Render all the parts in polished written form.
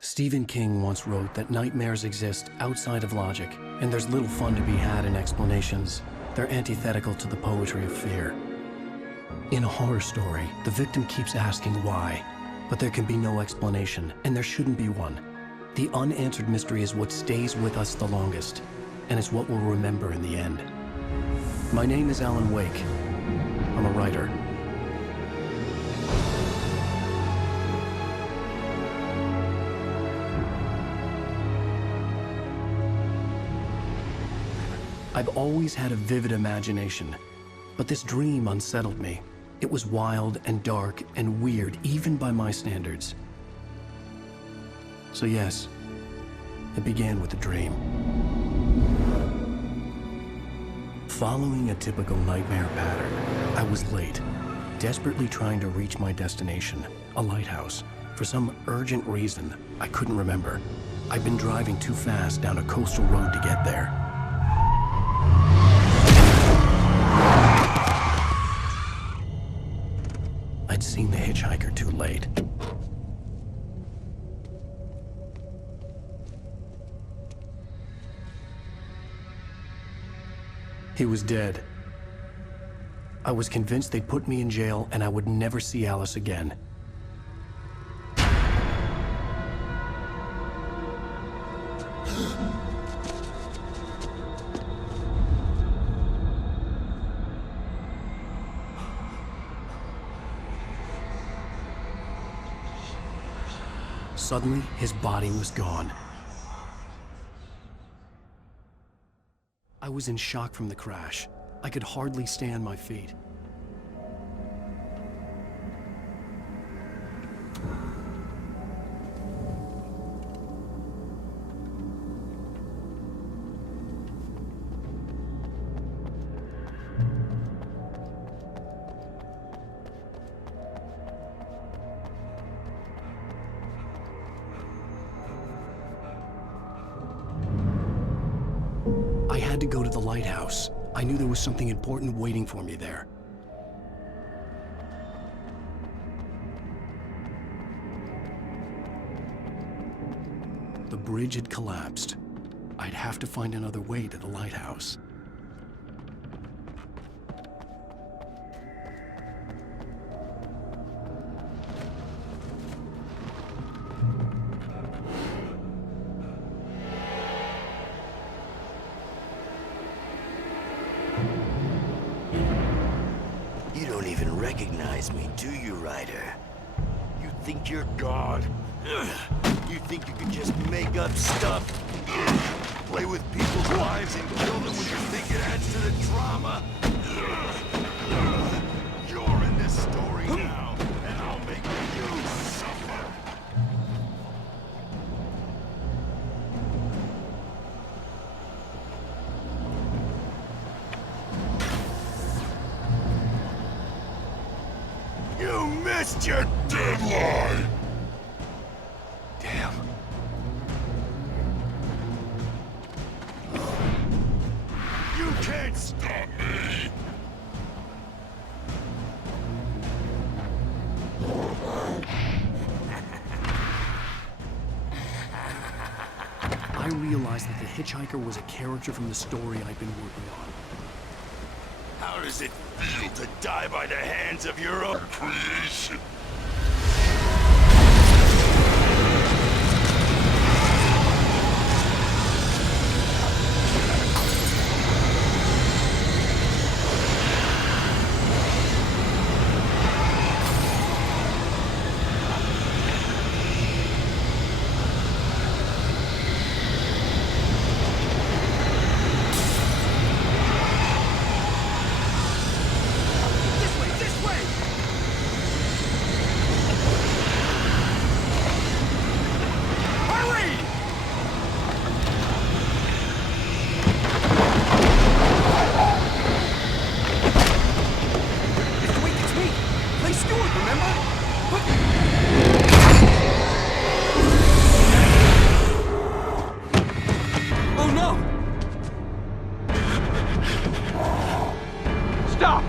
Stephen King once wrote that nightmares exist outside of logic, and there's little fun to be had in explanations. They're antithetical to the poetry of fear. In a horror story, the victim keeps asking why, but there can be no explanation, and there shouldn't be one. The unanswered mystery is what stays with us the longest, and it's what we'll remember in the end. My name is Alan Wake. I'm a writer. I've always had a vivid imagination, but this dream unsettled me. It was wild and dark and weird, even by my standards. So yes, it began with a dream. Following a typical nightmare pattern, I was late, desperately trying to reach my destination, a lighthouse. For some urgent reason, I couldn't remember. I'd been driving too fast down a coastal road to get there. I'd seen the hitchhiker too late. He was dead. I was convinced they'd put me in jail and I would never see Alice again. Suddenly, his body was gone. I was in shock from the crash. I could hardly stay on my feet. I had to go to the lighthouse. I knew there was something important waiting for me there. The bridge had collapsed. I'd have to find another way to the lighthouse. You don't even recognize me, do you, Ryder? You think you're God? You think you can just make up stuff? Play with people's lives and kill them when you think it adds to the drama? You're in this story now, and I'll make you suffer. You missed your deadline! Damn. You can't stop me! I realized that the hitchhiker was a character from the story I'd been working on. How does it feel to die by the hands of your own creation? Stop!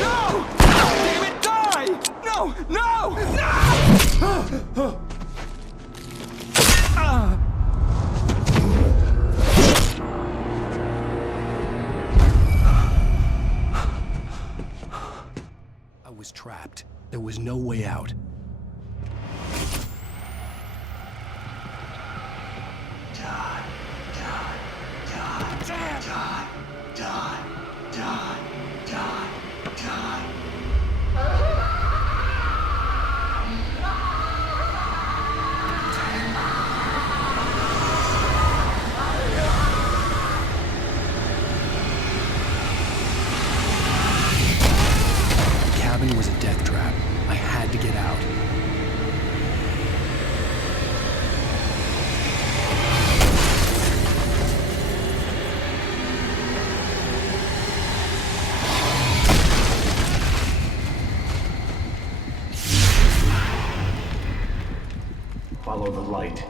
No! Damn it, die! No! No! No! I was trapped. There was no way out. Die, die, die, die, die, die, die, die. The cabin was a death trap. I had to get out. Follow the light.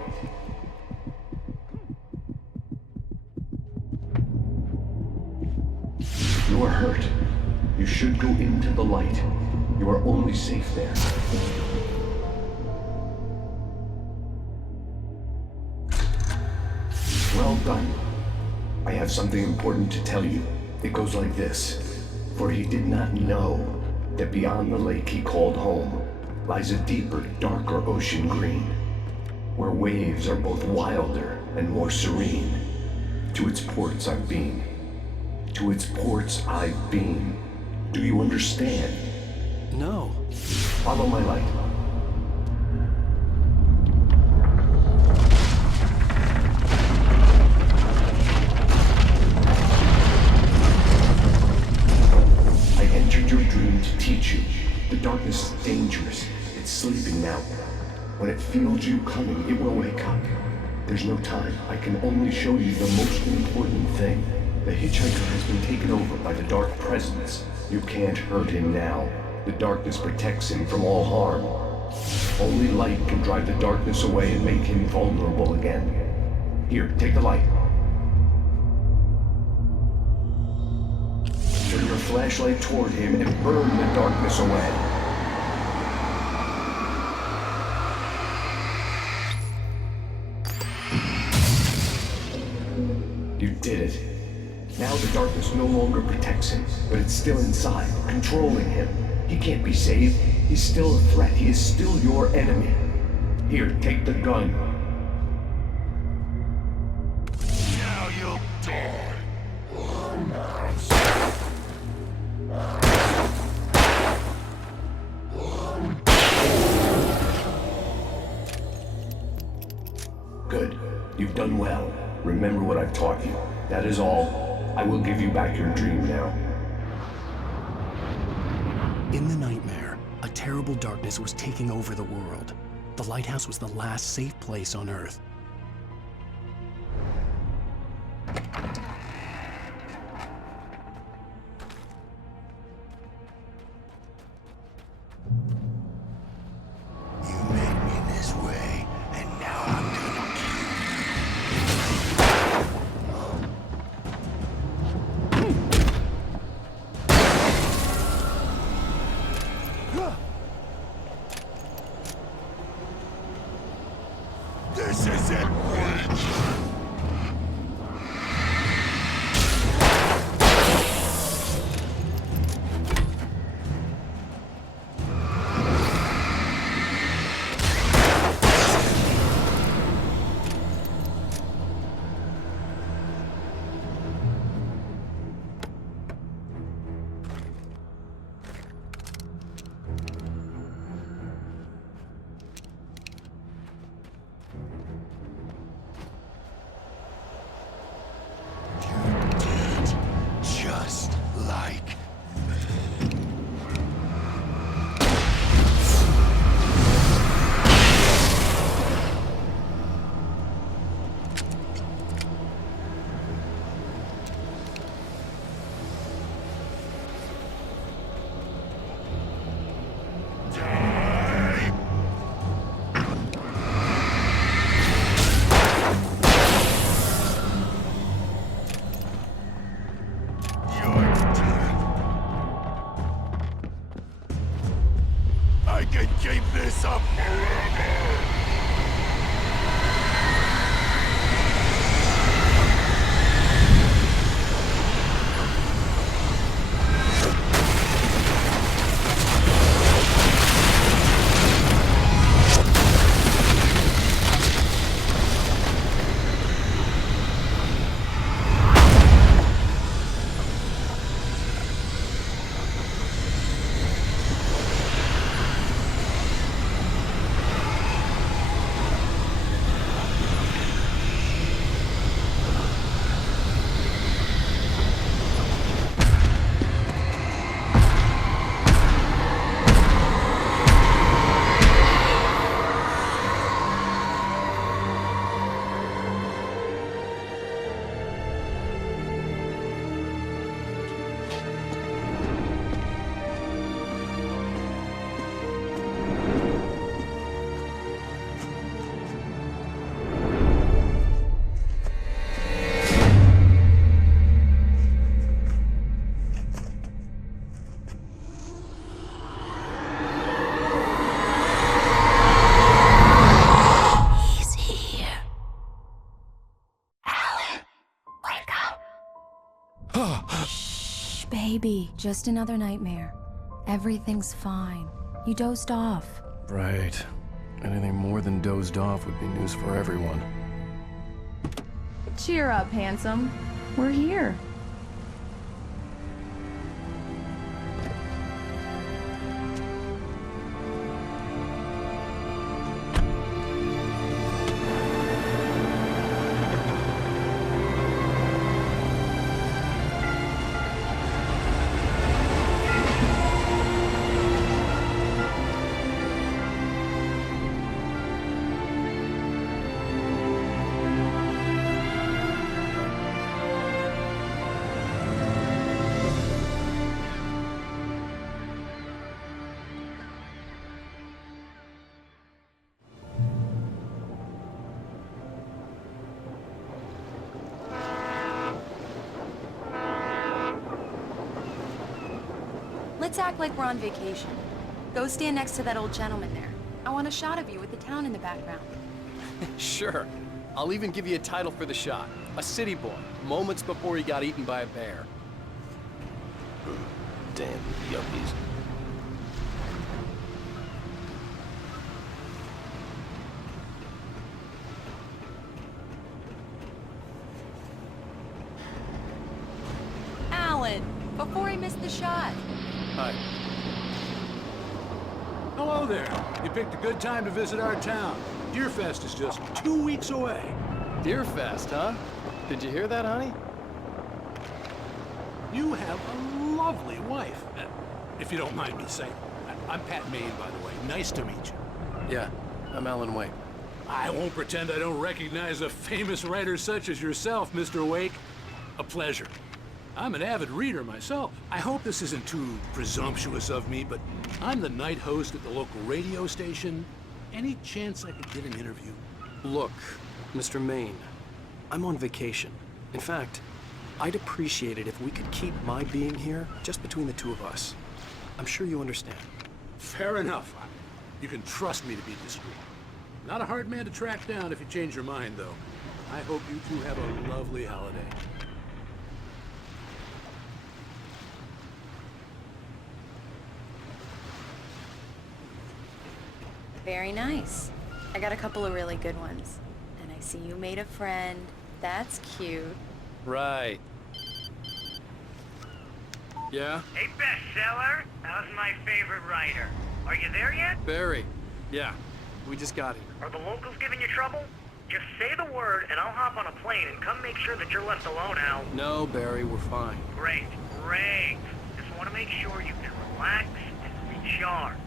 You are hurt. You should go into the light. You are only safe there. Well done. I have something important to tell you. It goes like this. For he did not know that beyond the lake he called home lies a deeper, darker ocean green, where waves are both wilder and more serene. To its ports I've been. To its ports I've been. Do you understand? No. Follow my light. I entered your dream to teach you. The darkness is dangerous. It's sleeping now. When it feels you coming, it will wake up. There's no time. I can only show you the most important thing. The hitchhiker has been taken over by the dark presence. You can't hurt him now. The darkness protects him from all harm. Only light can drive the darkness away and make him vulnerable again. Here, take the light. Turn your flashlight toward him and burn the darkness away. You did it. Now the darkness no longer protects him, but it's still inside, controlling him. He can't be saved. He's still a threat. He is still your enemy. Here, take the gun. Now you'll die. Good. You've done well. Remember what I've taught you. That is all. I will give you back your dream now. In the nightmare, a terrible darkness was taking over the world. The lighthouse was the last safe place on Earth. You made me this way, and now I'm gonna kill you. This is Shh, baby. Just another nightmare. Everything's fine. You dozed off. Right. Anything more than dozed off would be news for everyone. Cheer up, handsome. We're here. Let's act like we're on vacation. Go stand next to that old gentleman there. I want a shot of you with the town in the background. Sure. I'll even give you a title for the shot. A city boy, moments before he got eaten by a bear. Damn yuppies. Alan, before he missed the shot. Hi. Hello there. You picked a good time to visit our town. Deerfest is just 2 weeks away. Deerfest, huh? Did you hear that, honey? You have a lovely wife. If you don't mind me saying. I'm Pat Maine, by the way. Nice to meet you. Yeah, I'm Alan Wake. I won't pretend I don't recognize a famous writer such as yourself, Mr. Wake. A pleasure. I'm an avid reader myself. I hope this isn't too presumptuous of me, but I'm the night host at the local radio station. Any chance I could get an interview? Look, Mr. Maine, I'm on vacation. In fact, I'd appreciate it if we could keep my being here just between the two of us. I'm sure you understand. Fair enough. You can trust me to be discreet. Not a hard man to track down if you change your mind, though. I hope you two have a lovely holiday. Very nice. I got a couple of really good ones. And I see you made a friend. That's cute. Right. Yeah? Hey, bestseller. How's my favorite writer? Are you there yet? Barry. Yeah, we just got here. Are the locals giving you trouble? Just say the word and I'll hop on a plane and come make sure that you're left alone, Al. No, Barry, we're fine. Great, great. Just want to make sure you can relax and recharge.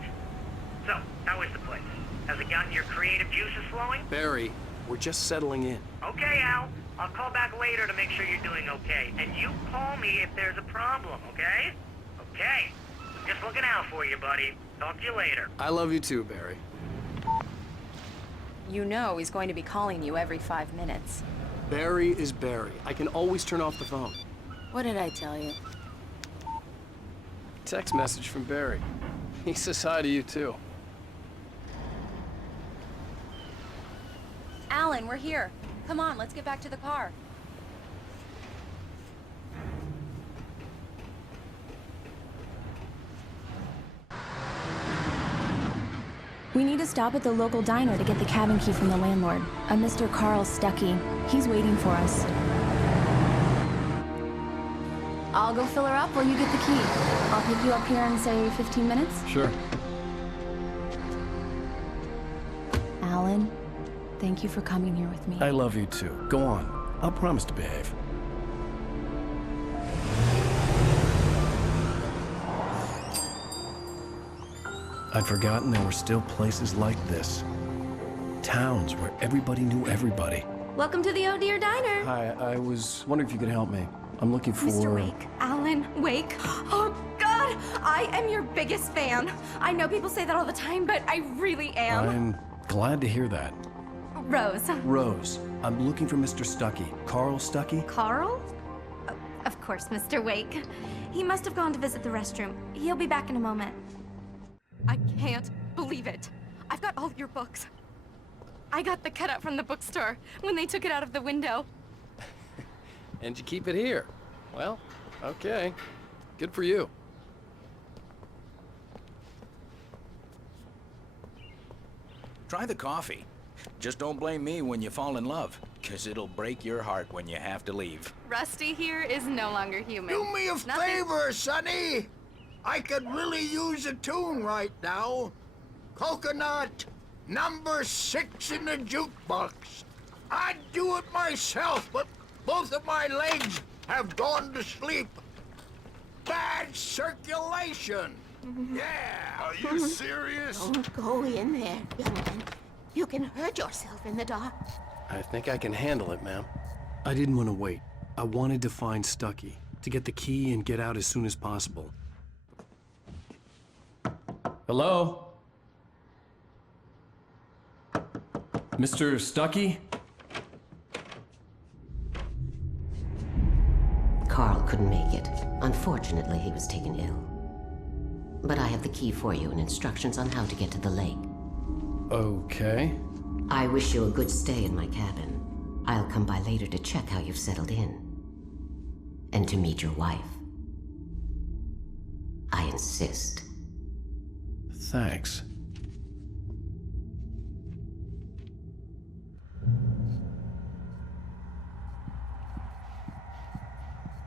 So, how is the place? Has it gotten your creative juices flowing? Barry, we're just settling in. Okay, Al. I'll call back later to make sure you're doing okay. And you call me if there's a problem, okay? Okay. Just looking out for you, buddy. Talk to you later. I love you too, Barry. You know he's going to be calling you every 5 minutes. Barry is Barry. I can always turn off the phone. What did I tell you? Text message from Barry. He says hi to you too. Alan, we're here. Come on, let's get back to the car. We need to stop at the local diner to get the cabin key from the landlord, a Mr. Carl Stuckey. He's waiting for us. I'll go fill her up while you get the key. I'll pick you up here in, say, 15 minutes? Sure. Alan, thank you for coming here with me. I love you too. Go on. I'll promise to behave. I'd forgotten there were still places like this. Towns where everybody knew everybody. Welcome to the Oh Dear Diner. Hi, I was wondering if you could help me. I'm looking for... Mr. Wake. Alan Wake. Oh, God! I am your biggest fan. I know people say that all the time, but I really am. I'm glad to hear that. Rose. Rose, I'm looking for Mr. Stuckey. Carl Stuckey? Carl? Of course, Mr. Wake. He must have gone to visit the restroom. He'll be back in a moment. I can't believe it. I've got all your books. I got the cutout from the bookstore when they took it out of the window. And you keep it here. Well, Okay. Good for you. Try the coffee. Just don't blame me when you fall in love, 'cause it'll break your heart when you have to leave. Rusty here is no longer human. Do me a favor, Sonny. I could really use a tune right now. Coconut, number 6 in the jukebox. I'd do it myself, but both of my legs have gone to sleep. Bad circulation. Yeah. Are you serious? Don't go in there, young man. You can hurt yourself in the dark. I think I can handle it, ma'am. I didn't want to wait. I wanted to find Stucky, to get the key and get out as soon as possible. Hello? Mr. Stucky? Carl couldn't make it. Unfortunately, he was taken ill. But I have the key for you and instructions on how to get to the lake. Okay. I wish you a good stay in my cabin. I'll come by later to check how you've settled in. And to meet your wife. I insist. Thanks.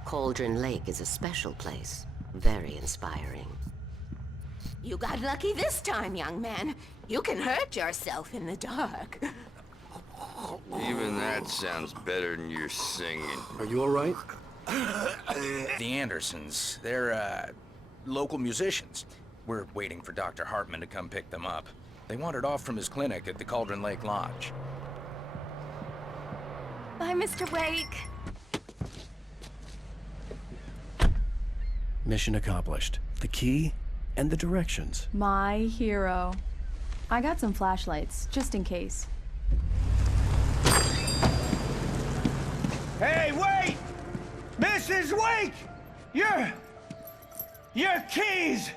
Cauldron Lake is a special place. Very inspiring. You got lucky this time, young man. You can hurt yourself in the dark. Even that sounds better than your singing. Are you all right? The Andersons, they're, local musicians. We're waiting for Dr. Hartman to come pick them up. They wandered off from his clinic at the Cauldron Lake Lodge. Bye, Mr. Wake. Mission accomplished. The key and the directions. My hero. I got some flashlights, just in case. Hey, wait! Mrs. Wake! Your keys!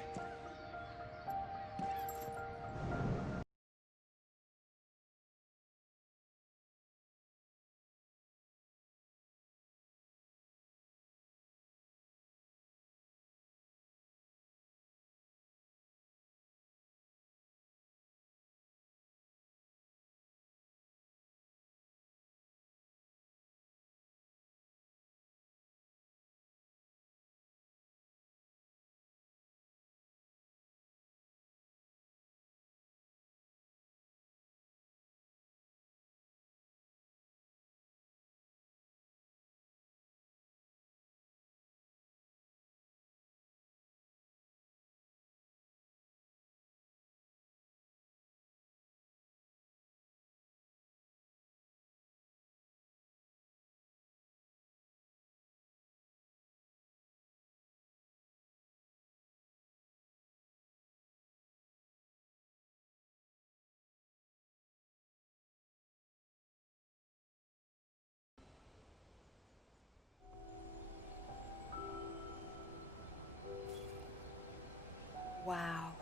Wow.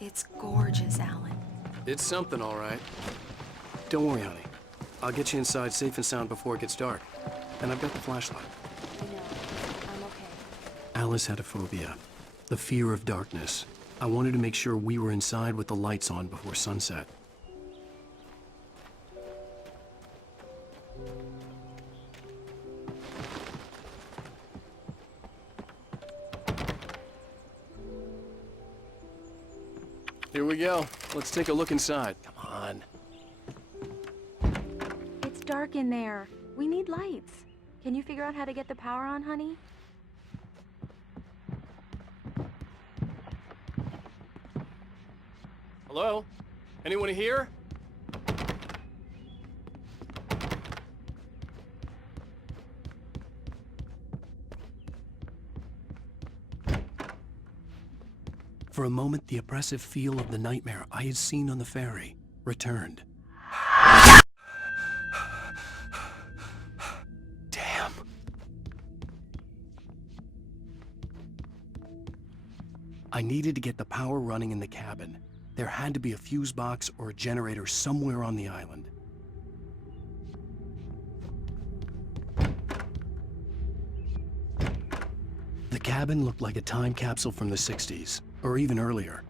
It's gorgeous, Alan. It's something, all right. Don't worry, honey. I'll get you inside safe and sound before it gets dark. And I've got the flashlight. I know. I'm okay. Alice had a phobia. The fear of darkness. I wanted to make sure we were inside with the lights on before sunset. Here we go. Let's take a look inside. Come on. It's dark in there. We need lights. Can you figure out how to get the power on, honey? Hello? Anyone here? For a moment, the oppressive feel of the nightmare I had seen on the ferry returned. Damn. I needed to get the power running in the cabin. There had to be a fuse box or a generator somewhere on the island. cabin looked like a time capsule from the 60s, or even earlier.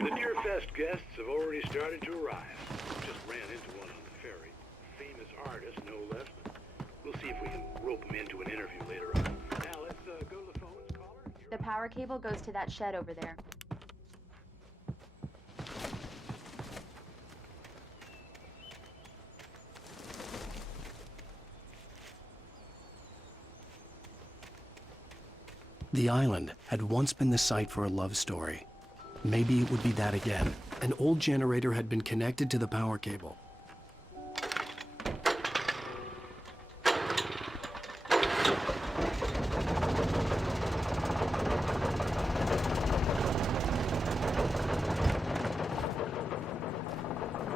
The Deerfest guests have already started to arrive. Just ran into one on the ferry. Famous artist, no less. We'll see if we can rope him into an interview later on. Now let's go to the phones, caller. The power cable goes to that shed over there. The island had once been the site for a love story. Maybe it would be that again. An old generator had been connected to the power cable.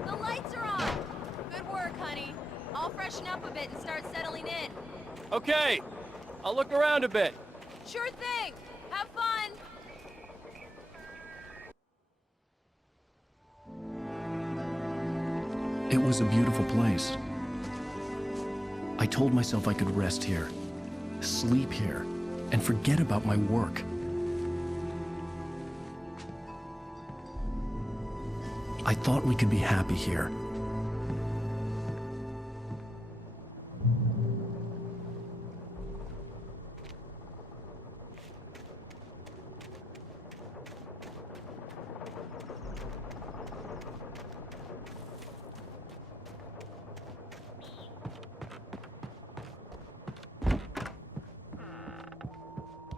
The lights are on! Good work, honey. I'll freshen up a bit and start settling in. Okay, I'll look around a bit. Sure thing! Have fun! It was a beautiful place. I told myself I could rest here, sleep here, and forget about my work. I thought we could be happy here.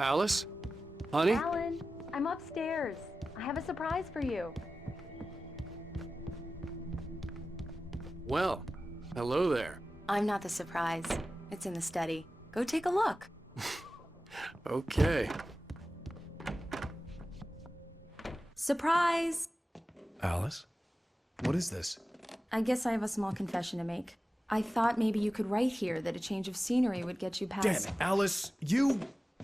Alice? Honey? Alan, I'm upstairs. I have a surprise for you. Well, hello there. I'm not the surprise. It's in the study. Go take a look. Okay. Surprise! Alice? What is this? I guess I have a small confession to make. I thought maybe you could write here that a change of scenery would get you past... Damn it, Alice,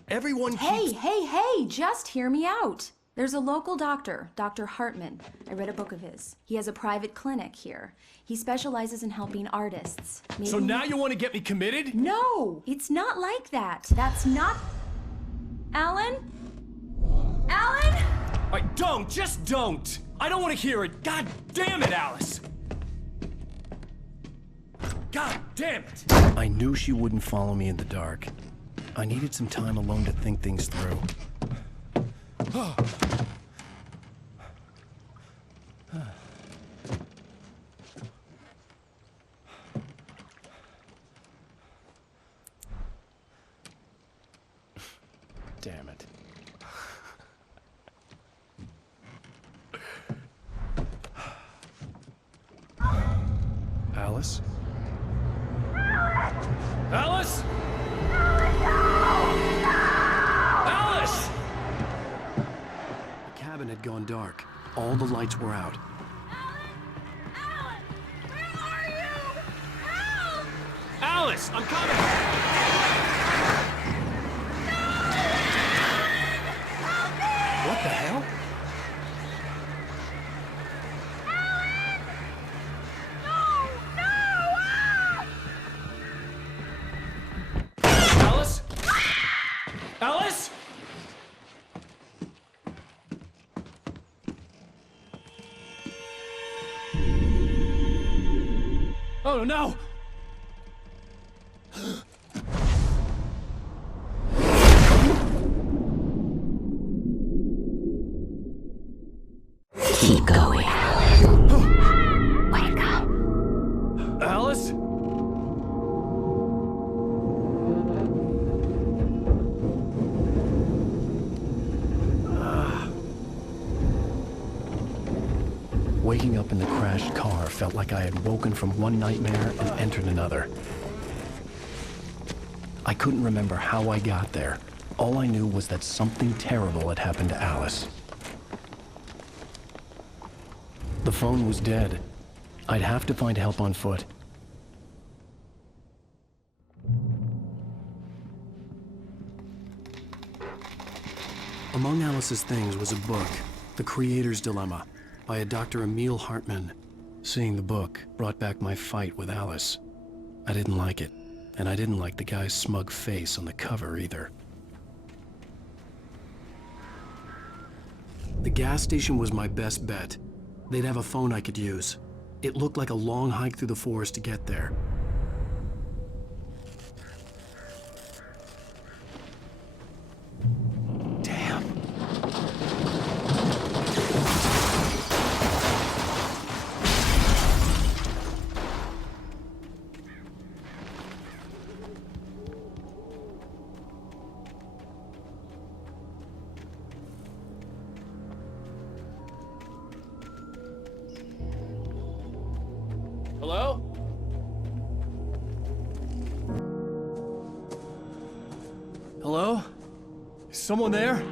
everyone keeps... Hey, just hear me out. There's a local doctor, Dr. Hartman. I read a book of his. He has a private clinic here. He specializes in helping artists. So now you want to get me committed? No, it's not like that. That's not... Alan? Alan? Just don't! I don't want to hear it! God damn it, Alice! God damn it! I knew she wouldn't follow me in the dark. I needed some time alone to think things through. Damn it. Alice? Alice? Alice! The cabin had gone dark. All the lights were out. Alan! Where are you? Help! Alice, I'm coming! What the hell? Alice? Alice? Oh no! Keep going. Wake up. Alice? Waking up in the crashed car felt like I had woken from one nightmare and entered another. I couldn't remember how I got there. All I knew was that something terrible had happened to Alice. The phone was dead. I'd have to find help on foot. Among Alice's things was a book, The Creator's Dilemma, by a Dr. Emil Hartman. Seeing the book brought back my fight with Alice. I didn't like it, and I didn't like the guy's smug face on the cover either. The gas station was my best bet. They'd have a phone I could use. It looked like a long hike through the forest to get there. Damn. Hello? Hello? Is someone there?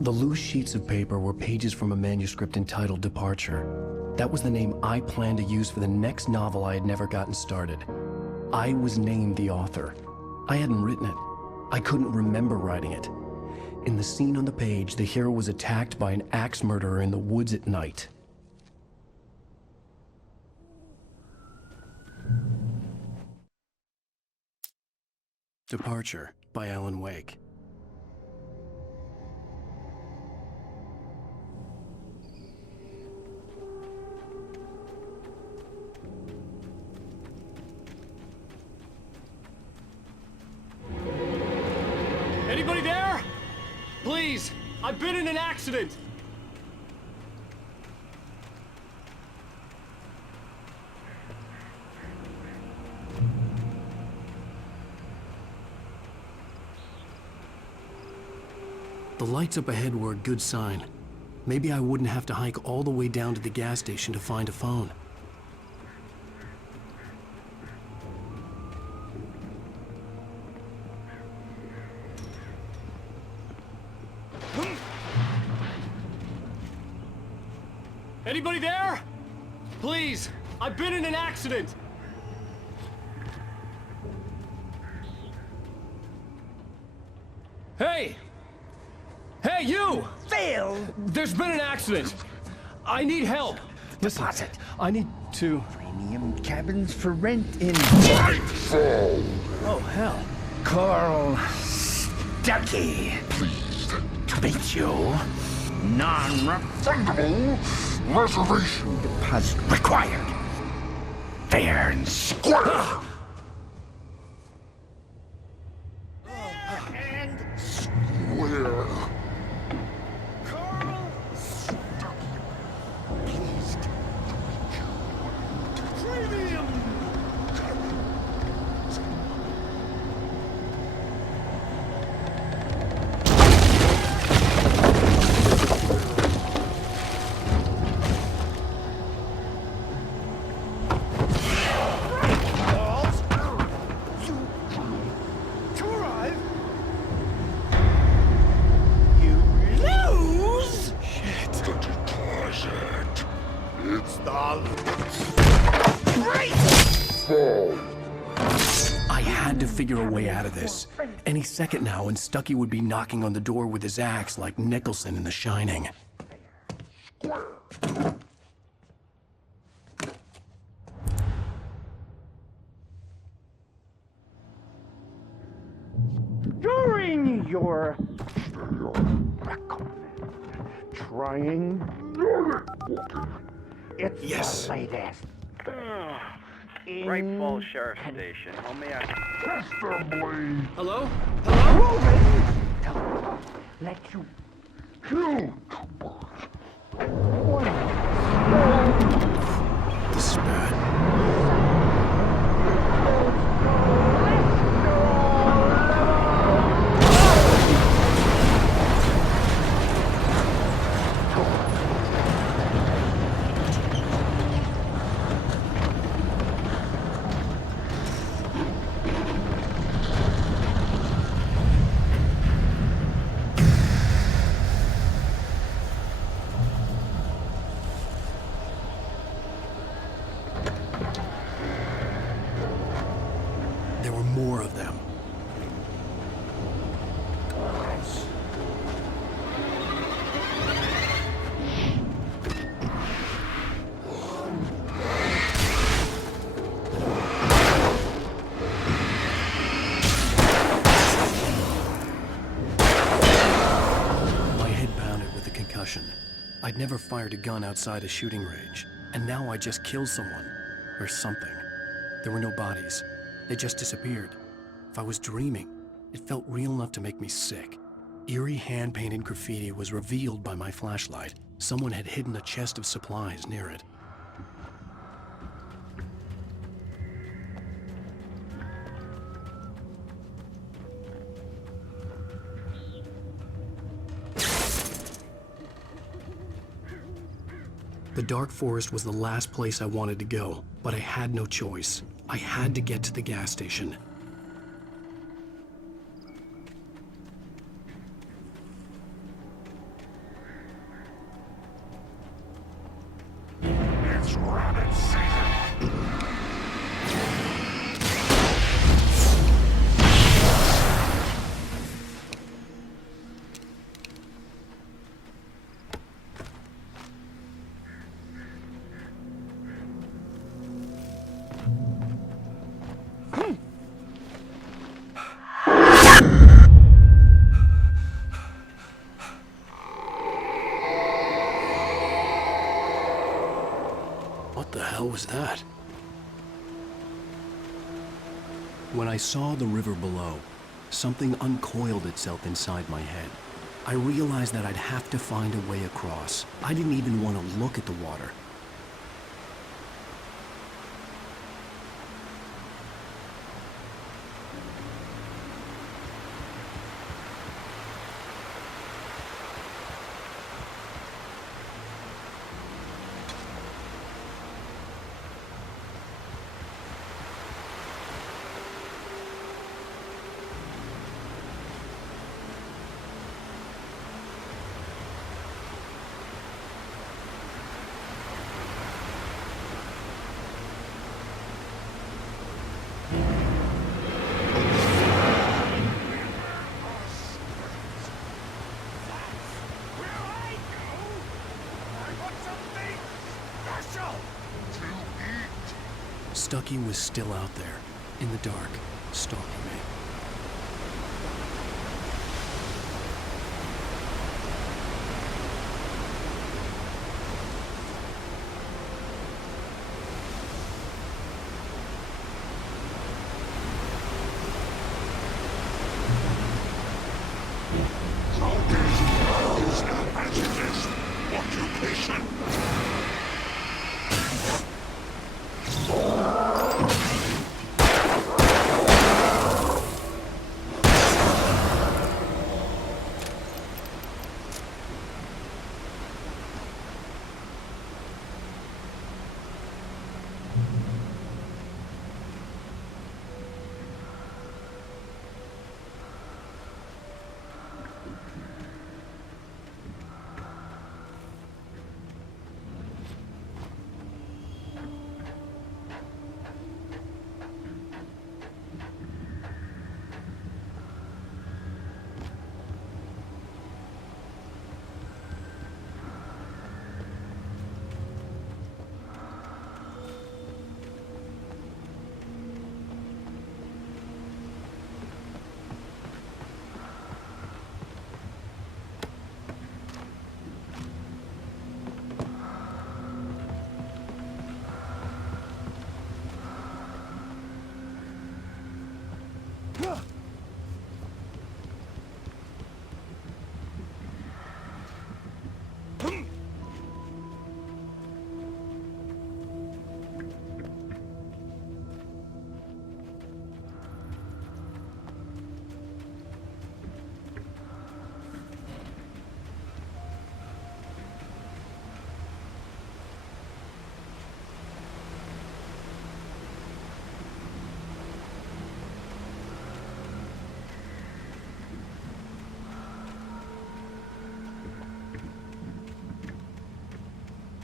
The loose sheets of paper were pages from a manuscript entitled Departure. That was the name I planned to use for the next novel I had never gotten started. I was named the author. I hadn't written it. I couldn't remember writing it. In the scene on the page, the hero was attacked by an axe murderer in the woods at night. Departure by Alan Wake. Anybody there? Please, I've been in an accident. The lights up ahead were a good sign. Maybe I wouldn't have to hike all the way down to the gas station to find a phone. Anybody there? Please, I've been in an accident. Hey! Hey, you! Phil! There's been an accident. I need help. Listen, Deposit. I need to... Premium cabins for rent in... Nightfall! Oh, hell. Carl Stuckey. Pleased to meet you. Non-refundable reservation deposit required. Fair and square. And Where? Carl Stuckey. Pleased to meet you. Premium. I had to figure a way out of this. Any second now, and Stuckey would be knocking on the door with his axe like Nicholson in The Shining. During your trying, it's yes. the latest. Great Falls Sheriff Station. How may I... Hello? Hello? Don't let you Kill. This is bad. I'd never fired a gun outside a shooting range, and now I just killed someone. Or something. There were no bodies. They just disappeared. If I was dreaming, it felt real enough to make me sick. Eerie hand-painted graffiti was revealed by my flashlight. Someone had hidden a chest of supplies near it. The dark forest was the last place I wanted to go, but I had no choice. I had to get to the gas station. It's rabbit season. What the hell was that? When I saw the river below, something uncoiled itself inside my head. I realized that I'd have to find a way across. I didn't even want to look at the water. Stucky was still out there, in the dark, stalking me.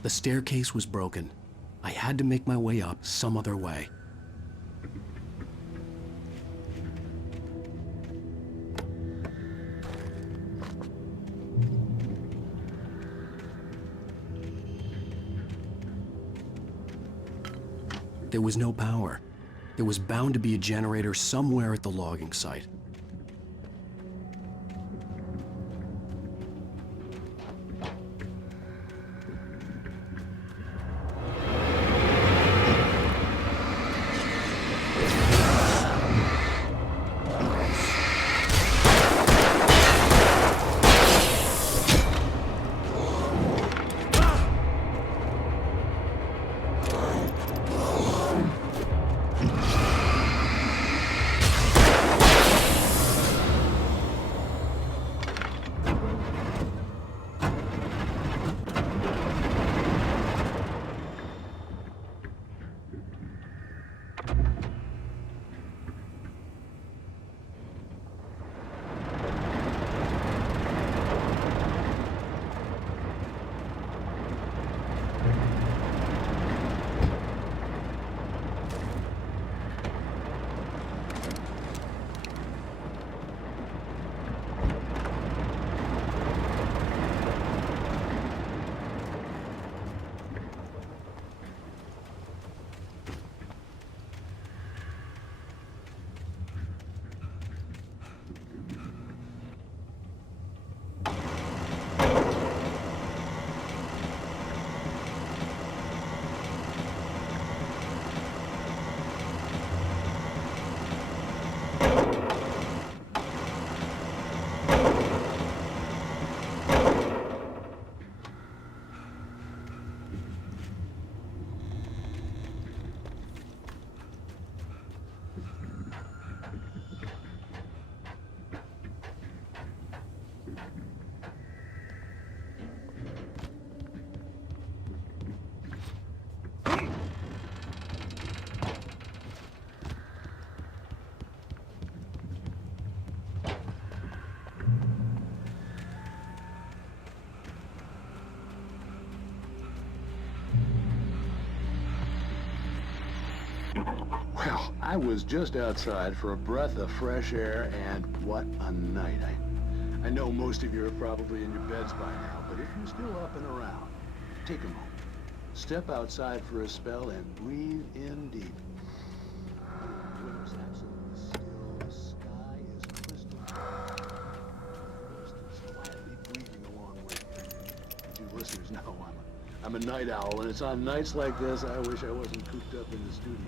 The staircase was broken. I had to make my way up some other way. There was no power. There was bound to be a generator somewhere at the logging site. I was just outside for a breath of fresh air, and what a night. I know most of you are probably in your beds by now, but if you're still up and around, take a moment. Step outside for a spell and breathe in deep. The weather's absolutely still, the sky is crystal clear. The ghost is quietly breathing along with you. As you listeners know, I'm a night owl, and it's on nights like this I wish I wasn't cooped up in the studio.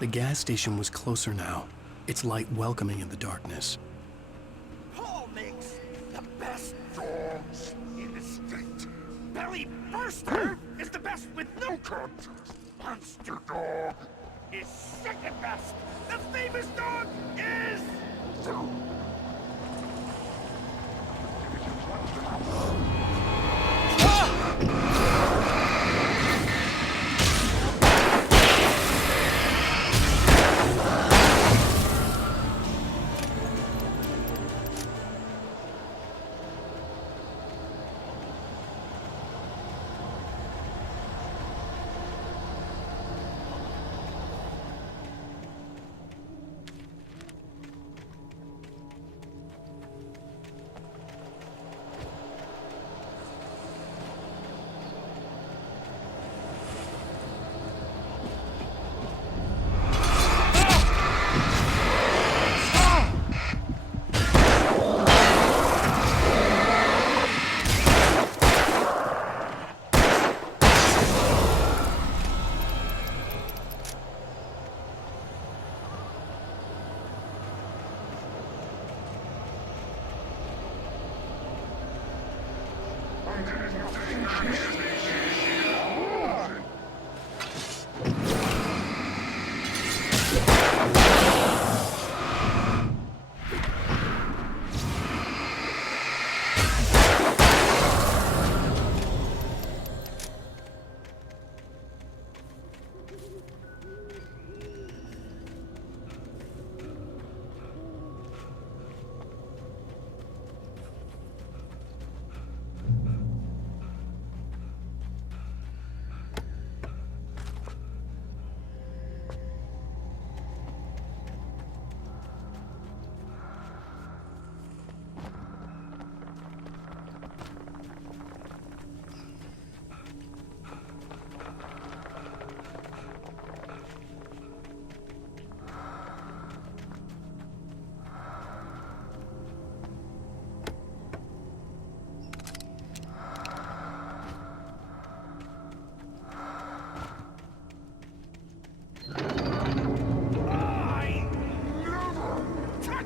The gas station was closer now, its light welcoming in the darkness. Paul makes the best dogs in the state. Belly Burster is the best with no contest. Monster Dog is second best. The famous dog is...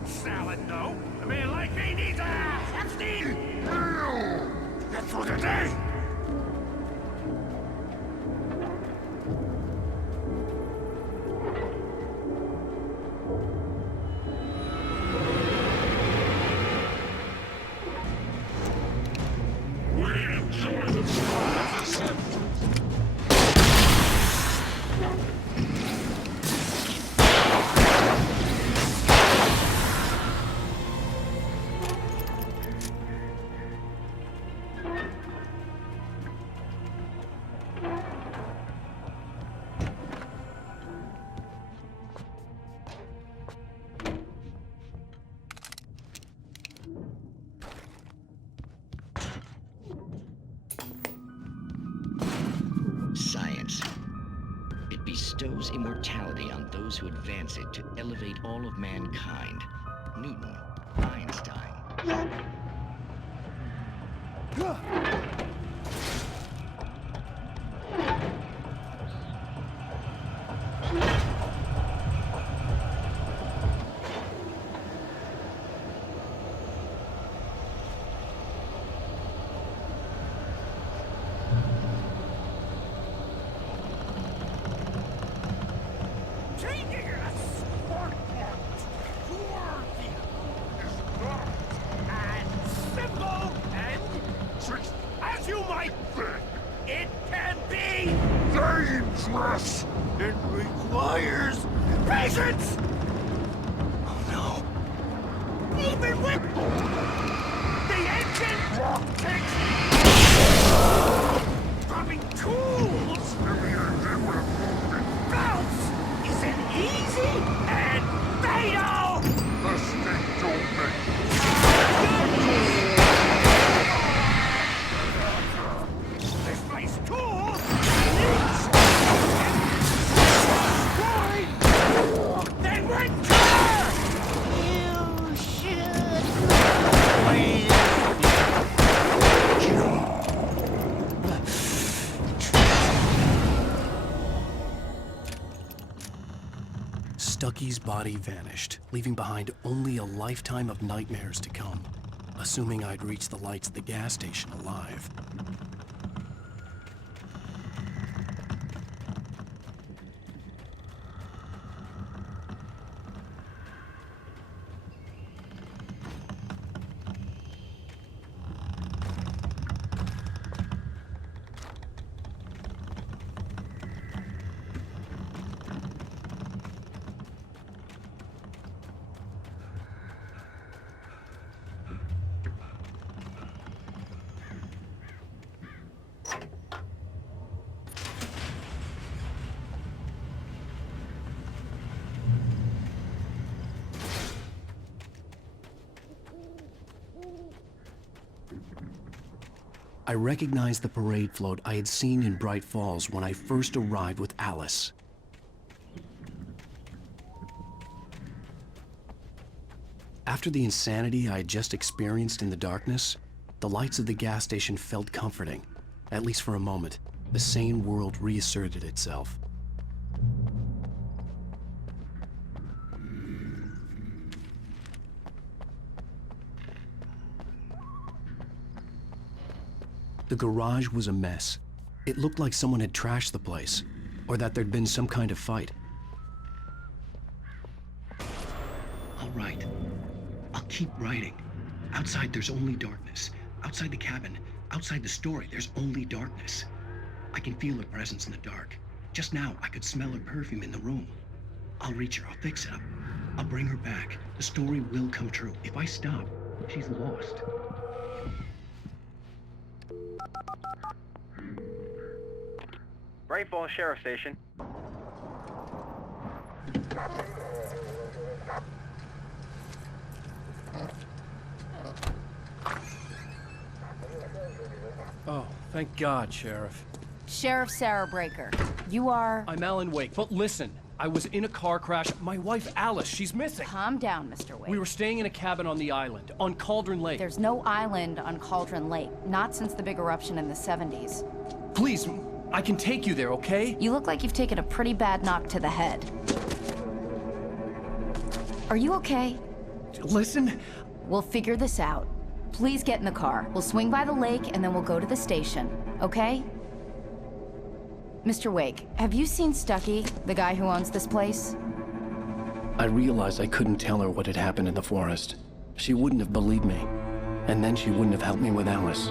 salad, no. A man like me needs a ass. Epstein! That's for today! We enjoy the process. Science. It bestows immortality on those who advance it to elevate all of mankind. Newton, Einstein. As you might think, it can be dangerous. It requires patience. Oh no! Even with Stucky's body vanished, leaving behind only a lifetime of nightmares to come, assuming I'd reach the lights at the gas station alive. I recognized the parade float I had seen in Bright Falls when I first arrived with Alice. After the insanity I had just experienced in the darkness, the lights of the gas station felt comforting, at least for a moment. The sane world reasserted itself. The garage was a mess. It looked like someone had trashed the place, or that there'd been some kind of fight. I'll write. I'll keep writing. Outside, there's only darkness. Outside the cabin, outside the story, there's only darkness. I can feel her presence in the dark. Just now, I could smell her perfume in the room. I'll reach her. I'll fix it up. I'll bring her back. The story will come true. If I stop, she's lost. Bright Falls Sheriff Station. Oh, thank God, Sheriff. Sheriff Sarah Breaker, you are... I'm Alan Wake, but listen, I was in a car crash. My wife, Alice, she's missing. Calm down, Mr. Wake. We were staying in a cabin on the island, on Cauldron Lake. There's no island on Cauldron Lake, not since the big eruption in the 70s. Please, I can take you there, okay? You look like you've taken a pretty bad knock to the head. Are you okay? Listen. We'll figure this out. Please get in the car. We'll swing by the lake and then we'll go to the station, okay? Mr. Wake, have you seen Stucky, the guy who owns this place? I realized I couldn't tell her what had happened in the forest. She wouldn't have believed me, and then she wouldn't have helped me with Alice.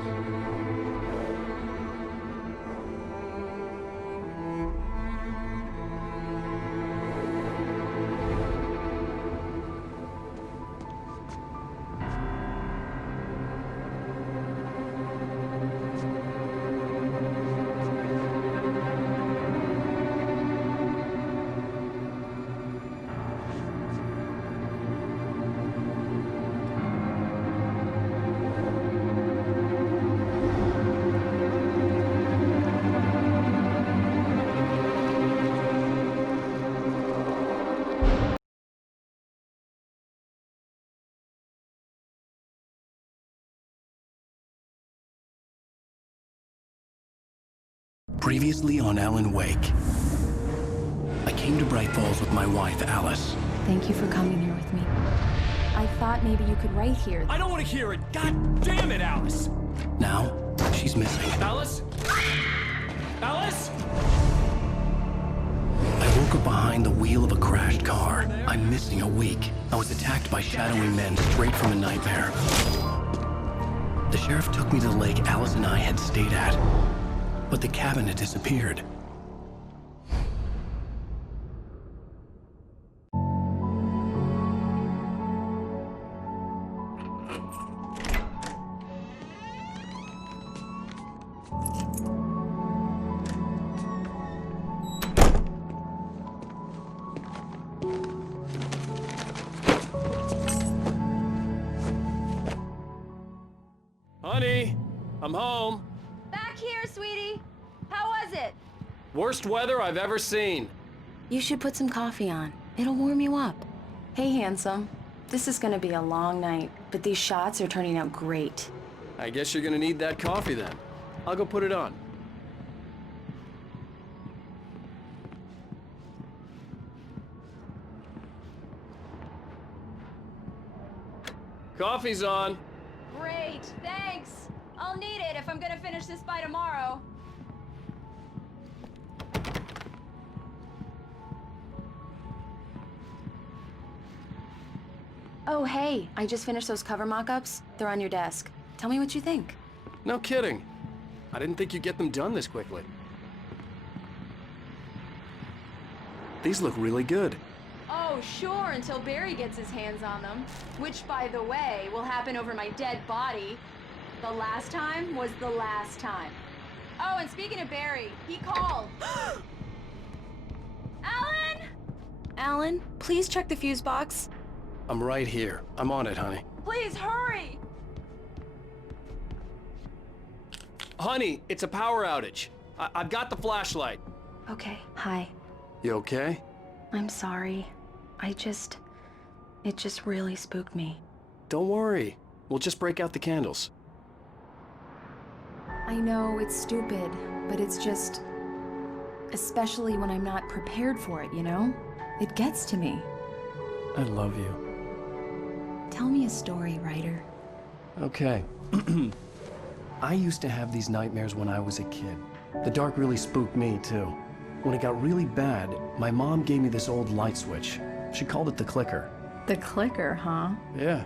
Previously on Alan Wake. I came to Bright Falls with my wife, Alice. Thank you for coming here with me. I thought maybe you could write here. I don't want to hear it! God damn it, Alice! Now, she's missing. Alice? Alice? I woke up behind the wheel of a crashed car. I'm missing a week. I was attacked by shadowy men straight from a nightmare. The sheriff took me to the lake Alice and I had stayed at. But the cabin had disappeared. Honey, I'm home. Back here, sweetie. How was it? Worst weather I've ever seen. You should put some coffee on. It'll warm you up. Hey, handsome. This is gonna be a long night, but these shots are turning out great. I guess you're gonna need that coffee then. I'll go put it on. Coffee's on. Great, thanks. I'll need it if I'm gonna finish this by tomorrow. Oh, hey, I just finished those cover mock-ups. They're on your desk. Tell me what you think. No kidding. I didn't think you'd get them done this quickly. These look really good. Oh, sure, until Barry gets his hands on them. Which, by the way, will happen over my dead body. The last time was the last time. Oh, and speaking of Barry, he called. Alan! Alan, please check the fuse box. I'm right here. I'm on it, honey. Please, hurry! Honey, it's a power outage. I've got the flashlight. Okay, hi. You okay? I'm sorry. It just really spooked me. Don't worry. We'll just break out the candles. I know it's stupid, but it's just... especially when I'm not prepared for it, you know? It gets to me. I love you. Tell me a story, writer. Okay. I used to have these nightmares when I was a kid. The dark really spooked me, too. When it got really bad, my mom gave me this old light switch. She called it the clicker. The clicker, huh? Yeah.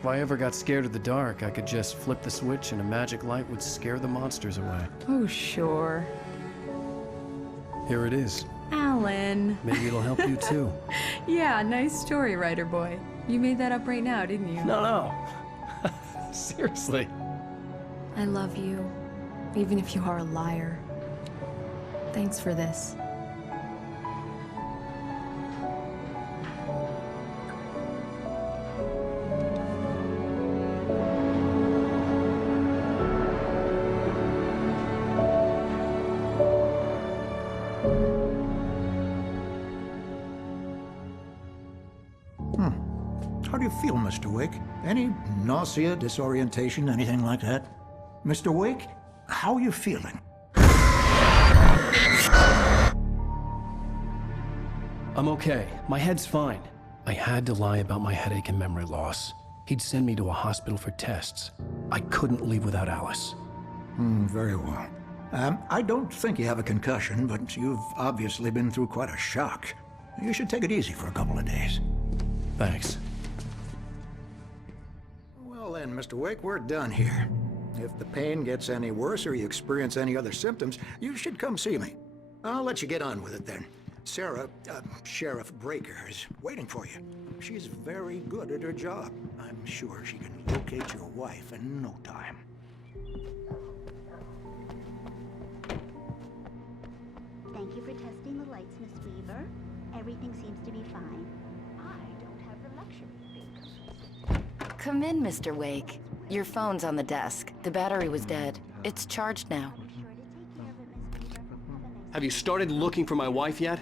If I ever got scared of the dark, I could just flip the switch and a magic light would scare the monsters away. Oh, sure. Here it is. Alan. Maybe it'll help you, too. Yeah, nice story, writer boy. You made that up right now, didn't you? No. Seriously. I love you, even if you are a liar. Thanks for this. How do you feel, Mr. Wake? Any nausea, disorientation, anything like that? Mr. Wake, how are you feeling? I'm okay. My head's fine. I had to lie about my headache and memory loss. He'd send me to a hospital for tests. I couldn't leave without Alice. Very well. I don't think you have a concussion, but you've obviously been through quite a shock. You should take it easy for a couple of days. Thanks. Well then, Mr. Wake, we're done here. If the pain gets any worse or you experience any other symptoms, you should come see me. I'll let you get on with it then. Sarah, Sheriff Breaker, is waiting for you. She's very good at her job. I'm sure she can locate your wife in no time. Thank you for testing the lights, Miss Weaver. Everything seems to be fine. I don't have the luxury. Come in, Mr. Wake. Your phone's on the desk. The battery was dead. It's charged now. Have you started looking for my wife yet?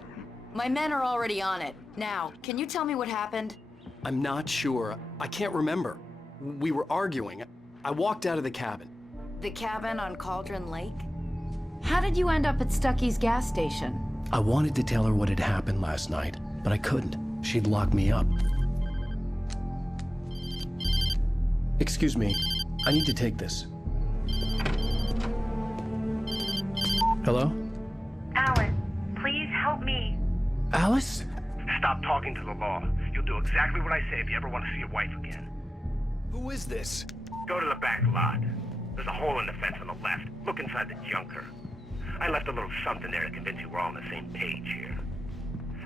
My men are already on it. Now, can you tell me what happened? I'm not sure. I can't remember. We were arguing. I walked out of the cabin. The cabin on Cauldron Lake? How did you end up at Stucky's gas station? I wanted to tell her what had happened last night, but I couldn't. She'd lock me up. Excuse me. I need to take this. Hello? Alan, please help me. Alice? Stop talking to the law. You'll do exactly what I say if you ever want to see your wife again. Who is this? Go to the back lot. There's a hole in the fence on the left. Look inside the junker. I left a little something there to convince you we're all on the same page here.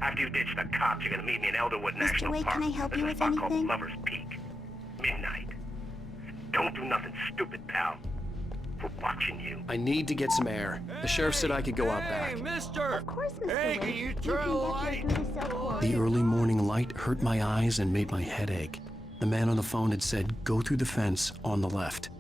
After you ditch the cops, you're gonna meet me in Elderwood National Wake, Park. can I help you There's with a spot called anything? Lover's Peak. Midnight. Don't do nothing stupid, pal. We're watching you. I need to get some air. The sheriff said I could go out back. Mister! Of course, Mr. Hey, Wake. can you You turn can the get light? there through the cell door. The early morning light hurt my eyes and made my head ache. The man on the phone had said, go through the fence on the left.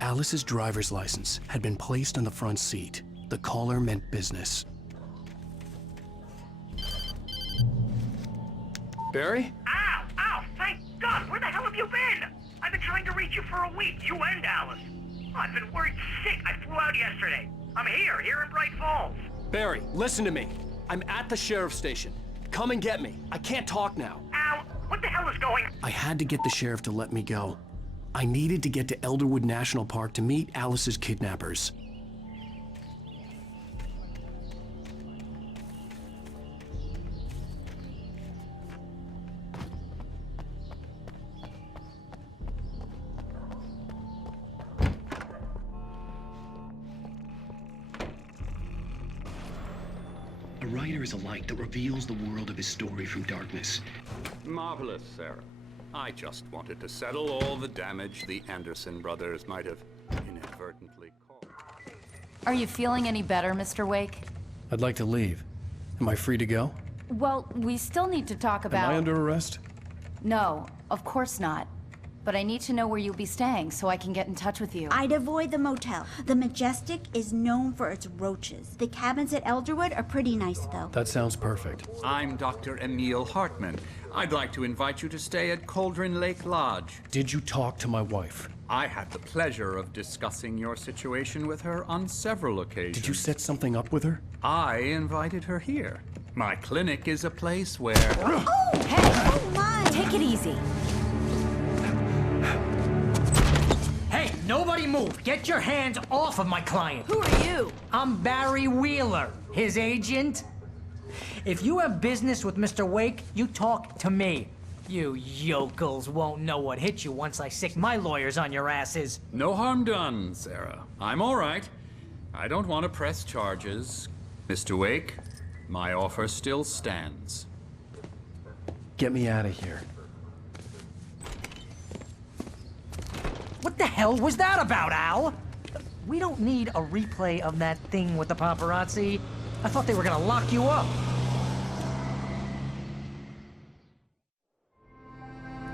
Alice's driver's license had been placed on the front seat. The caller meant business. Barry? Ow! Ow! Thank God! Where the hell have you been? I've been trying to reach you for a week, you and Alice. Oh, I've been worried sick. I flew out yesterday. I'm here in Bright Falls. Barry, listen to me. I'm at the sheriff's station. Come and get me. I can't talk now. Al, what the hell is going on? I had to get the sheriff to let me go. I needed to get to Elderwood National Park to meet Alice's kidnappers. A writer is a light that reveals the world of his story from darkness. Marvelous, Sarah. I just wanted to settle all the damage the Anderson brothers might have inadvertently caused. Are you feeling any better, Mr. Wake? I'd like to leave. Am I free to go? Well, we still need to talk about... Am I under arrest? No, of course not. But I need to know where you'll be staying so I can get in touch with you. I'd avoid the motel. The Majestic is known for its roaches. The cabins at Elderwood are pretty nice, though. That sounds perfect. I'm Dr. Emil Hartman. I'd like to invite you to stay at Cauldron Lake Lodge. Did you talk to my wife? I had the pleasure of discussing your situation with her on several occasions. Did you set something up with her? I invited her here. My clinic is a place where... Oh, hey! Oh, my! Take it easy. Hey, nobody move! Get your hands off of my client! Who are you? I'm Barry Wheeler, his agent. If you have business with Mr. Wake, you talk to me. You yokels won't know what hit you once I sick my lawyers on your asses. No harm done, Sarah. I'm all right. I don't want to press charges. Mr. Wake, my offer still stands. Get me out of here. What the hell was that about, Al? We don't need a replay of that thing with the paparazzi. I thought they were gonna lock you up.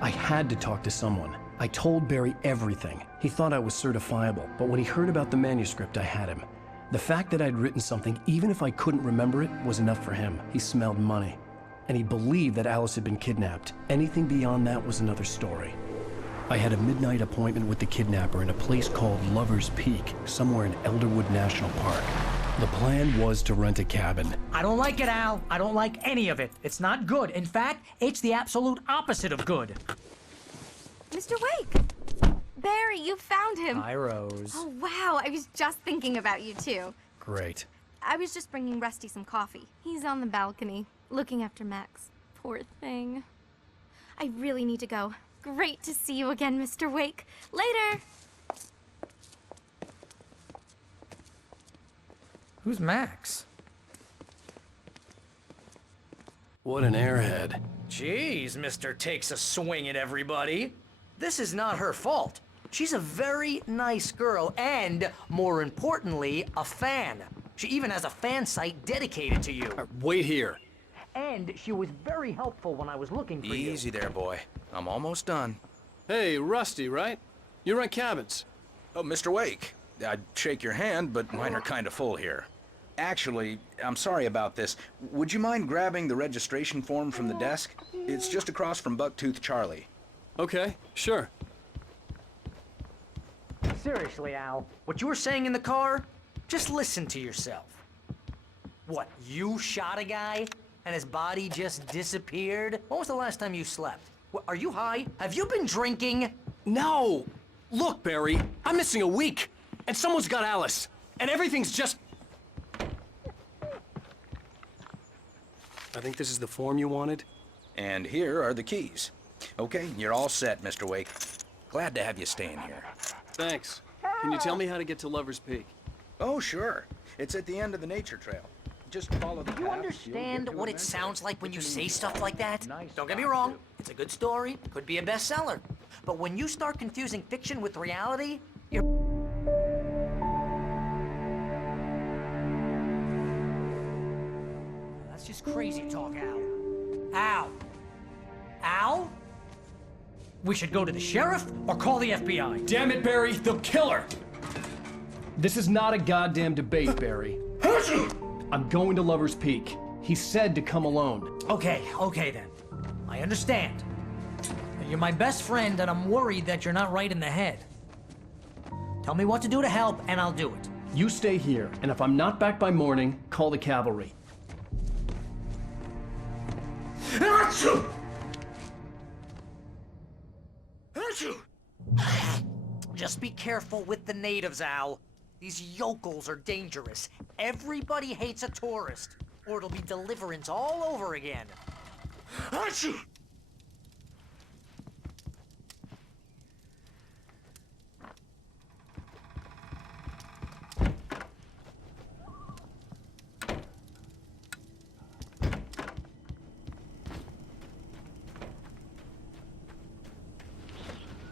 I had to talk to someone. I told Barry everything. He thought I was certifiable, but when he heard about the manuscript, I had him. The fact that I'd written something, even if I couldn't remember it, was enough for him. He smelled money. And he believed that Alice had been kidnapped. Anything beyond that was another story. I had a midnight appointment with the kidnapper in a place called Lover's Peak, somewhere in Elderwood National Park. The plan was to rent a cabin. I don't like it, Al. I don't like any of it. It's not good. In fact, it's the absolute opposite of good. Mr. Wake! Barry, you found him. Hi, Rose. Oh, wow. I was just thinking about you, too. Great. I was just bringing Rusty some coffee. He's on the balcony, looking after Max. Poor thing. I really need to go. Great to see you again, Mr. Wake. Later! Who's Max? What an airhead. Jeez, Mr. Takes a swing at everybody. This is not her fault. She's a very nice girl and, more importantly, a fan. She even has a fan site dedicated to you. Wait here. And she was very helpful when I was looking for you. Easy there, boy. I'm almost done. Hey, Rusty, right? You rent cabins. Oh, Mr. Wake. I'd shake your hand, but mine are kind of full here. Actually, I'm sorry about this. Would you mind grabbing the registration form from the desk? It's just across from Bucktooth Charlie. Okay, sure. Seriously, Al, what you were saying in the car, just listen to yourself. What, you shot a guy and his body just disappeared? When was the last time you slept? What, are you high? Have you been drinking? No! Look, Barry, I'm missing a week, and someone's got Alice, and everything's just... I think this is the form you wanted. And here are the keys. Okay, you're all set, Mr. Wake. Glad to have you staying here. Thanks. Can you tell me how to get to Lover's Peak? Oh, sure. It's at the end of the nature trail. Just follow the path. Do you understand what it sounds like when you say stuff like that? Don't get me wrong, it's a good story, could be a bestseller. But when you start confusing fiction with reality, you're... That's just crazy talk, Al. Al? Al? We should go to the sheriff or call the FBI. Damn it, Barry, they'll kill her! This is not a goddamn debate, Barry. I'm going to Lover's Peak. He said to come alone. Okay then. I I understand. You're my best friend, and I'm worried that you're not right in the head. Tell me what to do to help, and I'll do it. You stay here, and if I'm not back by morning, call the cavalry. Achoo! Achoo! Just be careful with the natives, Al. These yokels are dangerous. Everybody hates a tourist, or it'll be deliverance all over again. Achoo!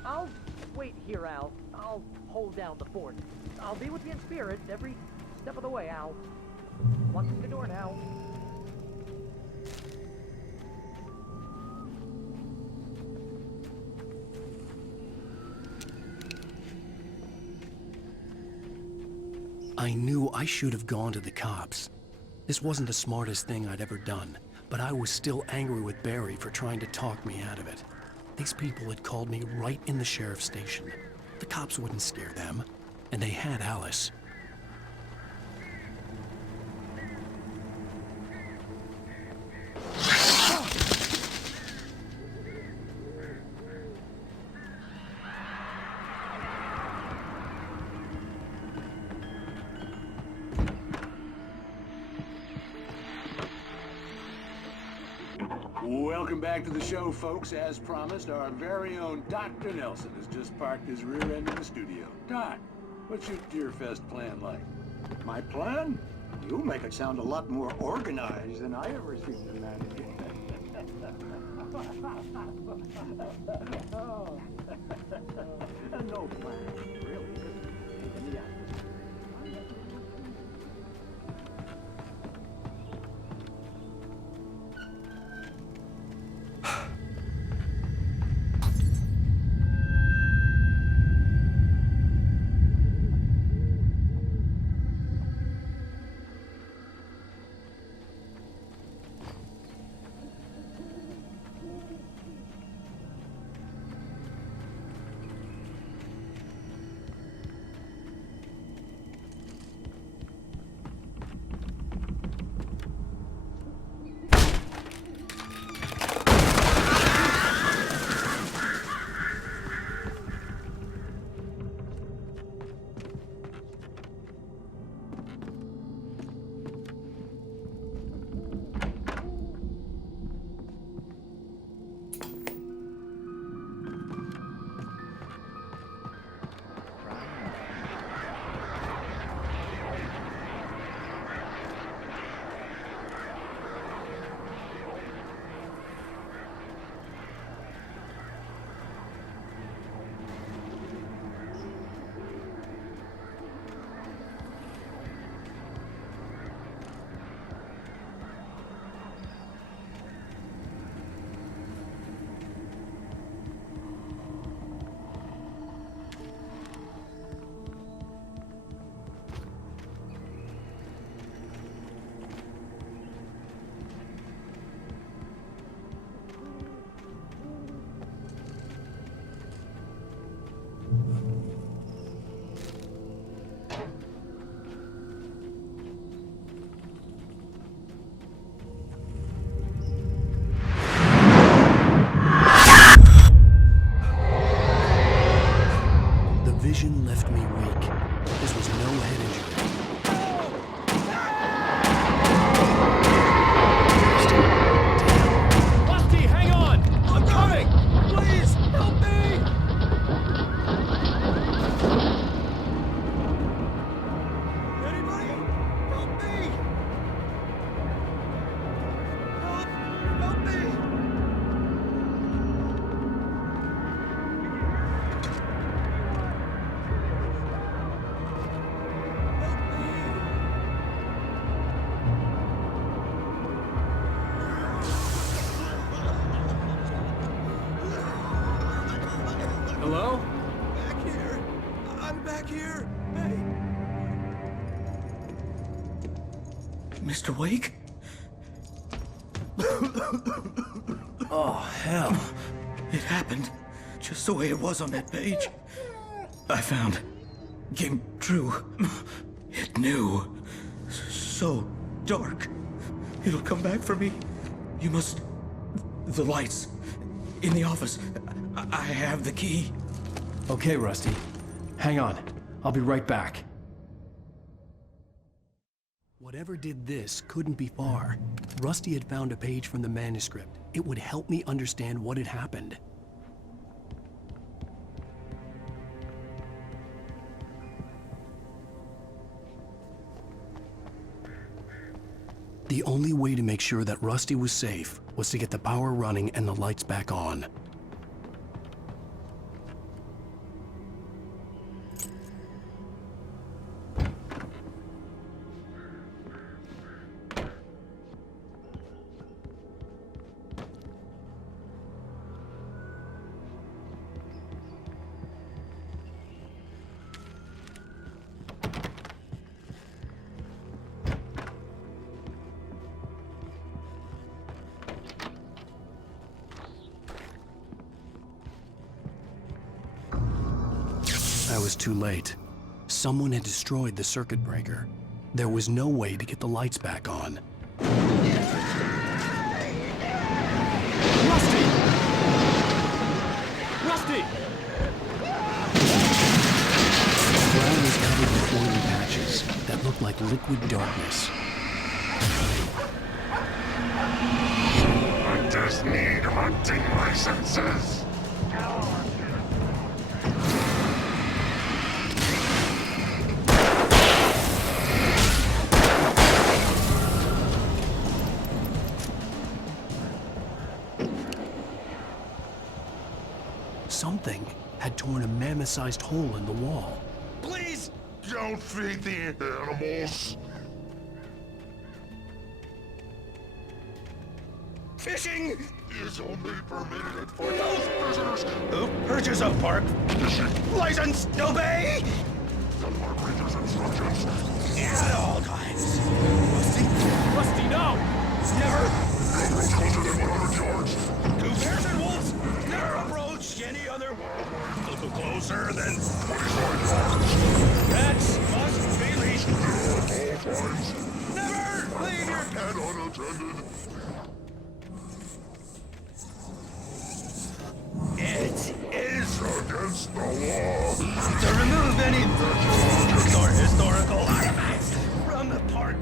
I'll wait here, Al. I'll hold down the fort. I'll be with you in spirit every step of the way, Al. Walk through the door now. I knew I should have gone to the cops. This wasn't the smartest thing I'd ever done, but I was still angry with Barry for trying to talk me out of it. These people had called me right in the sheriff's station. The cops wouldn't scare them, and they had Alice. Welcome back to the show, folks. As promised, our very own Dr. Nelson has just parked his rear end in the studio. Doc, what's your Deerfest plan like? My plan? You make it sound a lot more organized than I ever seem to manage. No plan, really. Any vision left me weak. This was no head injury. Rusty, hang on! I'm coming! Please, help me! Anybody? Help me! Help me! Hello? Back here. I'm back here. Hey. Mr. Wake? Oh, hell. It happened just the way it was on that page. I found. Came true. It knew. So dark. It'll come back for me. You must... The lights. In the office. I have the key. Okay, Rusty. Hang on. I'll be right back. Whatever did this couldn't be far. Rusty had found a page from the manuscript. It would help me understand what had happened. The only way to make sure that Rusty was safe was to get the power running and the lights back on. I was too late. Someone had destroyed the circuit breaker. There was no way to get the lights back on. Rusty! Rusty! The ground was covered with oily patches that looked like liquid darkness. I just need hunting licenses. Something had torn a mammoth-sized hole in the wall. Please don't feed the animals. Fishing is only permitted for those prisoners who purchase a park license. Obey. The park ranger's instructions. At all times. Rusty, no! Never. No approach closer than 100 yards. To bears and wolves, never approach any other. A little closer than 25 yards. Pets must be leashed. At all times. Never leave your pet unattended. It is against the law to remove any or historical artifacts from the park.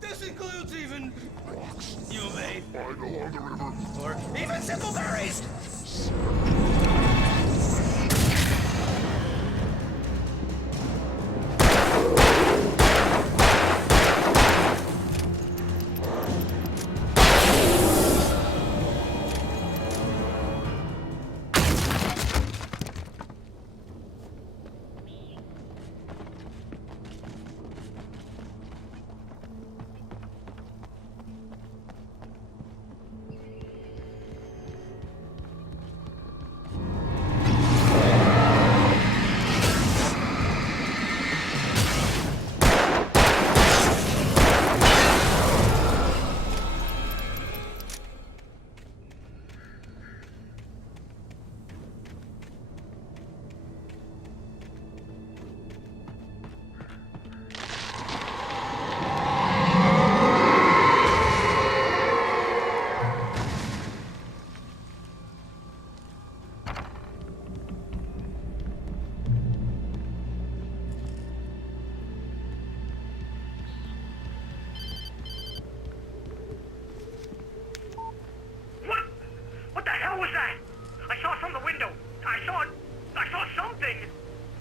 This includes even rocks you may lying along the river, or even simple berries.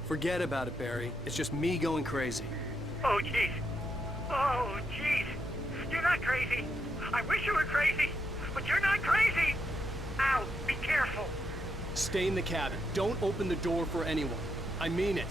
Forget about it, Barry. It's just me going crazy. Oh, jeez. Oh, jeez. You're not crazy. I wish you were crazy, but you're not crazy. Ow, be careful. Stay in the cabin. Don't open the door for anyone. I mean it.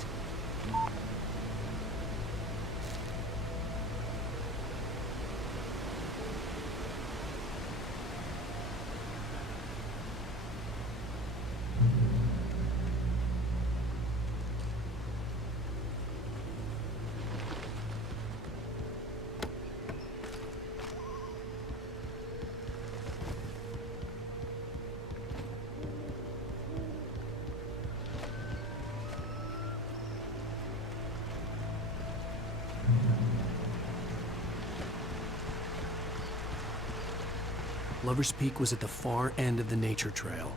Lover's Peak was at the far end of the nature trail.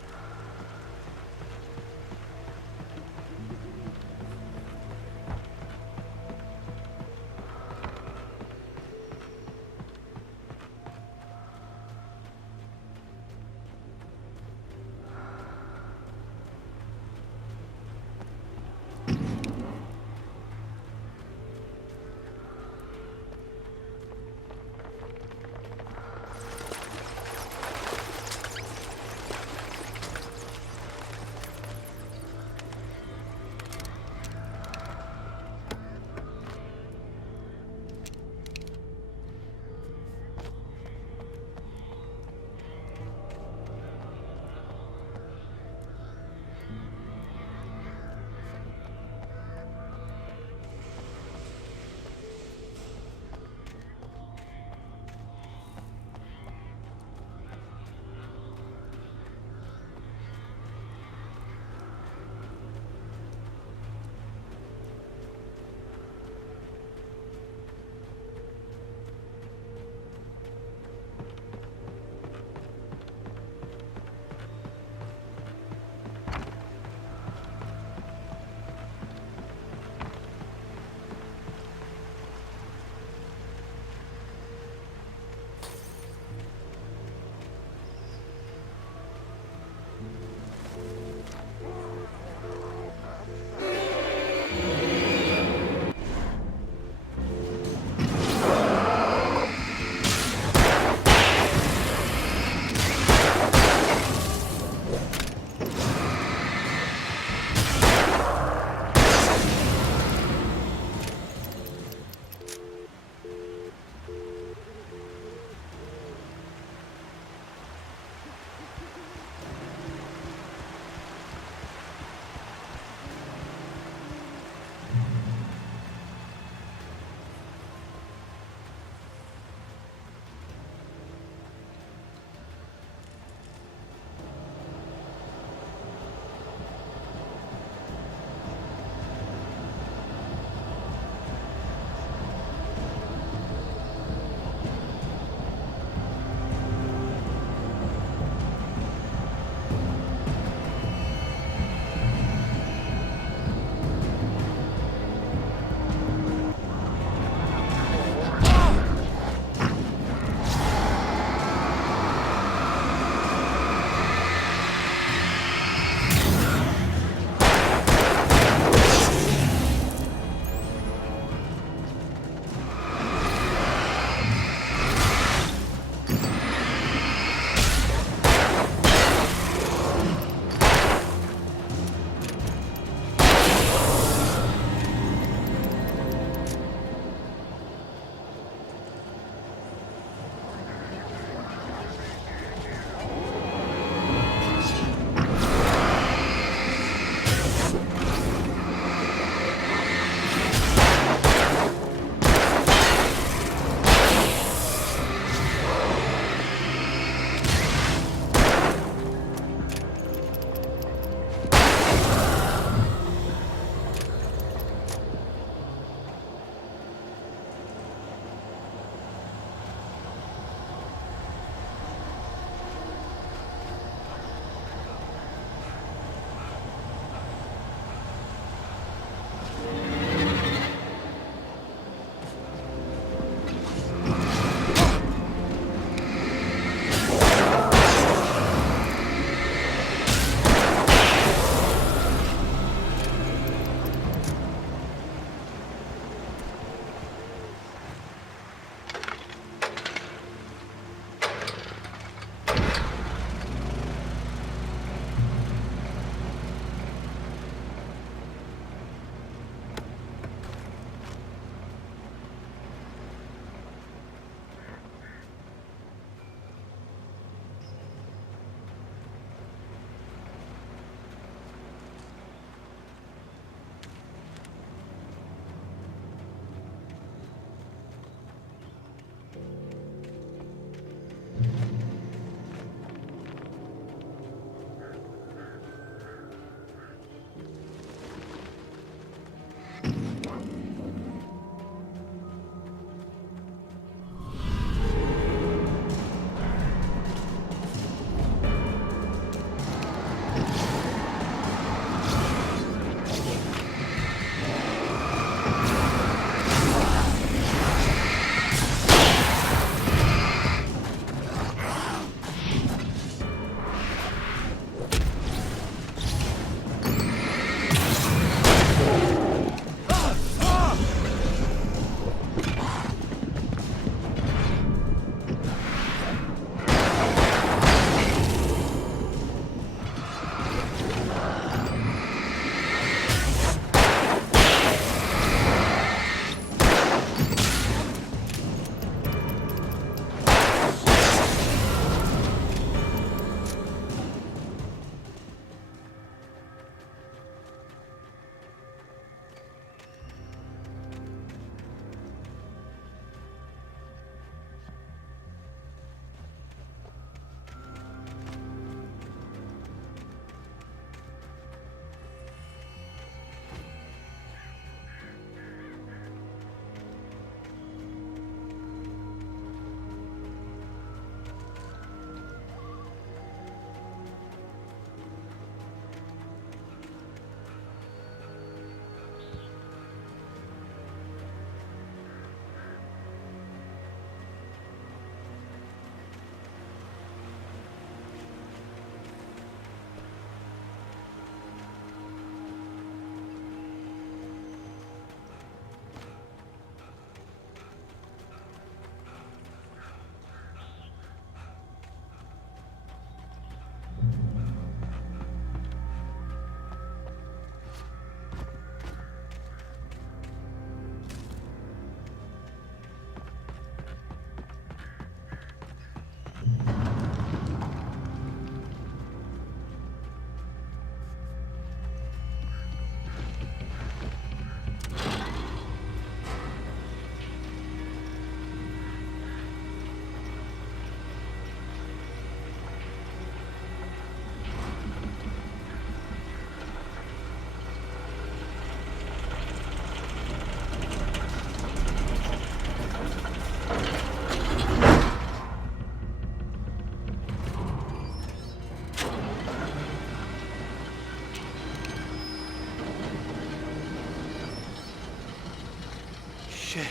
Shit.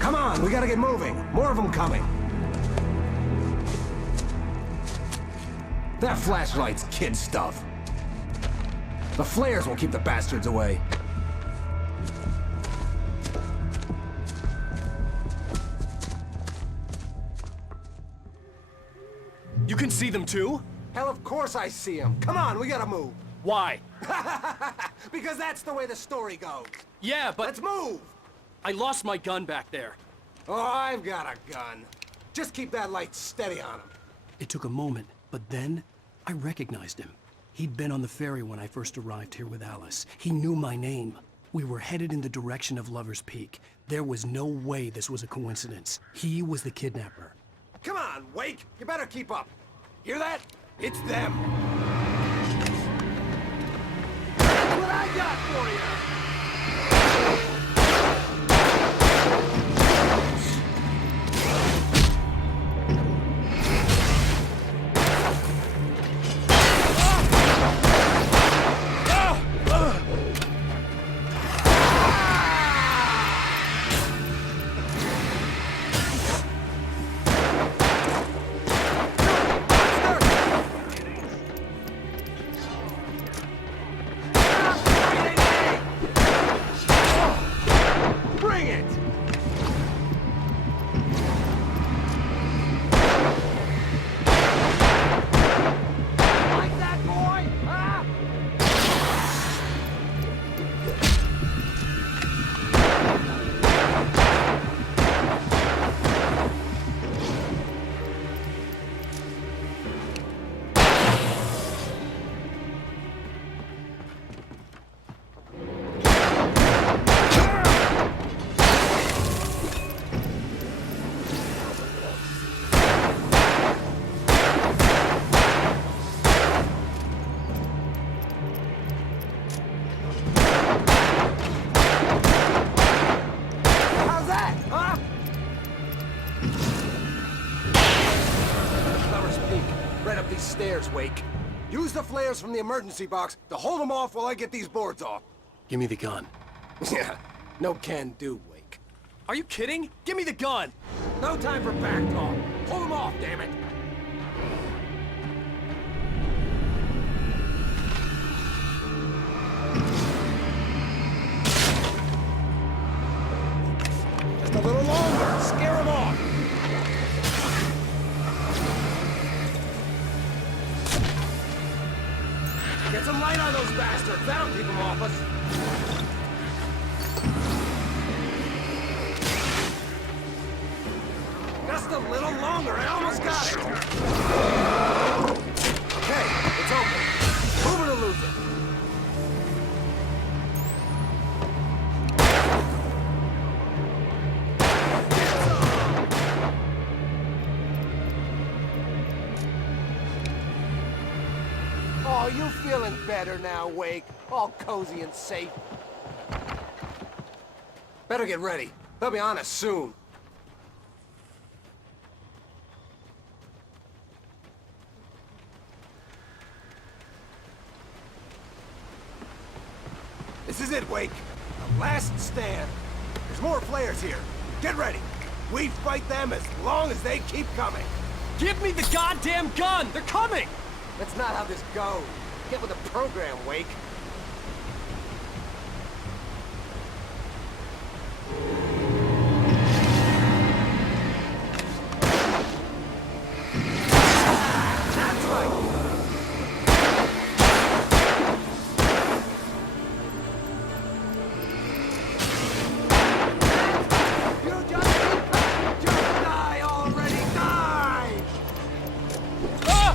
Come on, we gotta get moving. More of them coming. That flashlight's kid stuff. The flares will keep the bastards away. You can see them too? Hell, of course I see them. Come on, we gotta move. Why? Because that's the way the story goes. Yeah, but... Let's move! I lost my gun back there. Oh, I've got a gun. Just keep that light steady on him. It took a moment, but then I recognized him. He'd been on the ferry when I first arrived here with Alice. He knew my name. We were headed in the direction of Lover's Peak. There was no way this was a coincidence. He was the kidnapper. Come on, Wake! You better keep up. Hear that? It's them. That's what I got for you! Stairs, Wake. Use the flares from the emergency box to hold them off while I get these boards off. Give me the gun. Yeah, no can do, Wake. Are you kidding? Give me the gun! No time for back talk. Hold them off, damn it. Just a little longer. Scare them off. Get some light on those bastards. That'll keep them off us. Just a little longer. I almost got it. Okay, it's open. Move it or lose it. Oh, you feeling better now, Wake? All cozy and safe. Better get ready. They'll be on us soon. This is it, Wake. The last stand. There's more flares here. Get ready. We fight them as long as they keep coming. Give me the goddamn gun! They're coming! That's not how this goes. Get with the program, Wake. That's right. You just die already, die! Ah!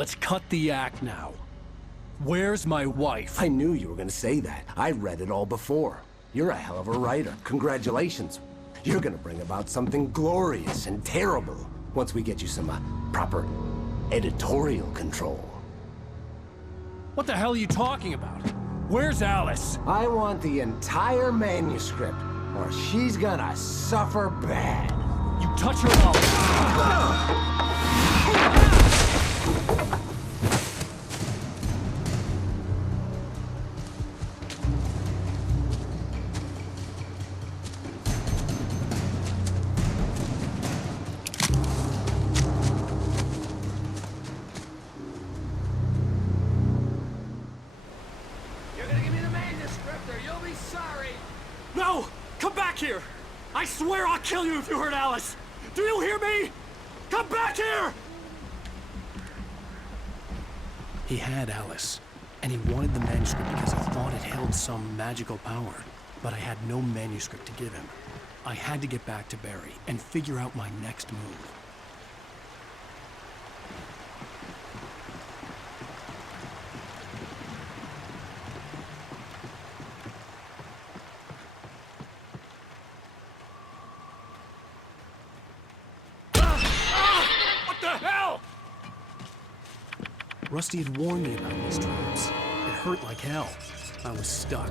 Let's cut the act now. Where's my wife? I knew you were gonna say that. I read it all before. You're a hell of a writer. Congratulations. You're gonna bring about something glorious and terrible once we get you some proper editorial control. What the hell are you talking about? Where's Alice? I want the entire manuscript, or she's gonna suffer bad. You touch her mouth. You're gonna give me the manuscript or you'll be sorry. No! Come back here! I swear I'll kill you if you hurt Alice! Do you hear me? Come back here! He had Alice, and he wanted the manuscript because he thought it held some magical power. But I had no manuscript to give him. I had to get back to Barry and figure out my next move. What the hell? Rusty had warned me about these traps. It hurt like hell. I was stuck.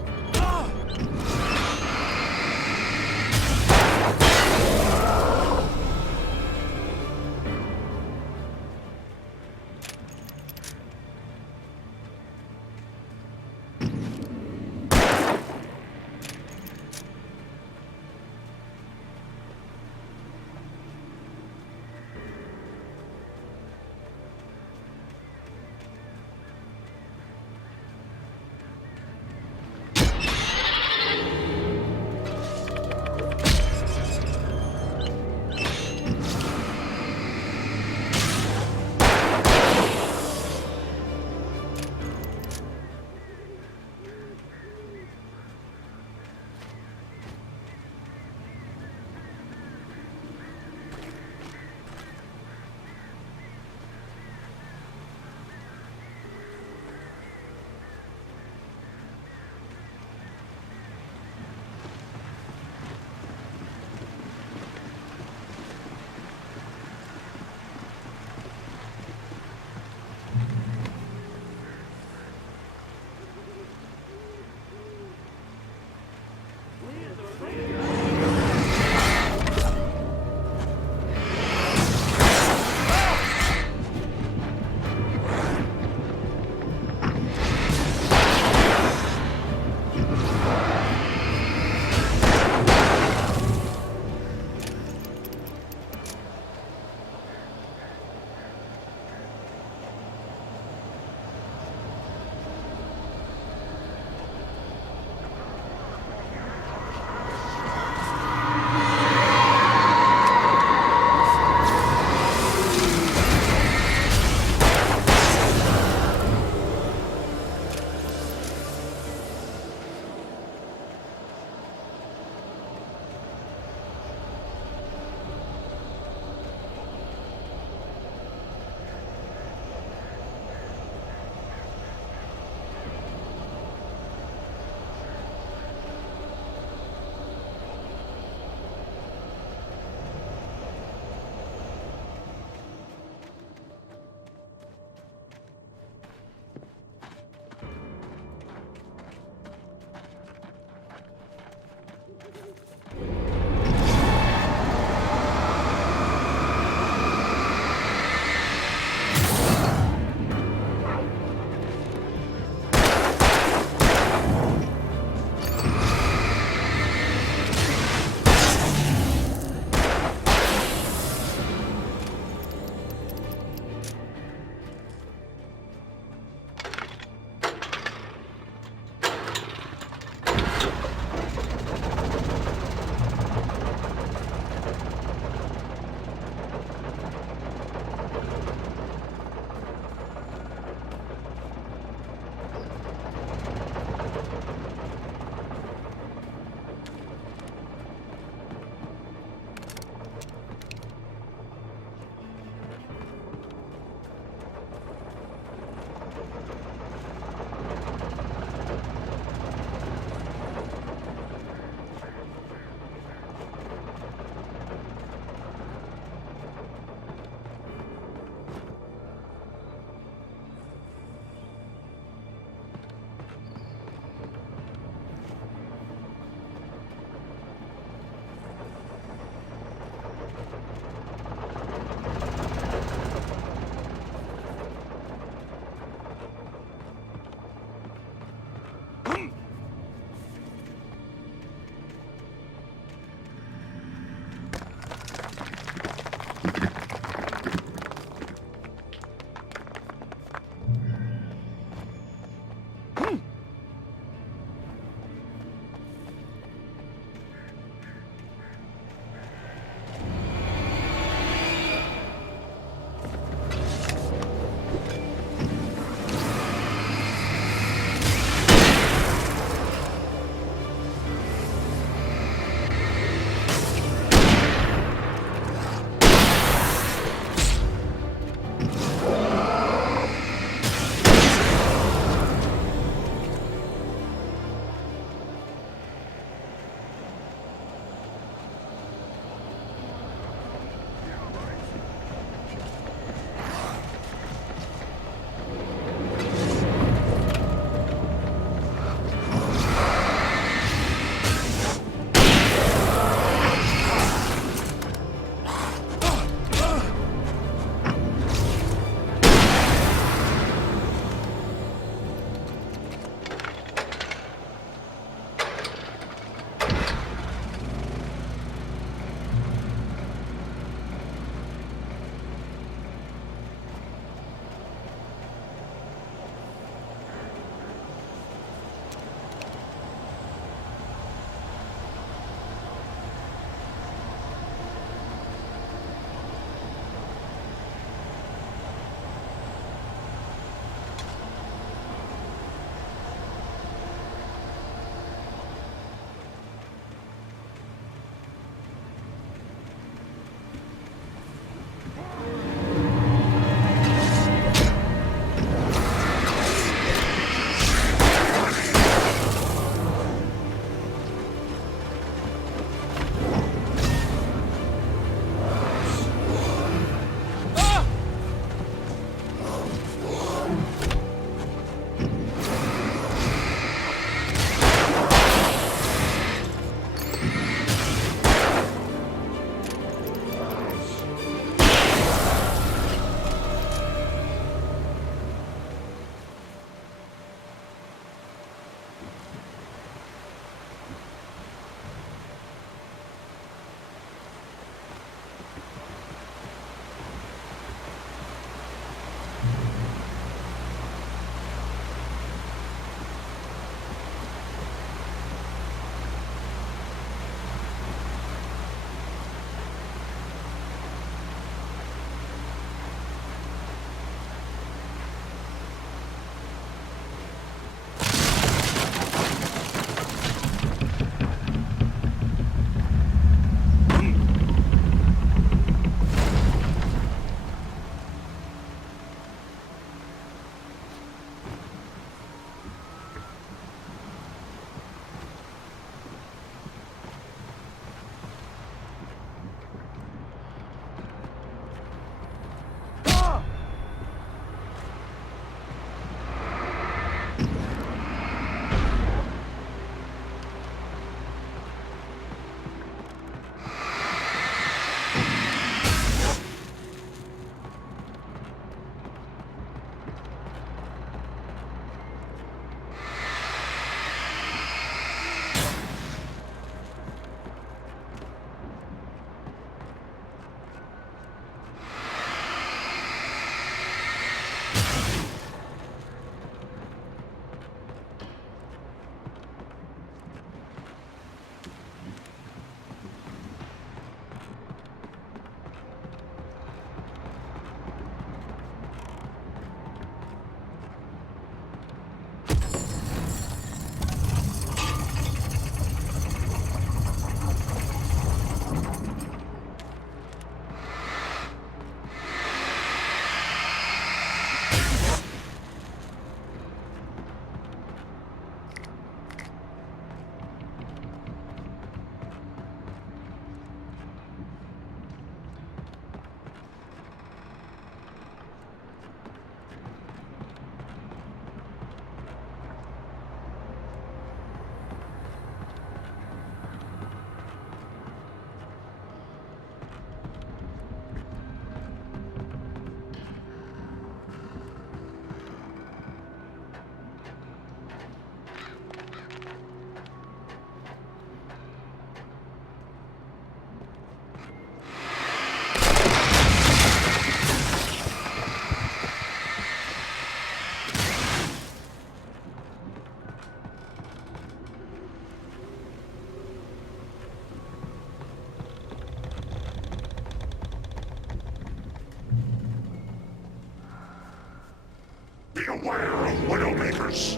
Be aware of Widowmakers.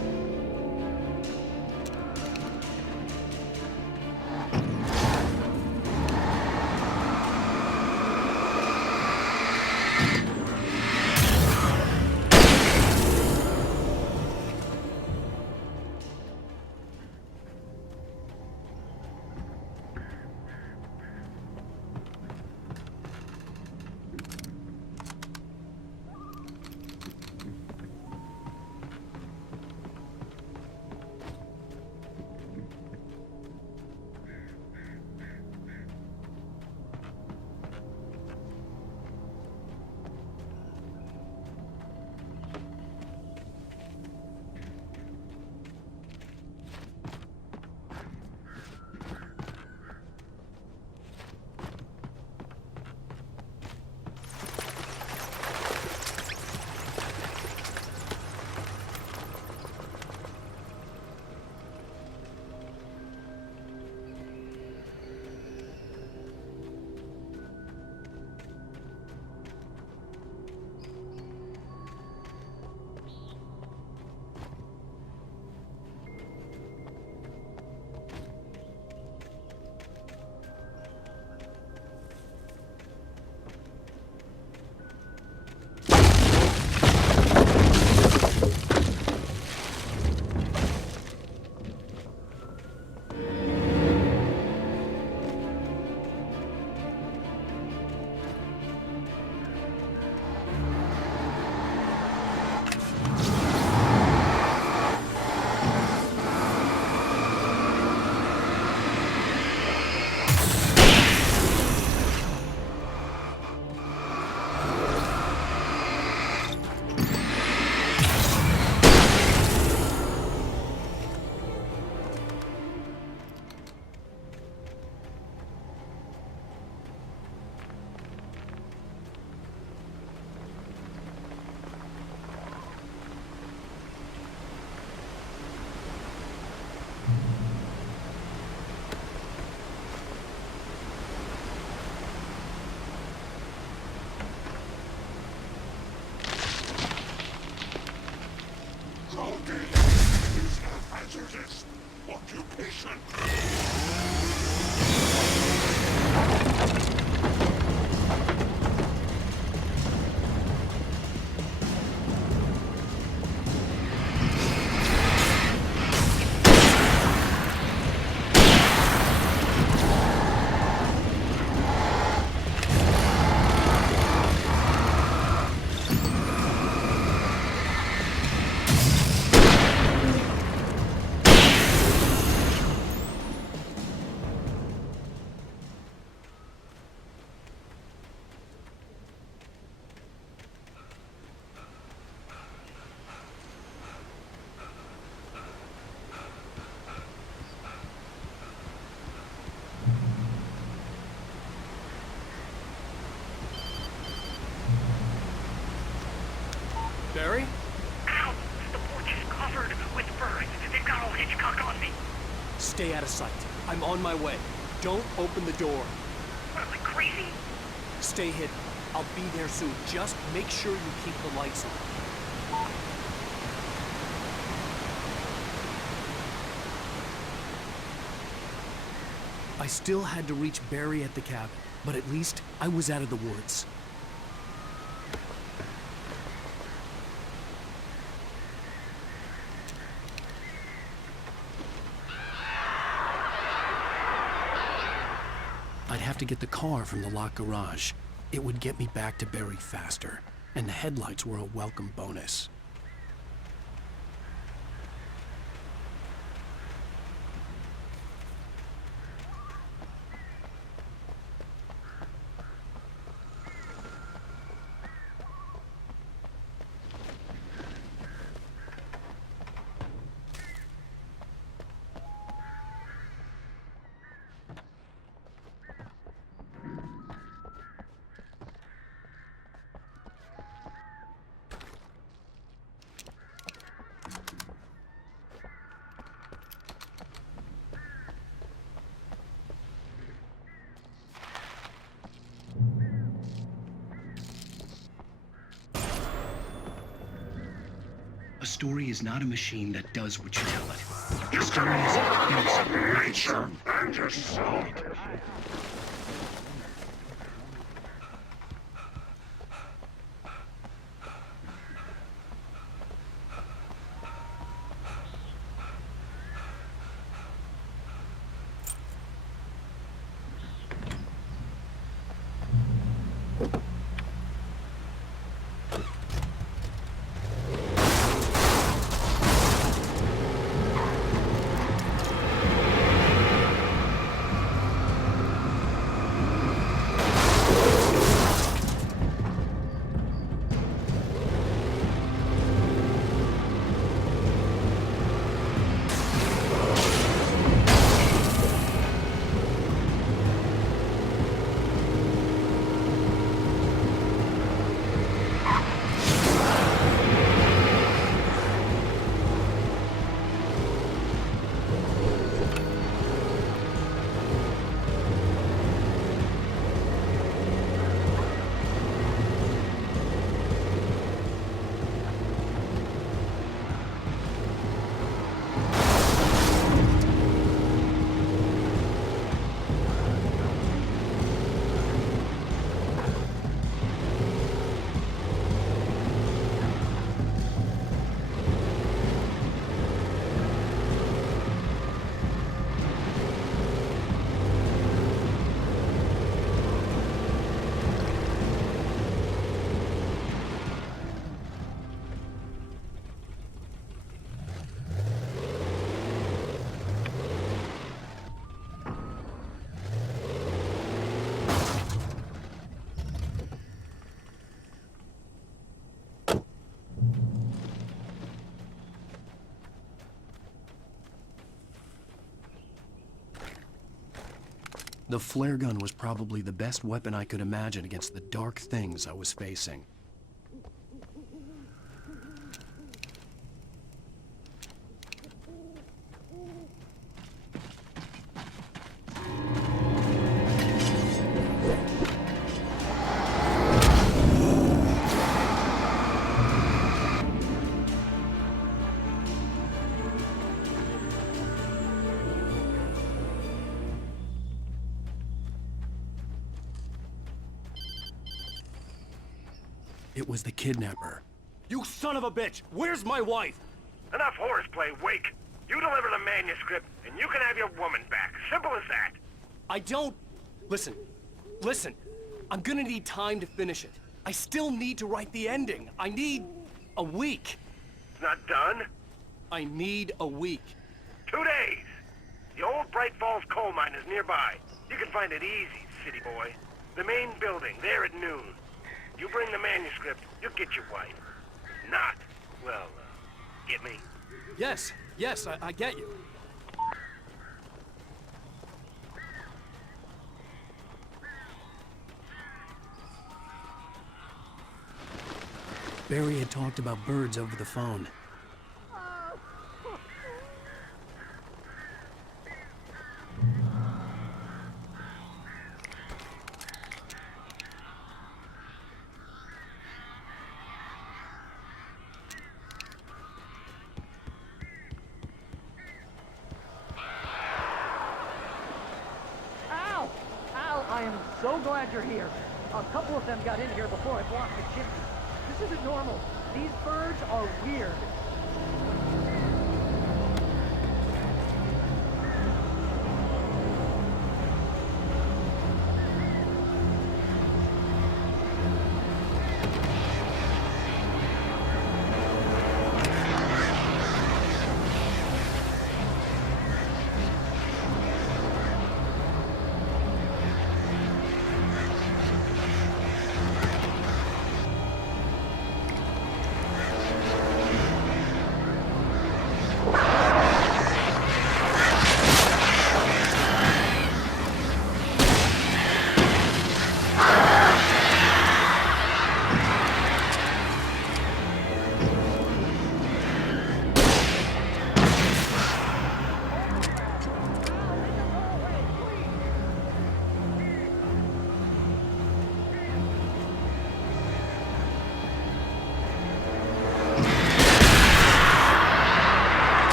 Barry? Ow! The porch is covered with birds. They've got old Hitchcock on me. Stay out of sight. I'm on my way. Don't open the door. What, am I crazy? Stay hidden. I'll be there soon. Just make sure you keep the lights on. I still had to reach Barry at the cabin, but at least I was out of the woods. I'd have to get the car from the locked garage. It would get me back to Barry faster, and the headlights were a welcome bonus. story is not a machine that does what you tell it. The story is Nature and yourself. The flare gun was probably the best weapon I could imagine against the dark things I was facing. It was the kidnapper. You son of a bitch! Where's my wife? Enough horseplay, Wake. You deliver the manuscript, and you can have your woman back. Simple as that. I don't... Listen. I'm gonna need time to finish it. I still need to write the ending. I need a week. It's not done? I need a week. 2 days. The old Bright Falls coal mine is nearby. You can find it easy, city boy. The main building, there at noon. You bring the manuscript, you'll get your wife. Not, well, get me? Yes, I get you. Barry had talked about birds over the phone. I am so glad you're here. A couple of them got in here before I blocked the chimney. This isn't normal. These birds are weird.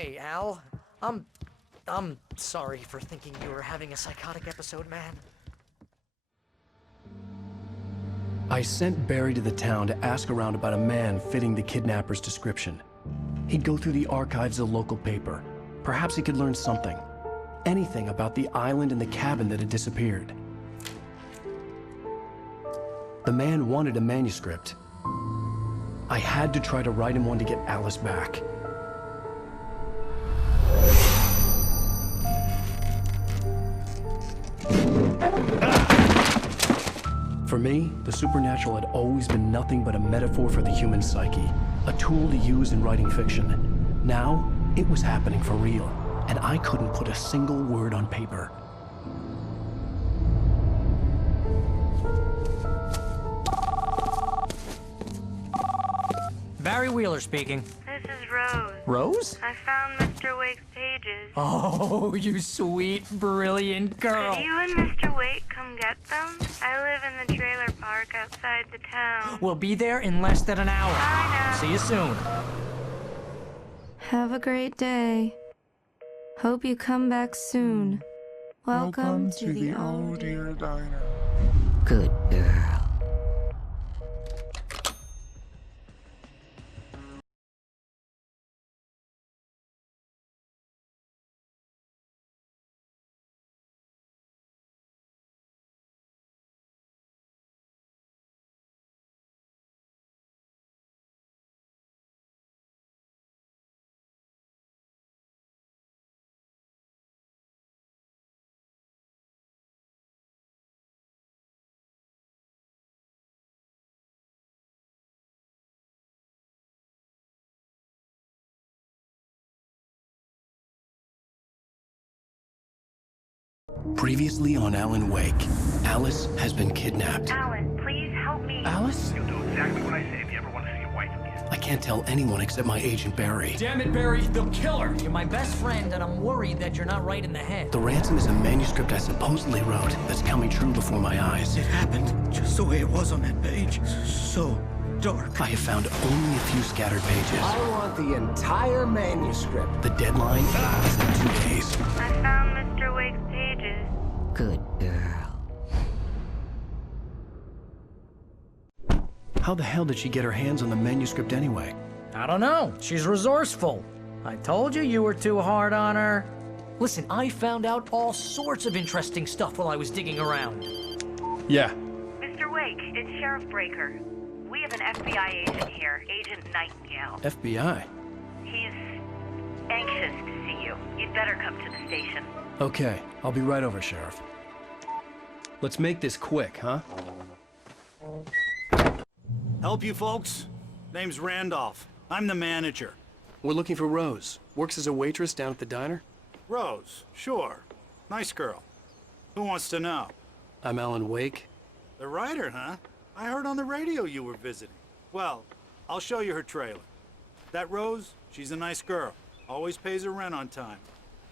Hey, Al. I'm sorry for thinking you were having a psychotic episode, man. I sent Barry to the town to ask around about a man fitting the kidnapper's description. He'd go through the archives of the local paper. Perhaps he could learn something. Anything about the island and the cabin that had disappeared. The man wanted a manuscript. I had to try to write him one to get Alice back. For me, the supernatural had always been nothing but a metaphor for the human psyche, a tool to use in writing fiction. Now, it was happening for real, and I couldn't put a single word on paper. Barry Wheeler speaking. This is Rose. Rose? I found Mr. Wake's pages. Oh, you sweet, brilliant girl. Could you and Mr. Wake come get them? I live in the trailer park outside the town. We'll be there in less than an hour. Bye now. See you soon. Have a great day. Hope you come back soon. Welcome to the Oh Dear Diner. Good girl. Previously on Alan Wake, Alice has been kidnapped. Alan, please help me. Alice? You'll do exactly what I say if you ever want to see your wife again. I can't tell anyone except my agent Barry. Damn it, Barry, they'll kill her. You're my best friend, and I'm worried that you're not right in the head. The ransom is a manuscript I supposedly wrote that's coming true before my eyes. It happened just the way it was on that page. So dark. I have found only a few scattered pages. I want the entire manuscript. The deadline is in 2 days. I found Mr. Wake's pages. Good girl. How the hell did she get her hands on the manuscript anyway? I don't know. She's resourceful. I told you you were too hard on her. Listen, I found out all sorts of interesting stuff while I was digging around. Yeah. Mr. Wake, it's Sheriff Breaker. We have an FBI agent here, Agent Nightingale. FBI? He's anxious to see you. You'd better come to the station. Okay, I'll be right over, Sheriff. Let's make this quick, huh? Help you folks? Name's Randolph. I'm the manager. We're looking for Rose. Works as a waitress down at the diner. Rose, sure. Nice girl. Who wants to know? I'm Alan Wake. The writer, huh? I heard on the radio you were visiting. Well, I'll show you her trailer. That Rose, she's a nice girl. Always pays her rent on time.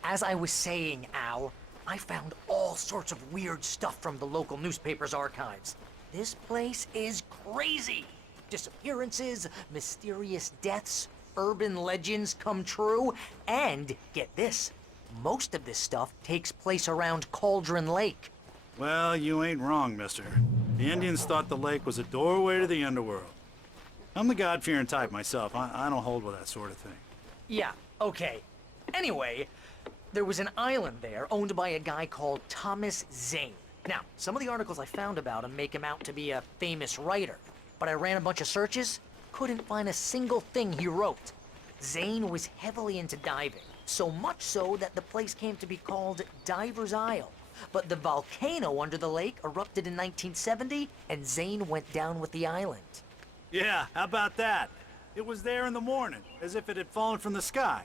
As I was saying, Al, I found all sorts of weird stuff from the local newspaper's archives. This place is crazy. Disappearances, mysterious deaths, urban legends come true, and get this, most of this stuff takes place around Cauldron Lake. Well, you ain't wrong, mister. The Indians thought the lake was a doorway to the underworld. I'm the God-fearing type myself. I don't hold with that sort of thing. Yeah, okay. Anyway, there was an island there owned by a guy called Thomas Zane. Now, some of the articles I found about him make him out to be a famous writer, but I ran a bunch of searches, couldn't find a single thing he wrote. Zane was heavily into diving, so much so that the place came to be called Diver's Isle. But the volcano under the lake erupted in 1970, and Zane went down with the island. Yeah, how about that? It was there in the morning, as if it had fallen from the sky.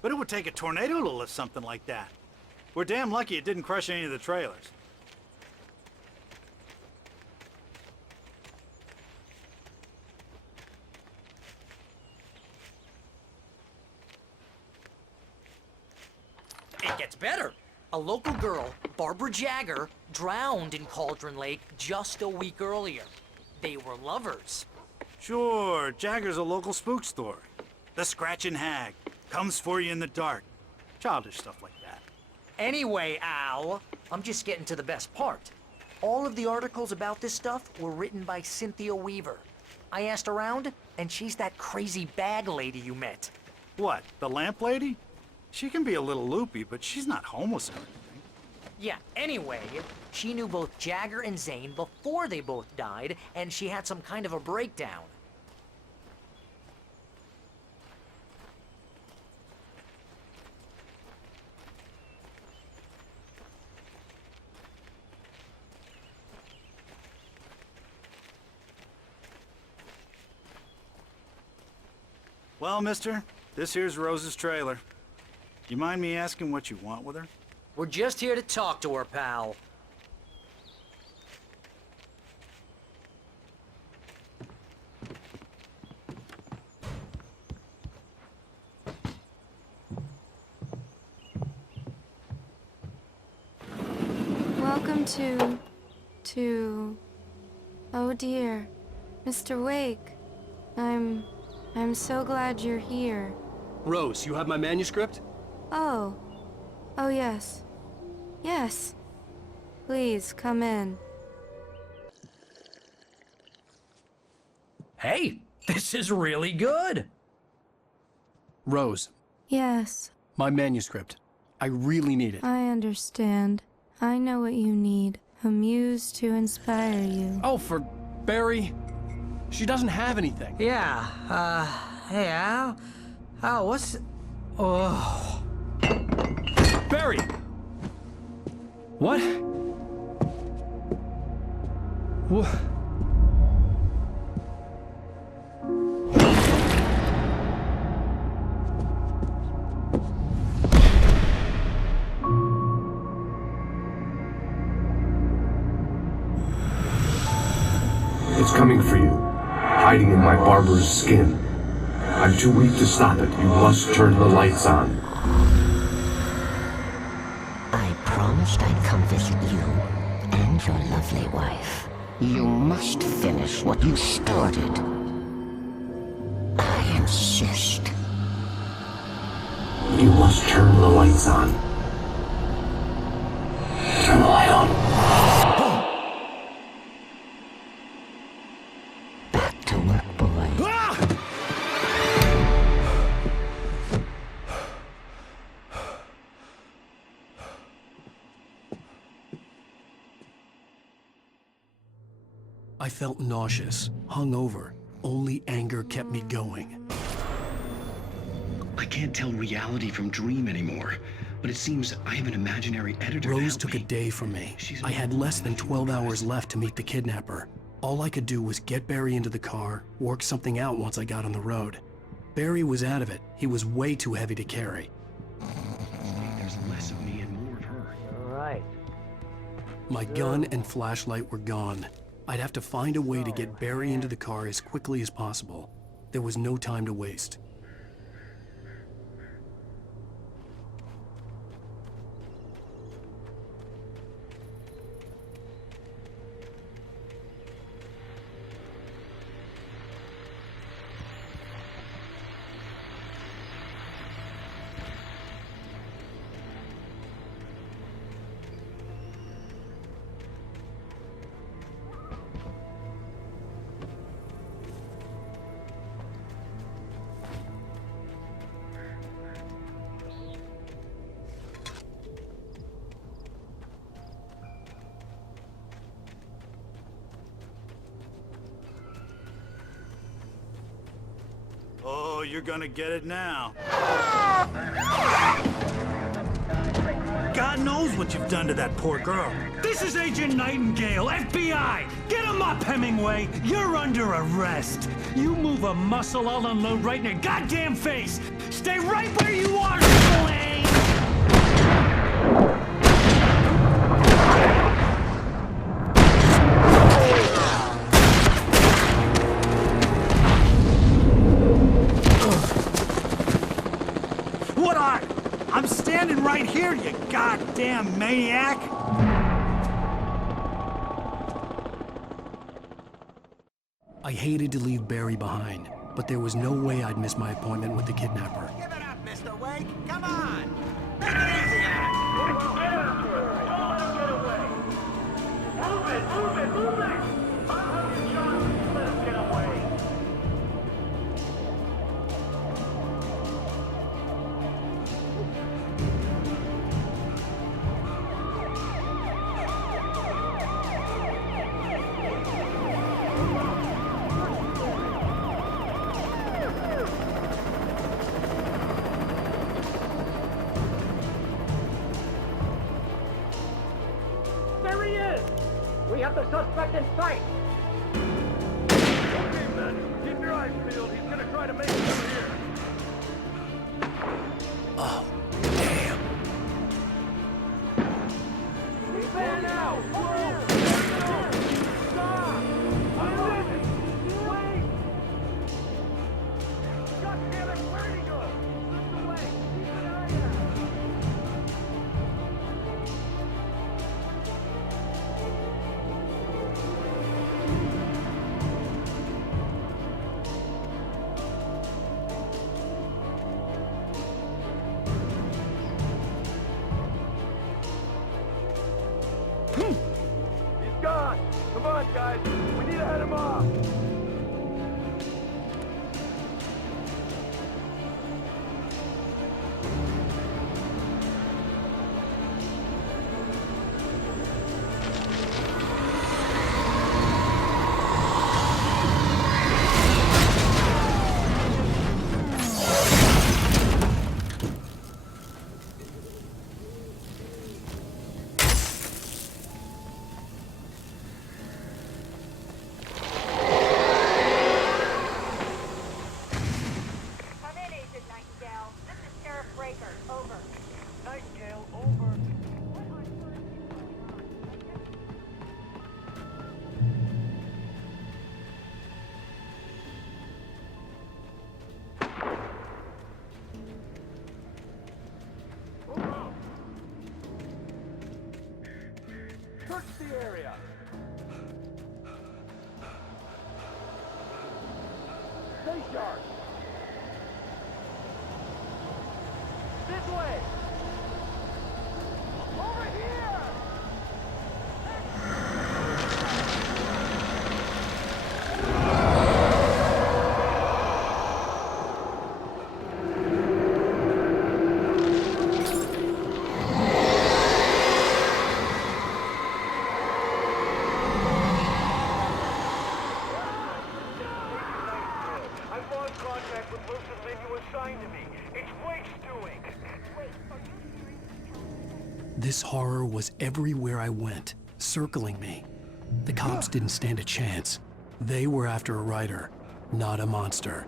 But it would take a tornado to lift something like that. We're damn lucky it didn't crush any of the trailers. It gets better. A local girl, Barbara Jagger, drowned in Cauldron Lake just a week earlier. They were lovers. Sure, Jagger's a local spook story. The Scratching Hag. comes for you in the dark. Childish stuff like that. Anyway, Al, I'm just getting to the best part. All of the articles about this stuff were written by Cynthia Weaver. I asked around, and she's that crazy bag lady you met. What, the lamp lady? She can be a little loopy, but she's not homeless or anything. Yeah, anyway, she knew both Jagger and Zane before they both died, and she had some kind of a breakdown. Well, mister, this here's Rose's trailer. You mind me asking what you want with her? We're just here to talk to her, pal. Welcome to... Oh dear, Mr. Wake. I'm so glad you're here. Rose, you have my manuscript? Oh. Oh, yes. Yes. Please, come in. Hey, this is really good! Rose. Yes. My manuscript. I really need it. I understand. I know what you need. A muse to inspire you. Oh, for Barry? She doesn't have anything. Yeah, hey, Al? Al, what's... Oh... Barry! What? What? It's coming for you, hiding in my barber's skin. I'm too weak to stop it. You must turn the lights on. I promised I'd come visit you and your lovely wife. You must finish what you started. I insist. You must turn the lights on. Turn the light on. Back to work, boy. I felt nauseous, hungover. Only anger kept me going. I can't tell reality from dream anymore, but it seems I have an imaginary editor to Rose help took me. a day from me. I had less than 12 hours left to meet the kidnapper. All I could do was get Barry into the car, work something out once I got on the road. Barry was out of it. He was way too heavy to carry. There's less of me and more of her. All right. My gun and flashlight were gone. I'd have to find a way to get Barry into the car as quickly as possible. There was no time to waste. Oh, you're gonna get it now. God knows what you've done to that poor girl. This is Agent Nightingale, FBI! Get him up, Hemingway! You're under arrest! You move a muscle, I'll unload right in your goddamn face! Stay right where you are, Slane! I'm standing right here, you goddamn maniac! I hated to leave Barry behind, but there was no way I'd miss my appointment with the kidnapper. Give it up, Mr. Wake. Come on. Take it easy on him. Get after him. Don't let him get away. Move it, move it, move it. I'll have you shot. Let him get away. There he is! We have the suspect in sight! Okay, men. Keep your eyes peeled. He's gonna try to make it over here. Oh, damn. He's there now! Whoa! Stop! I'm moving! Wait! God damn it! Where'd he go? Slip away! Keep an eye out! He's gone! Come on, guys! We need to head him off! Come in, Agent Nightingale. This is Sheriff Breaker. Over. Nightingale, over. Search the area. Stay sharp. This way. Over here. I've lost contact with most of the men you assigned to me. It's Wake's doing. This horror was everywhere I went, circling me. The cops didn't stand a chance. They were after a writer, not a monster.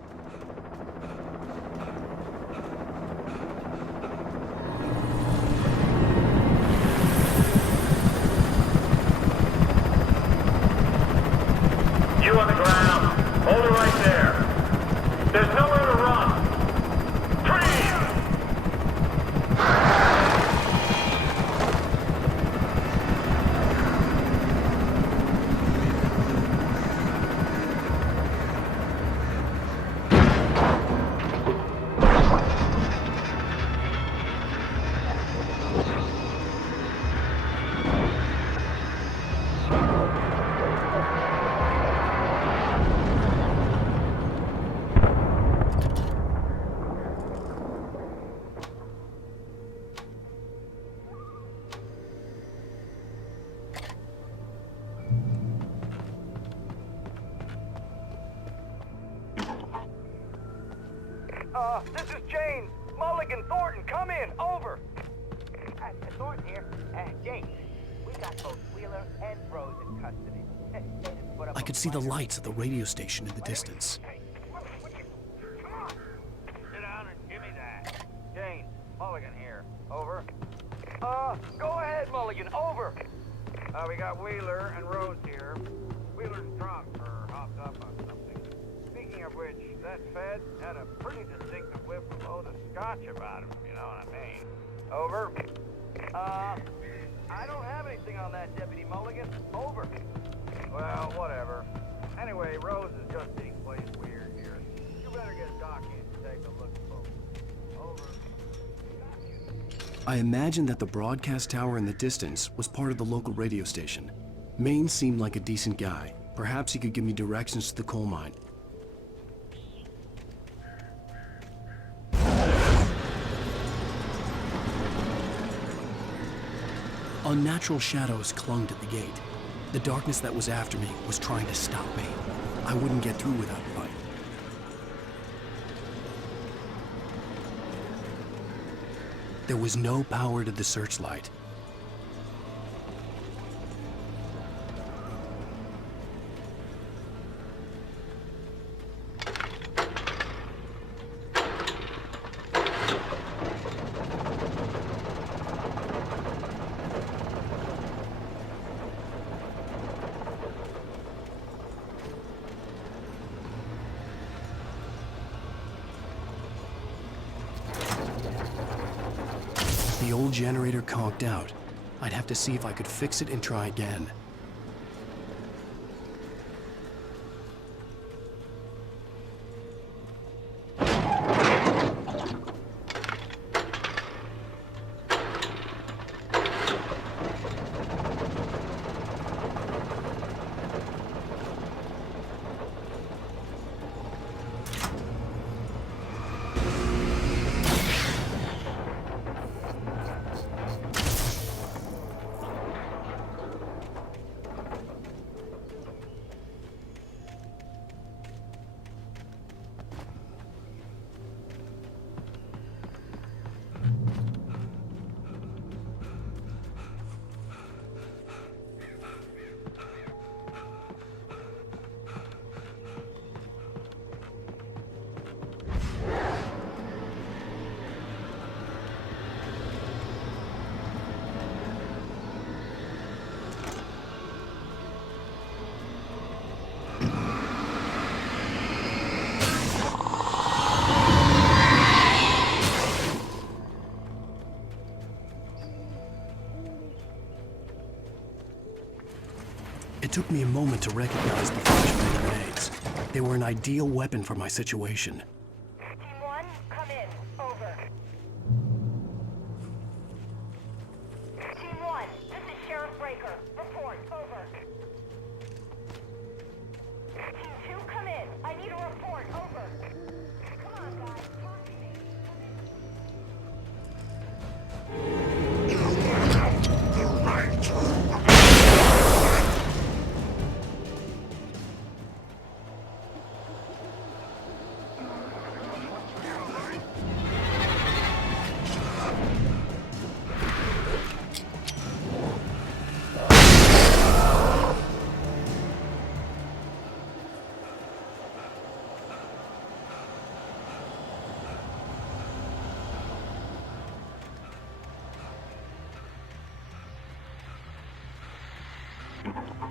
You on the ground. Hold it right there. There's nowhere to run. Freeze! This is James. Mulligan, Thornton, come in. Over. Thornton here. James, we got both Wheeler and Rose in custody. I could see the lights of the radio station in the distance. Sit down and give me that. James, Mulligan here. Over. Go ahead, Mulligan. Over. We got Wheeler and Rose here. Wheeler's drunk or hopped up on something. Speaking of which, that Fed had a pretty distinctive whiff of load of scotch about him, you know what I mean. Over. I don't have anything on that, Deputy Mulligan. Over. Well, whatever. Anyway, Rose is just being plain weird here. You better get Doc in to take a look at folks. Over. I imagined that the broadcast tower in the distance was part of the local radio station. Maine seemed like a decent guy. Perhaps he could give me directions to the coal mine. Unnatural shadows clung to the gate. The darkness that was after me was trying to stop me. I wouldn't get through without a fight. There was no power to the searchlight. The old generator conked out. I'd have to see if I could fix it and try again. It took me a moment to recognize the flashbang grenades. They were an ideal weapon for my situation. Team 1, come in. Over. Team 1, this is Sheriff Breaker. Report. Over. Team 2, come in. I need a report. Over. Come on, guys. Talk to me.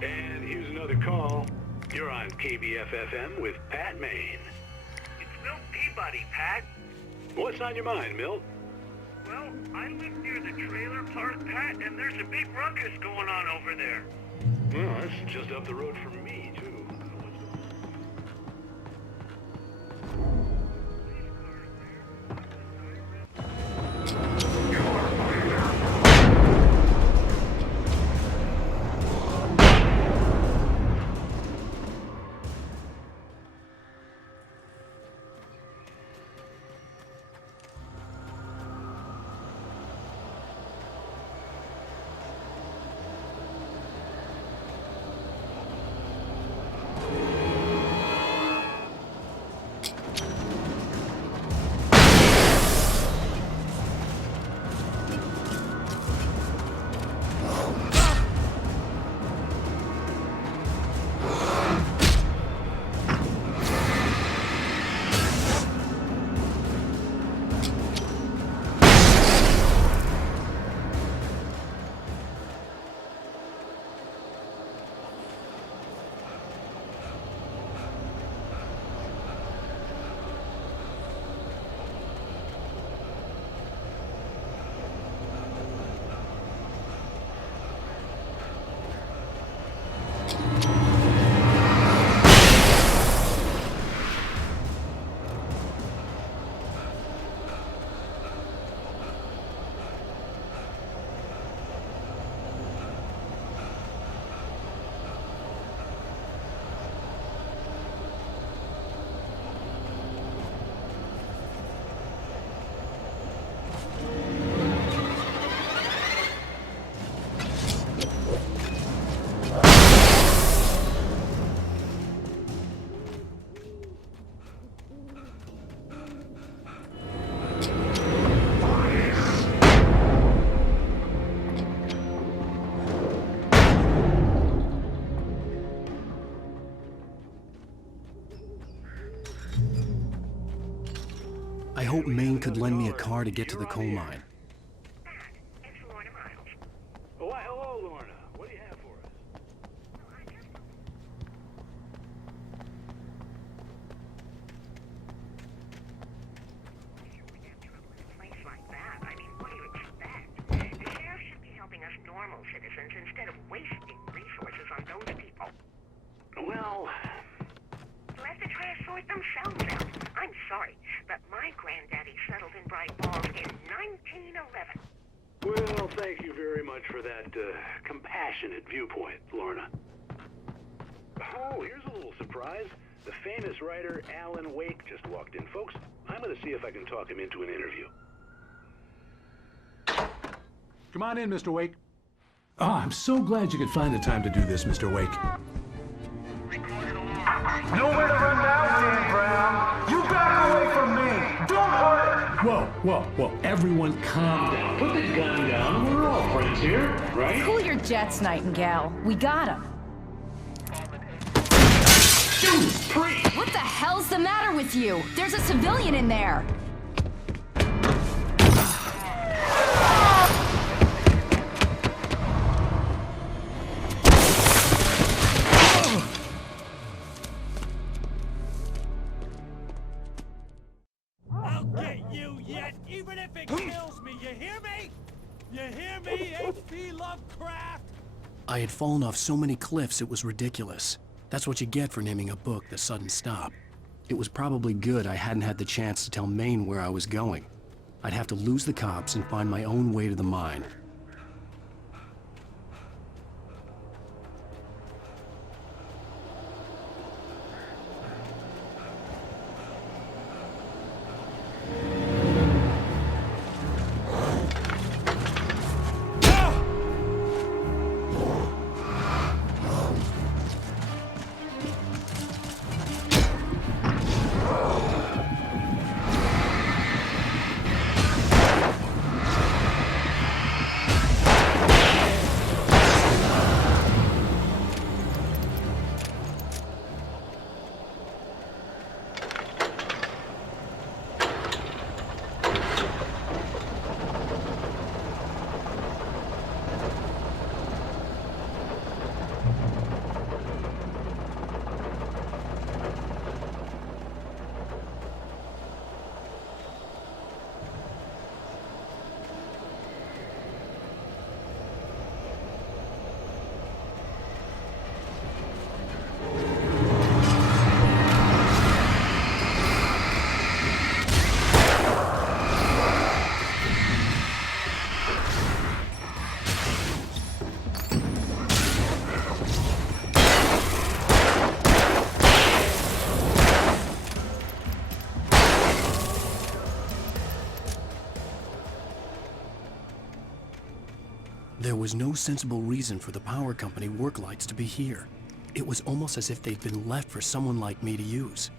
And here's another call. You're on KBFFM with Pat Maine. It's Milt Peabody, Pat. What's on your mind, Milt? Well, I live near the trailer park, Pat, and there's a big ruckus going on over there. Well, that's just up the road from me, too. I hope Maine could lend me a car to get to the coal mine. Oh, why, hello, Lorna. What do you have for us? The sheriff should be helping us normal citizens instead of wasting resources on those people. Well... They'll have to try to sort themselves out. I'm sorry, but my granddaddy settled in Bright Falls in 1911. Well, thank you very much for that, compassionate viewpoint, Lorna. Oh, here's a little surprise. The famous writer Alan Wake just walked in. Folks, I'm gonna see if I can talk him into an interview. Come on in, Mr. Wake. Oh, I'm so glad you could find the time to do this, Mr. Wake. Nowhere to run now, Dan Brown. You back away from me. Don't hurt. Whoa. Everyone calm down. Put the gun down. We're all friends here, right? Cool your jets, Nightingale. We got him. What the hell's the matter with you? There's a civilian in there. I'll get you yet, even if it kills me. You hear me? You hear me, H.P. Lovecraft? I had fallen off so many cliffs it was ridiculous. That's what you get for naming a book The Sudden Stop. It was probably good I hadn't had the chance to tell Maine where I was going. I'd have to lose the cops and find my own way to the mine. There was no sensible reason for the power company work lights to be here. It was almost as if they'd been left for someone like me to use.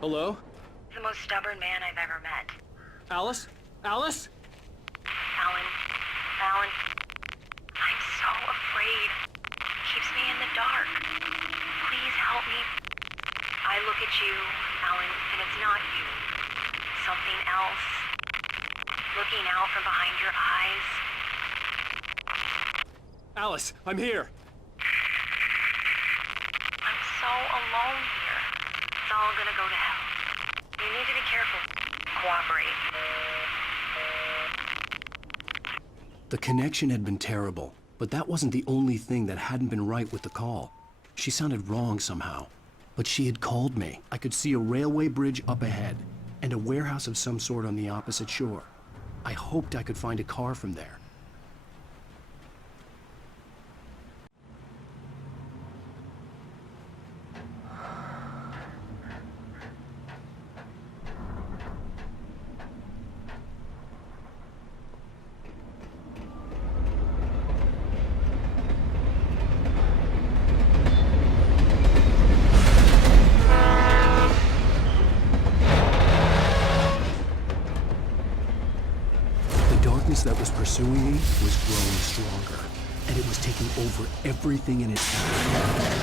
Hello? The most stubborn man I've ever met. Alice? Alice? Alan, I'm so afraid. Keeps me in the dark. Please help me. I look at you, Alan, and it's not you. Something else. Looking out from behind your eyes. Alice, I'm here. I'm so alone here. It's all gonna go to hell. You need to be careful. Cooperate. The connection had been terrible, but that wasn't the only thing that hadn't been right with the call. She sounded wrong somehow, but she had called me. I could see a railway bridge up ahead, and a warehouse of some sort on the opposite shore. I hoped I could find a car from there. That was pursuing me was growing stronger, and it was taking over everything in its path.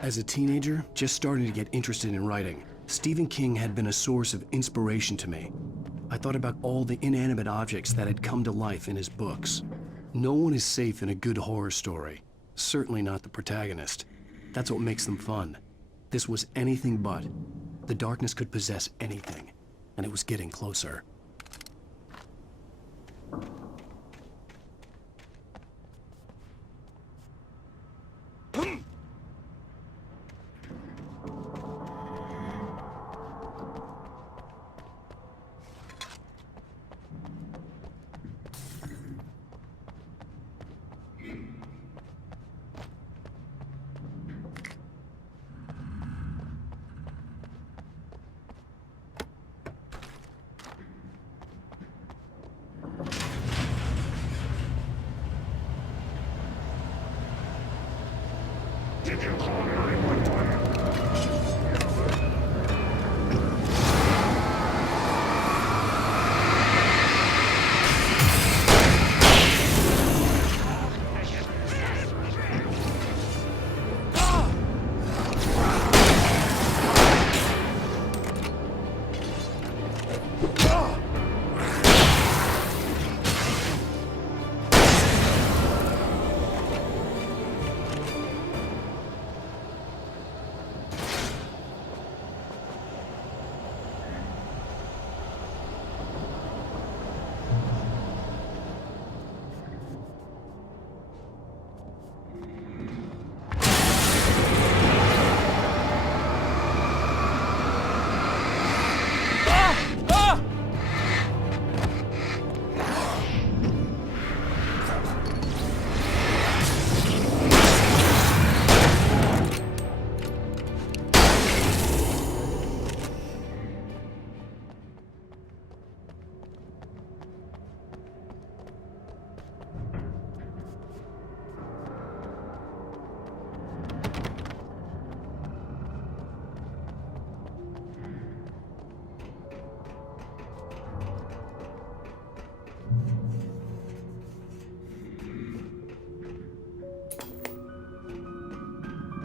As a teenager, just starting to get interested in writing, Stephen King had been a source of inspiration to me. I thought about all the inanimate objects that had come to life in his books. No one is safe in a good horror story. Certainly not the protagonist. That's what makes them fun. This was anything but. The darkness could possess anything, and it was getting closer. Did you call 911?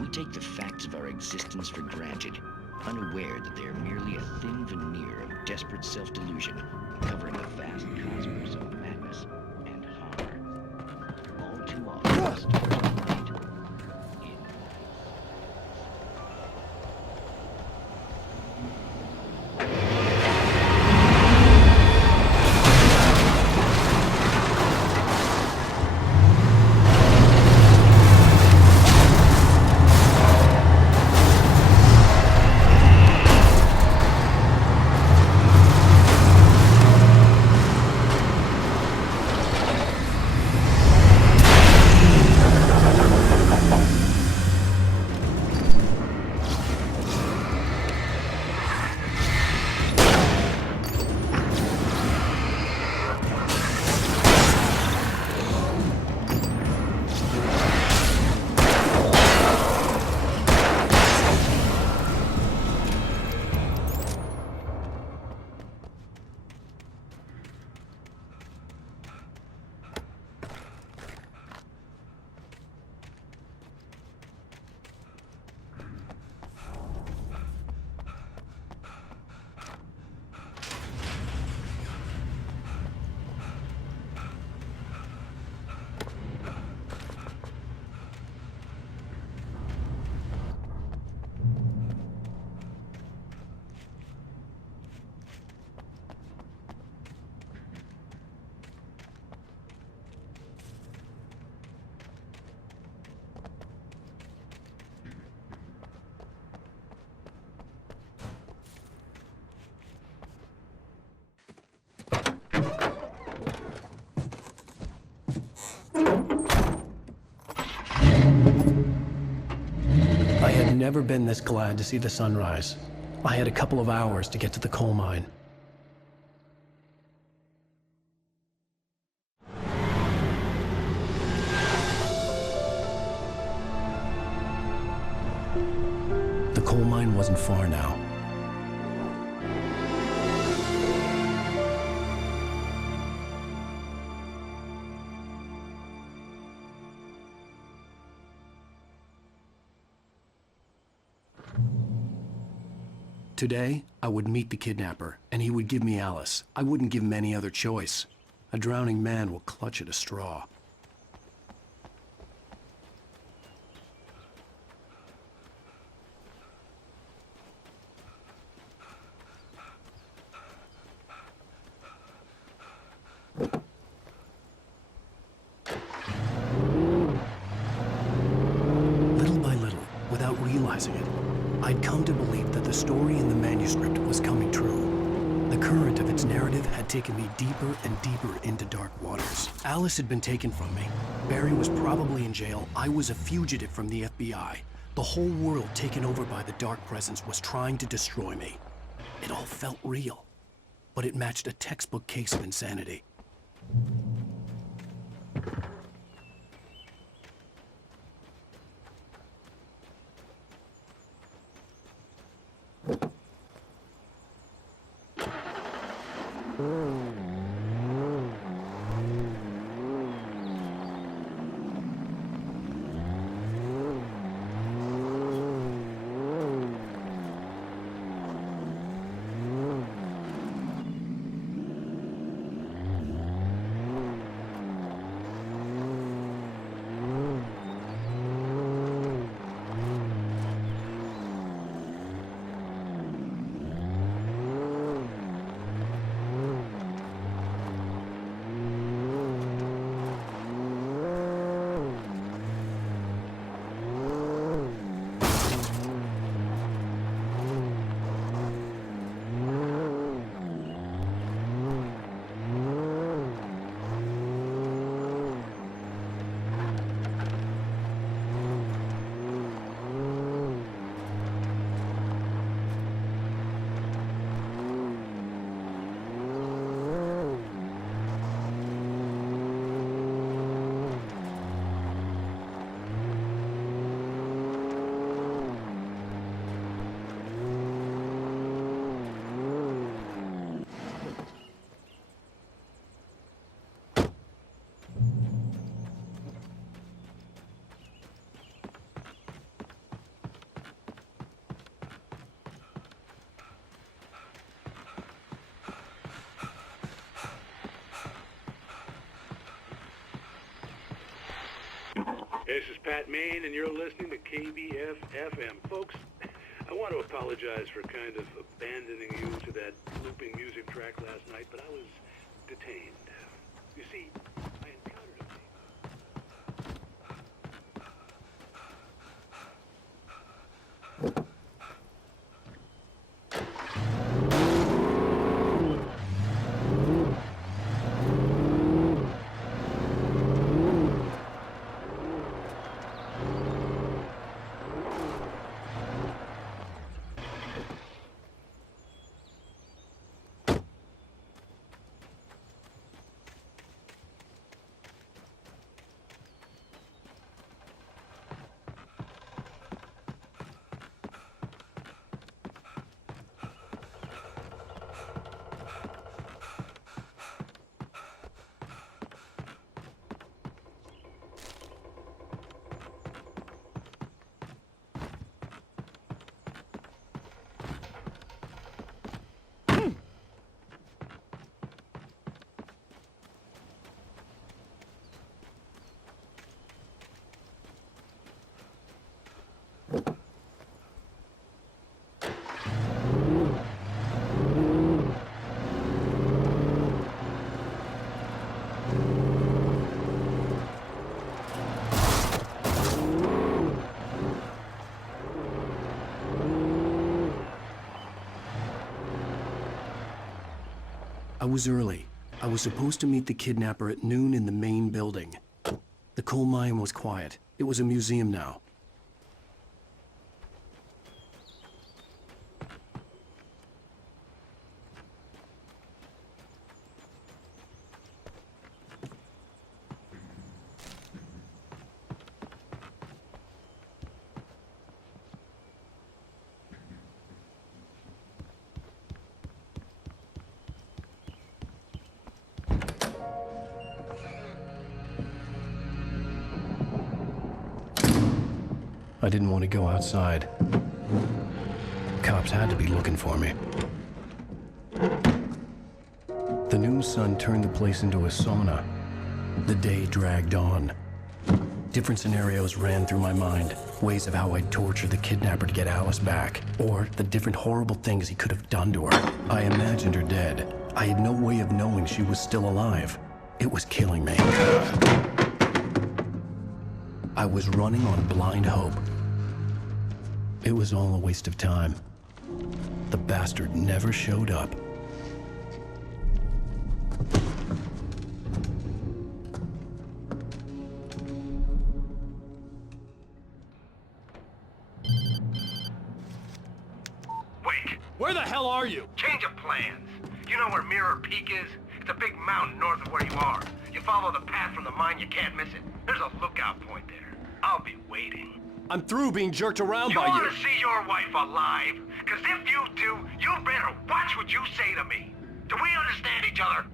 We take the facts of our existence for granted. unaware that they are merely a thin veneer of desperate self-delusion, covering the vast cosmos of madness and horror. All too often, stars are light in I had never been this glad to see the sunrise. I had a couple of hours to get to the coal mine. The coal mine wasn't far now. Today, I would meet the kidnapper, and he would give me Alice. I wouldn't give him any other choice. A drowning man will clutch at a straw. Little by little, without realizing it, I'd come to believe that the story in the manuscript was coming true. The current of its narrative had taken me deeper and deeper into dark waters. Alice had been taken from me. Barry was probably in jail. I was a fugitive from the FBI. The whole world taken over by the dark presence was trying to destroy me. It all felt real, but it matched a textbook case of insanity. This is Pat Maine, and you're listening to KBF-FM. Folks, I want to apologize for kind of abandoning you to that looping music track last night, but I was detained. You see, I encountered a... I was early. I was supposed to meet the kidnapper at noon in the main building. The coal mine was quiet. It was a museum now. I didn't want to go outside. Cops had to be looking for me. The noon sun turned the place into a sauna. The day dragged on. Different scenarios ran through my mind. Ways of how I'd torture the kidnapper to get Alice back. Or the different horrible things he could have done to her. I imagined her dead. I had no way of knowing she was still alive. It was killing me. I was running on blind hope. It was all a waste of time. The bastard never showed up. Wait. Where the hell are you? Change of plans. You know where Mirror Peak is? It's a big mountain north of where you are. You follow the path from the mine, you can't miss it. There's a lookout point there. I'll be waiting. I'm through being jerked around by You you. want to see your wife alive? Because if you do, you better watch what you say to me. Do we understand each other?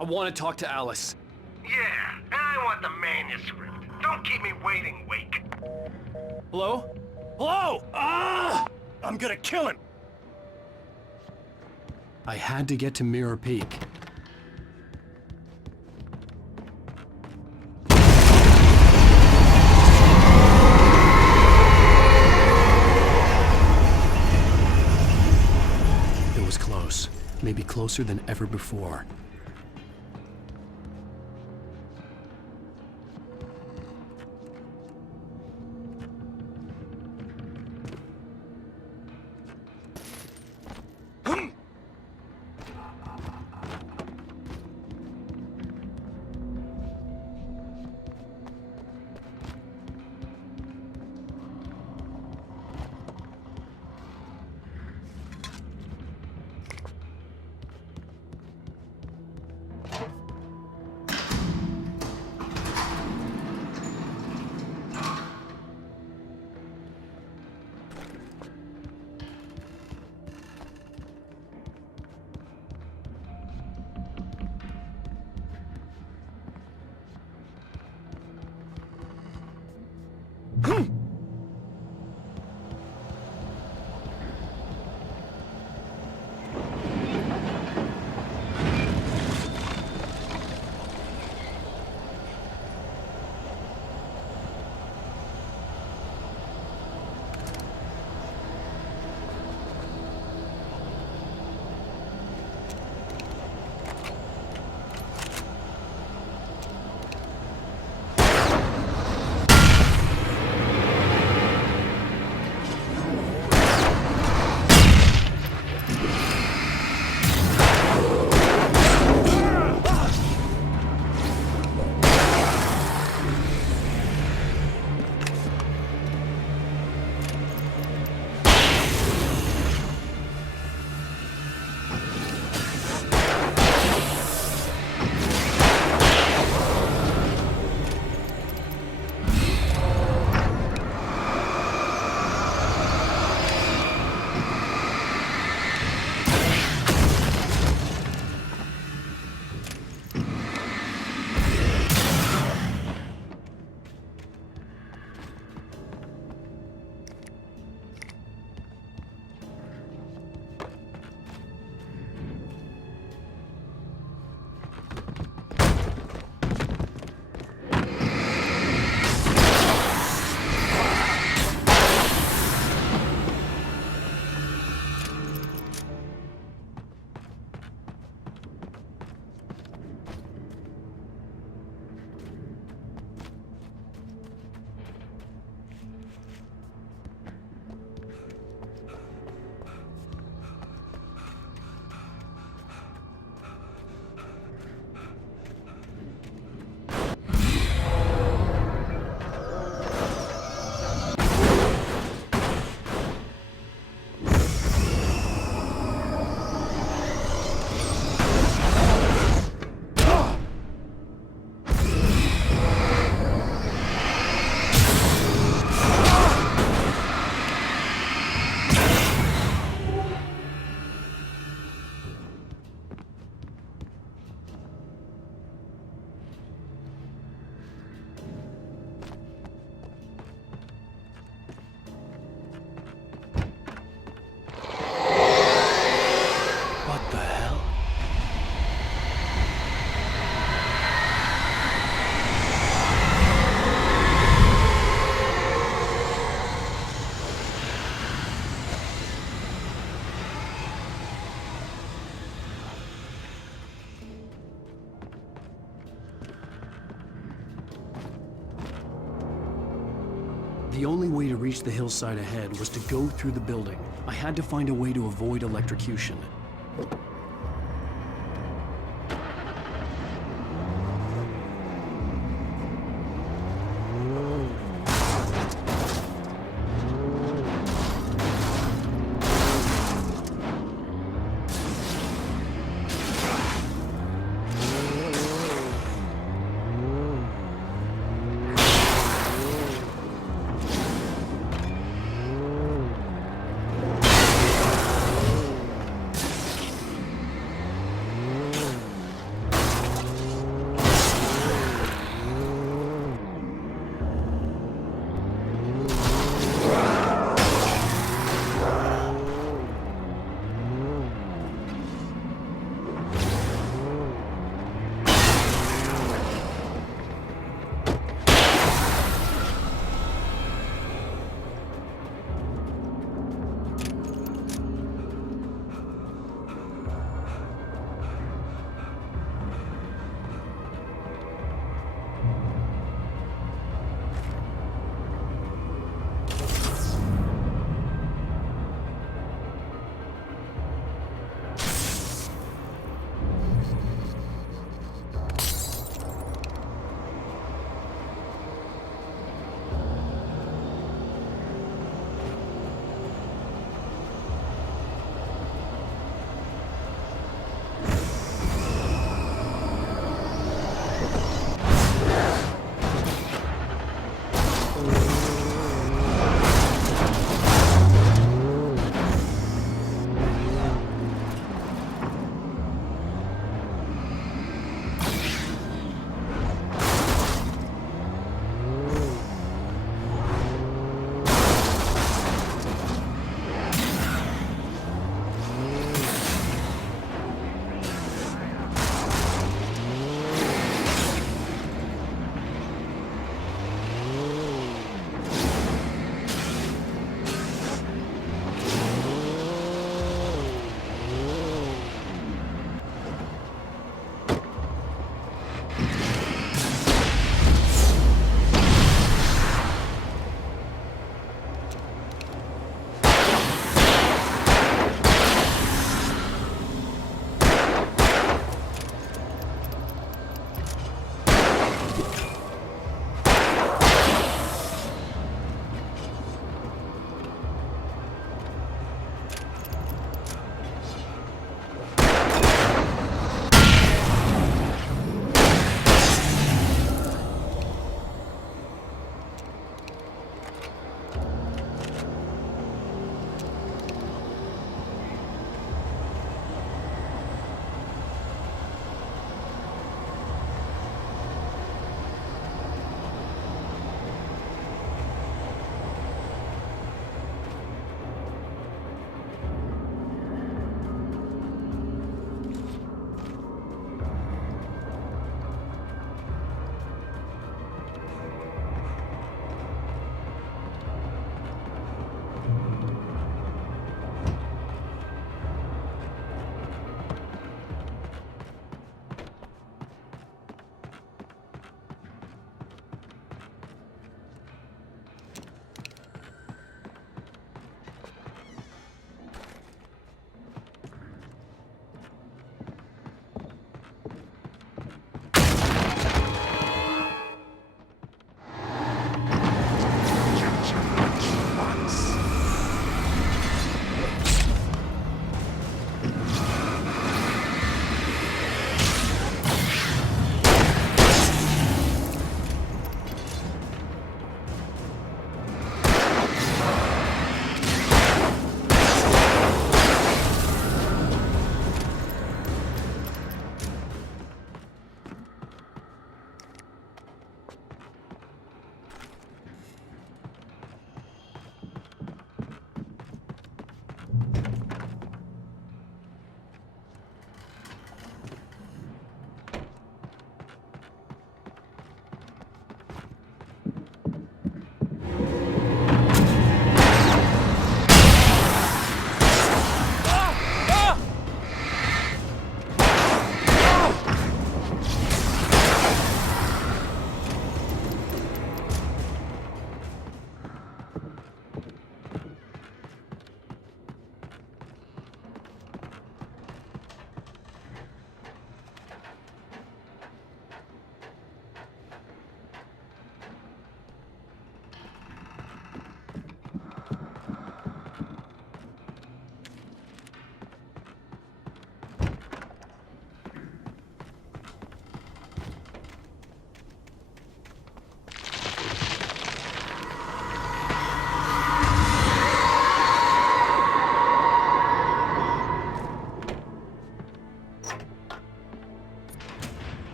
I want to talk to Alice. Yeah, and I want the manuscript. Don't keep me waiting, Wake. Hello? Hello! Ah! I'm gonna kill him! I had to get to Mirror Peak. It was close. Maybe closer than ever before. The only way to reach the hillside ahead was to go through the building. I had to find a way to avoid electrocution.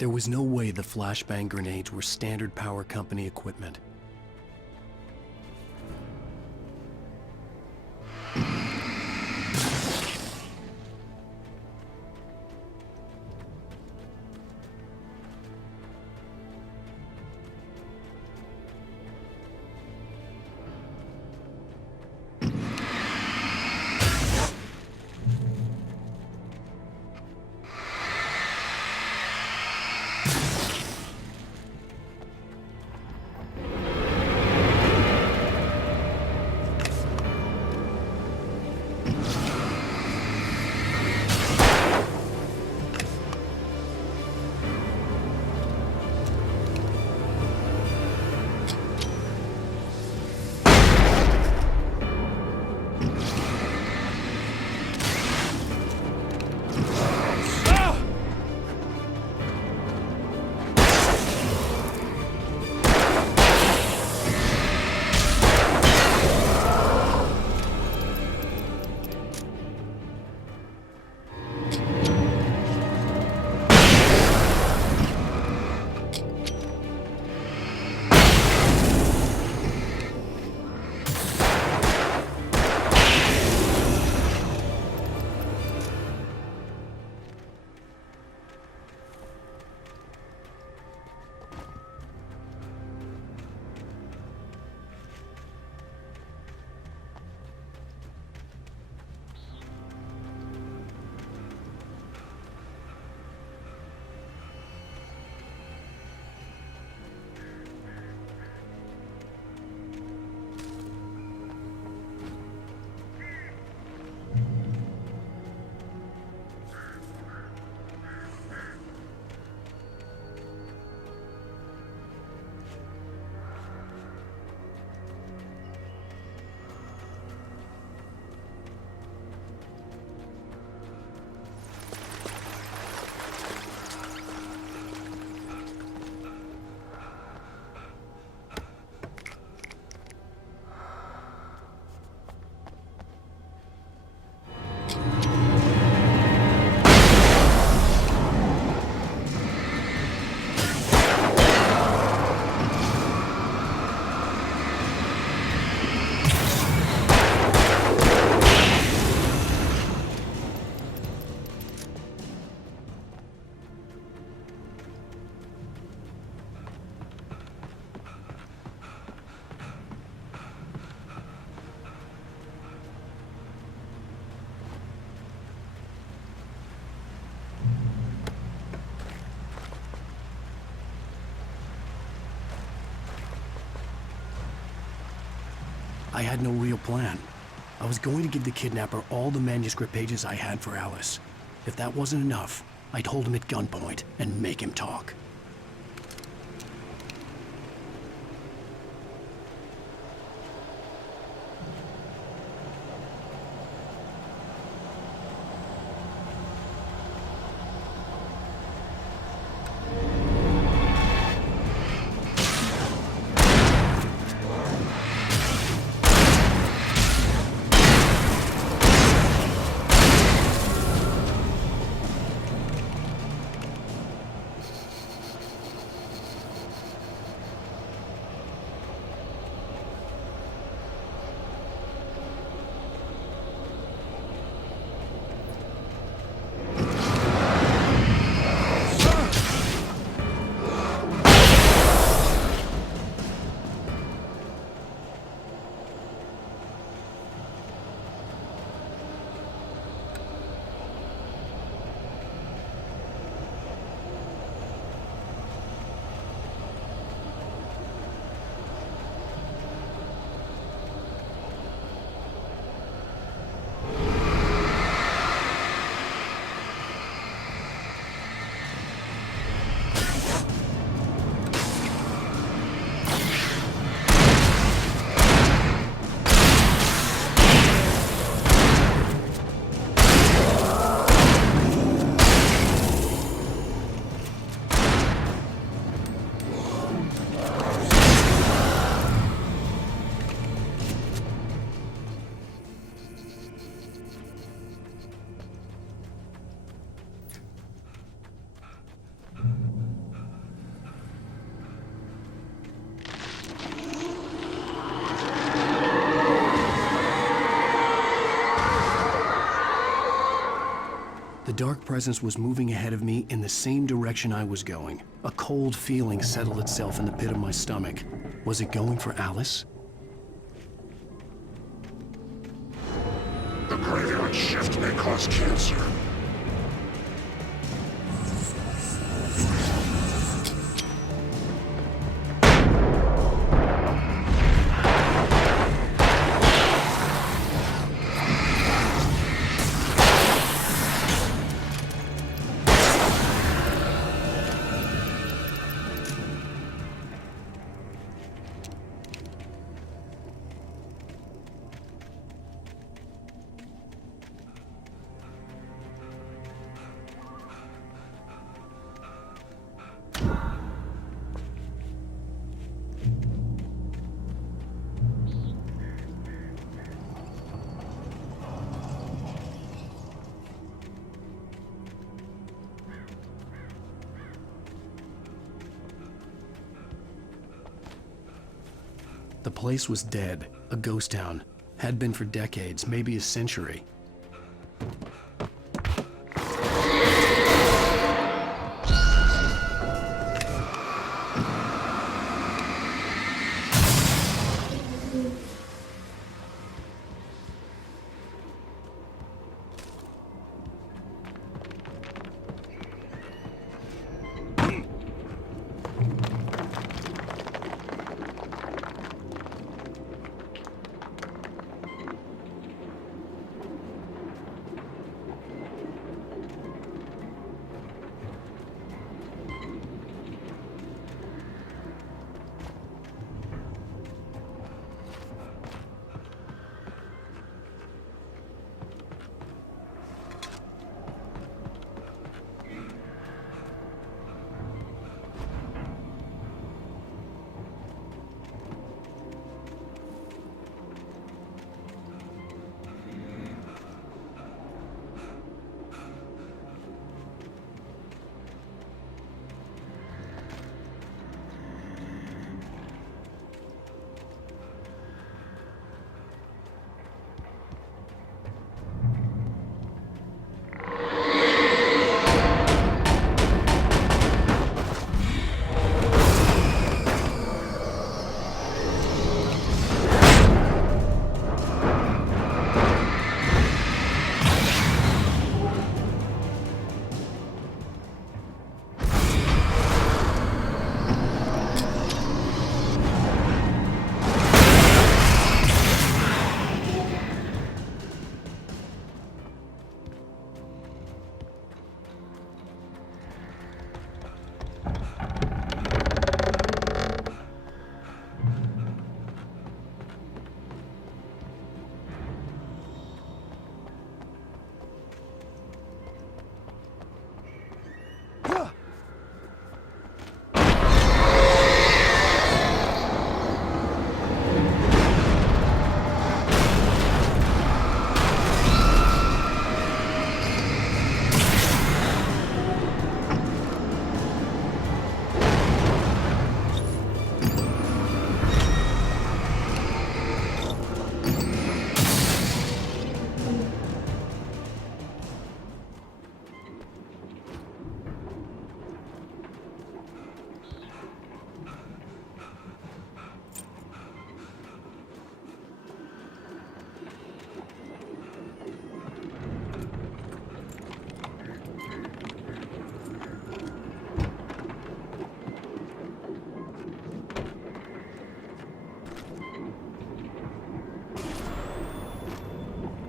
There was no way the flashbang grenades were standard power company equipment. I had no real plan. I was going to give the kidnapper all the manuscript pages I had for Alice. If that wasn't enough, I'd hold him at gunpoint and make him talk. The dark presence was moving ahead of me in the same direction I was going. A cold feeling settled itself in the pit of my stomach. Was it going for Alice? The graveyard shift may cause cancer. The place was dead, a ghost town. Had been for decades, maybe a century.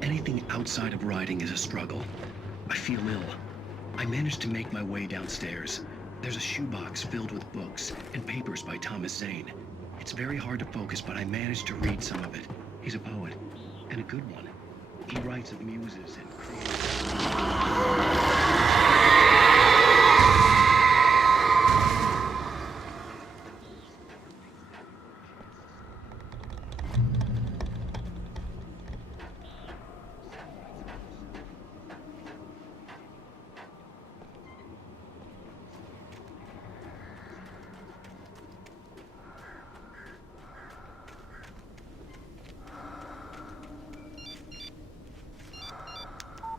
Anything outside of writing is a struggle. I feel ill. I managed to make my way downstairs. There's a shoebox filled with books and papers by Thomas Zane. It's very hard to focus, but I managed to read some of it. He's a poet, and a good one. He writes of muses and creators.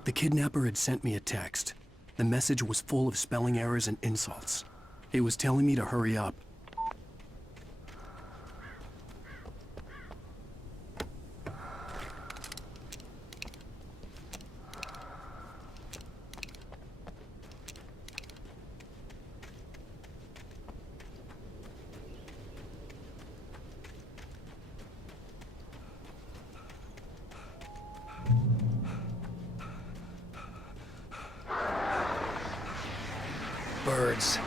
The kidnapper had sent me a text. The message was full of spelling errors and insults. It was telling me to hurry up. Birds.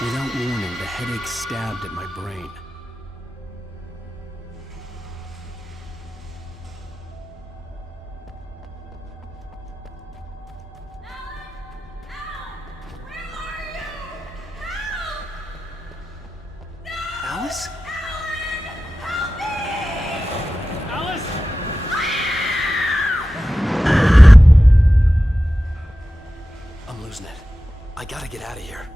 Without warning, the headache stabbed at my brain. Alice? Alice! I'm losing it. I gotta get out of here.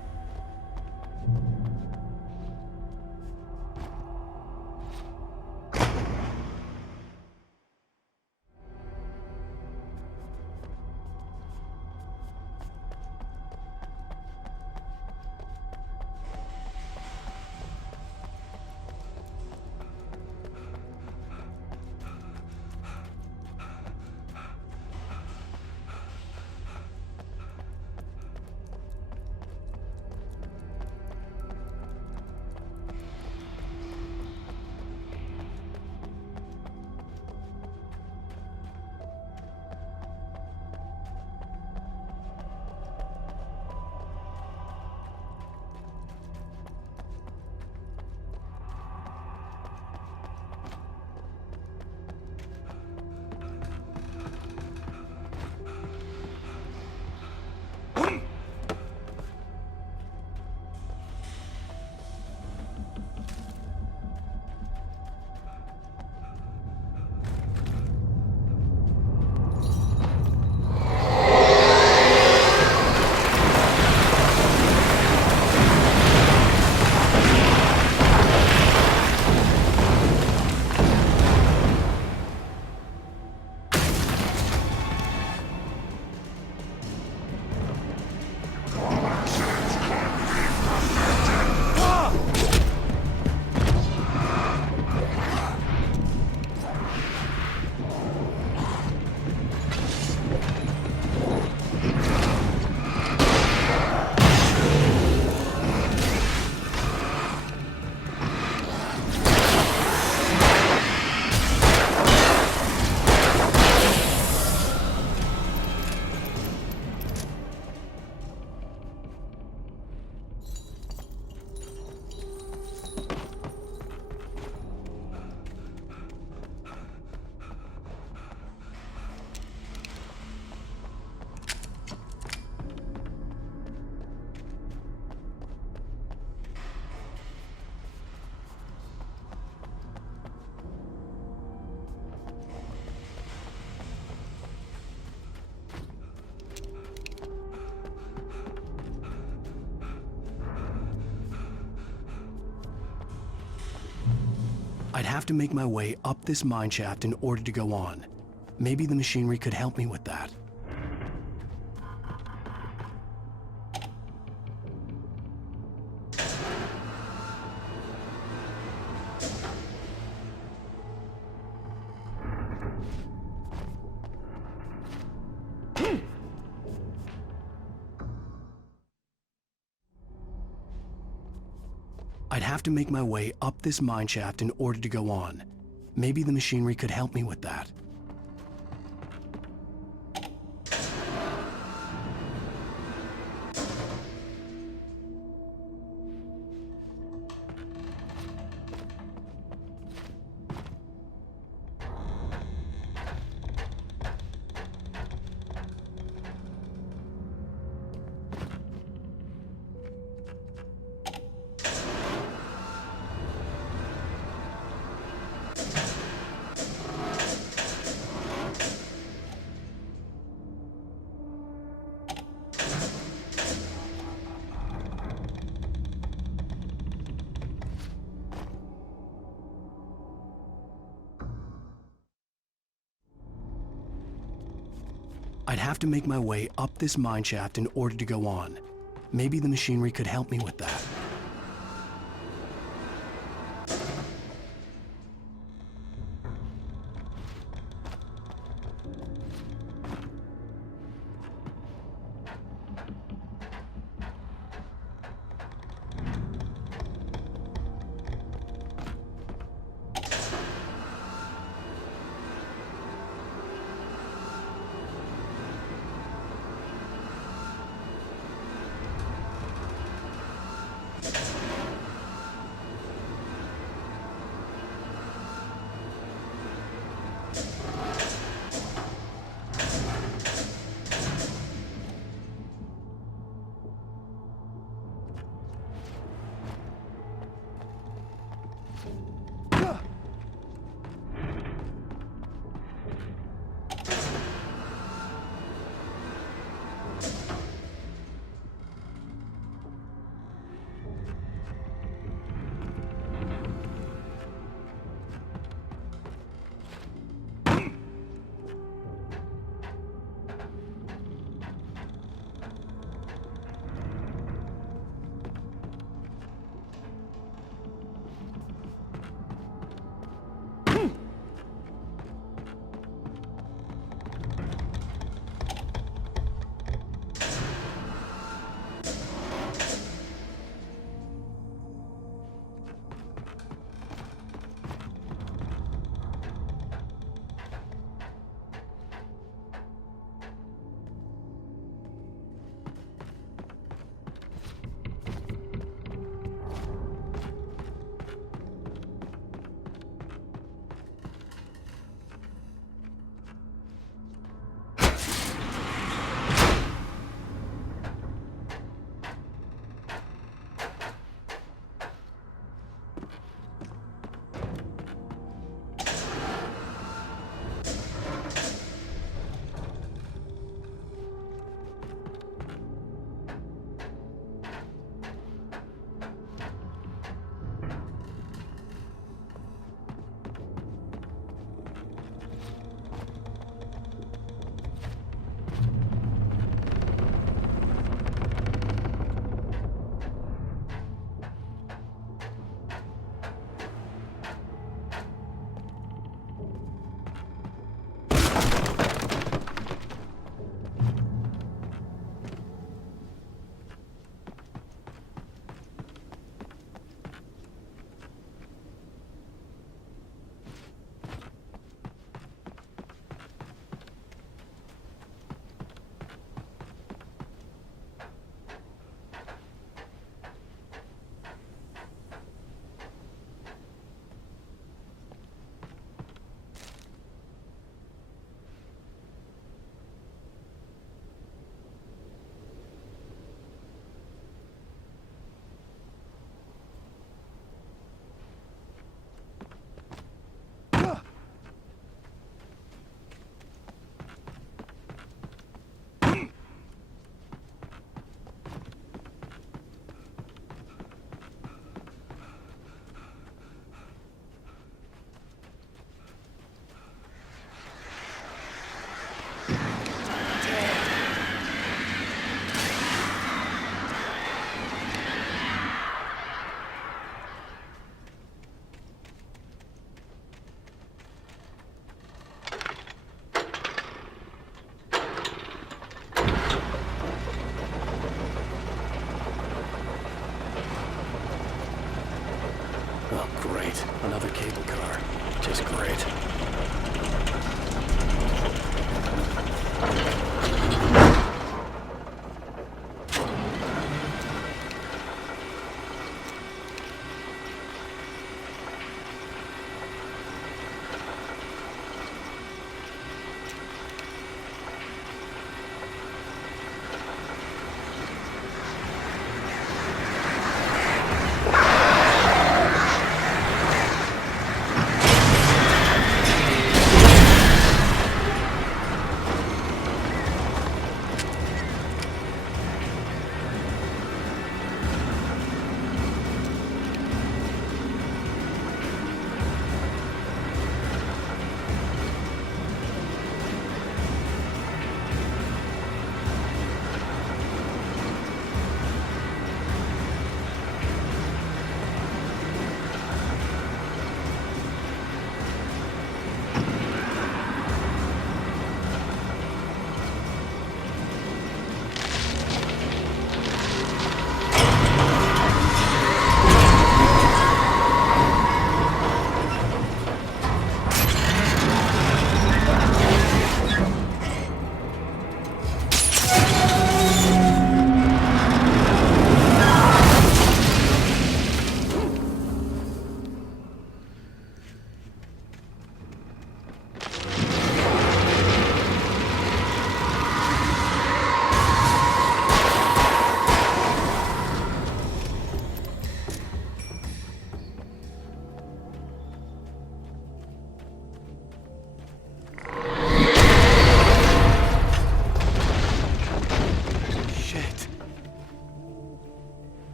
I'd have to make my way up this mine shaft in order to go on. Maybe the machinery could help me with that. I'd have to make my way up this mine shaft in order to go on. Maybe the machinery could help me with that. I'd have to make my way up this mine shaft in order to go on. Maybe the machinery could help me with that. Just great.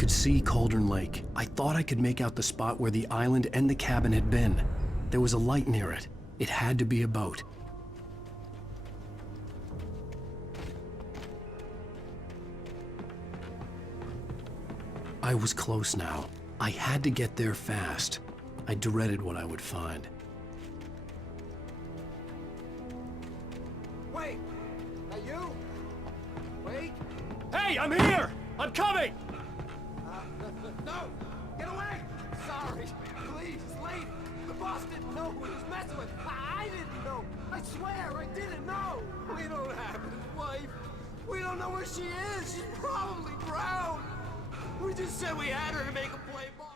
could see Cauldron Lake. I thought I could make out the spot where the island and the cabin had been. There was a light near it. It had to be a boat. I was close now. I had to get there fast. I dreaded what I would find. Wait! That you? Wait! Hey, I'm here! I'm coming! No! Get away! Sorry. Please, lady. The boss didn't know who he was messing with. I didn't know. I swear, I didn't know. We don't have his wife. We don't know where she is. She's probably drowned. We just said we had her to make a play ball.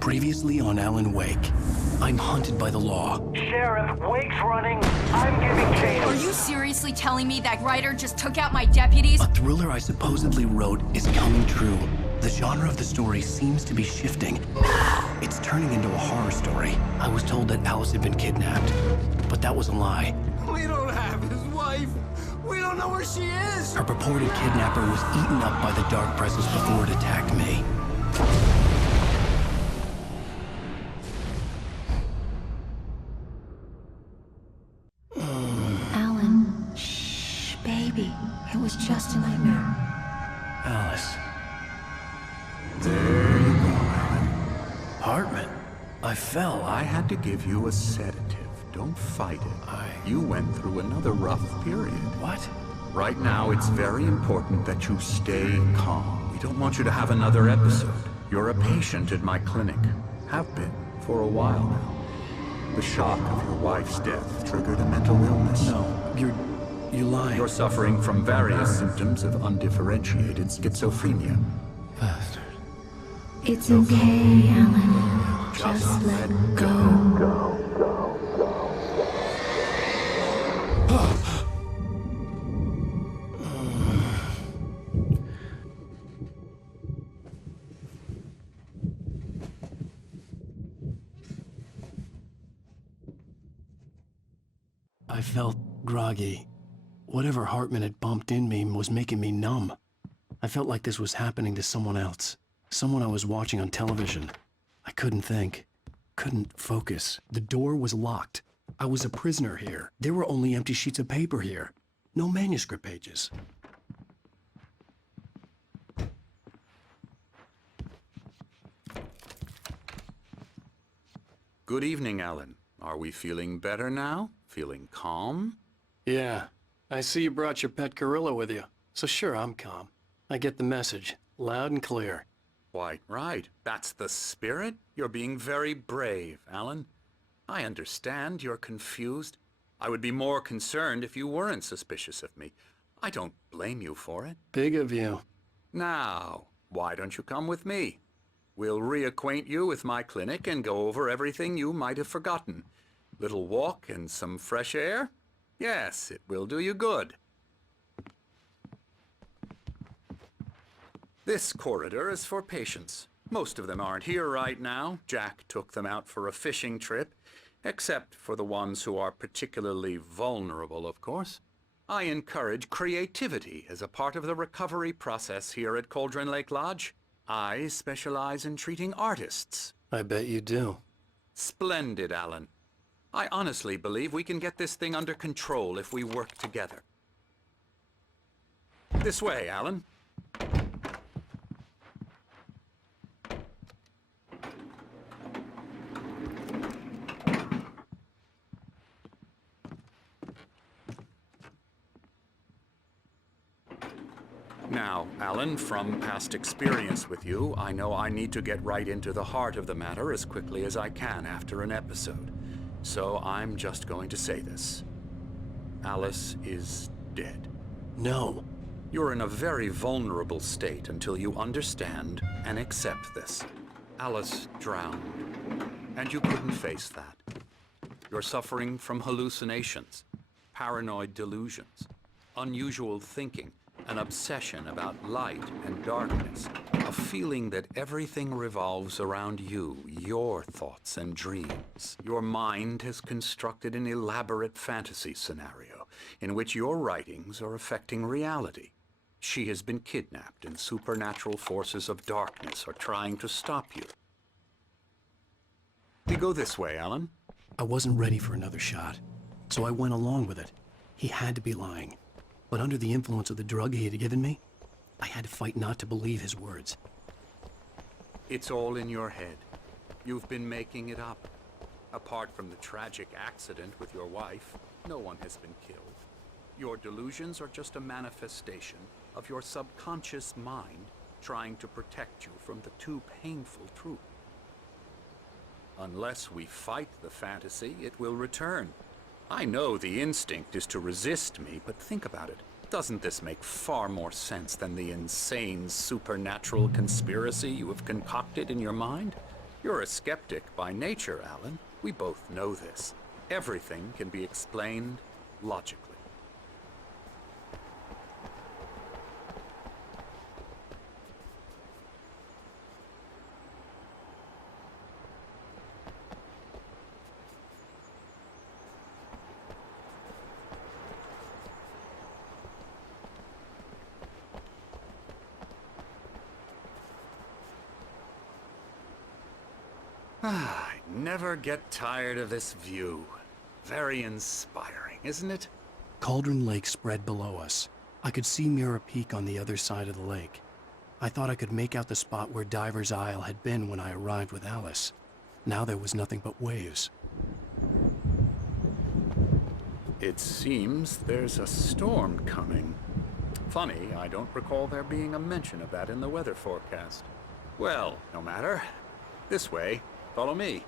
Previously on Alan Wake, I'm hunted by the law. Sheriff, Wake's running. I'm giving chase. Are you seriously telling me that writer just took out my deputies? A thriller I supposedly wrote is coming true. The genre of the story seems to be shifting. It's turning into a horror story. I was told that Alice had been kidnapped, but that was a lie. We don't have his wife. We don't know where she is. Her purported kidnapper was eaten up by the dark presence before it attacked me. Alan, shh, baby. It was just a nightmare. Alice. There you go, Alan. Hartman. I fell. I had to give you a sedative. Don't fight it. You went through another rough period. What? Right now, it's very important that you stay calm. We don't want you to have another episode. You're a patient at my clinic. Have been for a while now. The shock of your wife's death triggered a mental illness. No, you lie. You're suffering from various symptoms of undifferentiated schizophrenia. Bastard. It's okay, Alan. Just let go. I felt groggy. Whatever Hartman had bumped in me was making me numb. I felt like this was happening to someone else. Someone I was watching on television. I couldn't think. Couldn't focus. The door was locked. I was a prisoner here. There were only empty sheets of paper here. No manuscript pages. Good evening, Alan. Are we feeling better now? Feeling calm? Yeah. I see you brought your pet gorilla with you. So sure, I'm calm. I get the message. Loud and clear. Quite right. That's the spirit. You're being very brave, Alan. I understand you're confused. I would be more concerned if you weren't suspicious of me. I don't blame you for it. Big of you. Now, why don't you come with me? We'll reacquaint you with my clinic and go over everything you might have forgotten. Little walk and some fresh air? Yes, it will do you good. This corridor is for patients. Most of them aren't here right now. Jack took them out for a fishing trip, except for the ones who are particularly vulnerable, of course. I encourage creativity as a part of the recovery process here at Cauldron Lake Lodge. I specialize in treating artists. I bet you do. Splendid, Alan. I honestly believe we can get this thing under control if we work together. This way, Alan. Now, Alan, from past experience with you, I know I need to get right into the heart of the matter as quickly as I can after an episode. So I'm just going to say this. Alice is dead. No. You're in a very vulnerable state until you understand and accept this. Alice drowned, and you couldn't face that. You're suffering from hallucinations, paranoid delusions, unusual thinking, an obsession about light and darkness, a feeling that everything revolves around you, your thoughts and dreams. Your mind has constructed an elaborate fantasy scenario in which your writings are affecting reality. She has been kidnapped and supernatural forces of darkness are trying to stop you. We go this way, Alan. I wasn't ready for another shot, so I went along with it. He had to be lying. But under the influence of the drug he had given me, I had to fight not to believe his words. It's all in your head. You've been making it up. Apart from the tragic accident with your wife, no one has been killed. Your delusions are just a manifestation of your subconscious mind trying to protect you from the too painful truth. Unless we fight the fantasy, it will return. I know the instinct is to resist me, but think about it. Doesn't this make far more sense than the insane supernatural conspiracy you have concocted in your mind? You're a skeptic by nature, Alan. We both know this. Everything can be explained logically. I never get tired of this view. Very inspiring, isn't it? Cauldron Lake spread below us. I could see Mirror Peak on the other side of the lake. I thought I could make out the spot where Diver's Isle had been when I arrived with Alice. Now there was nothing but waves. It seems there's a storm coming. Funny, I don't recall there being a mention of that in the weather forecast. Well, no matter. This way. Follow me.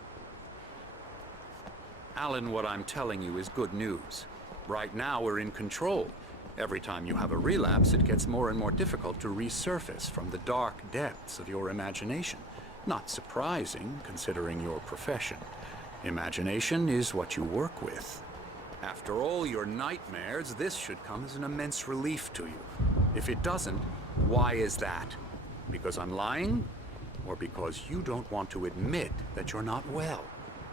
Alan, what I'm telling you is good news. Right now, we're in control. Every time you have a relapse, it gets more and more difficult to resurface from the dark depths of your imagination. Not surprising, considering your profession. Imagination is what you work with. After all your nightmares, this should come as an immense relief to you. If it doesn't, why is that? Because I'm lying? Or because you don't want to admit that you're not well?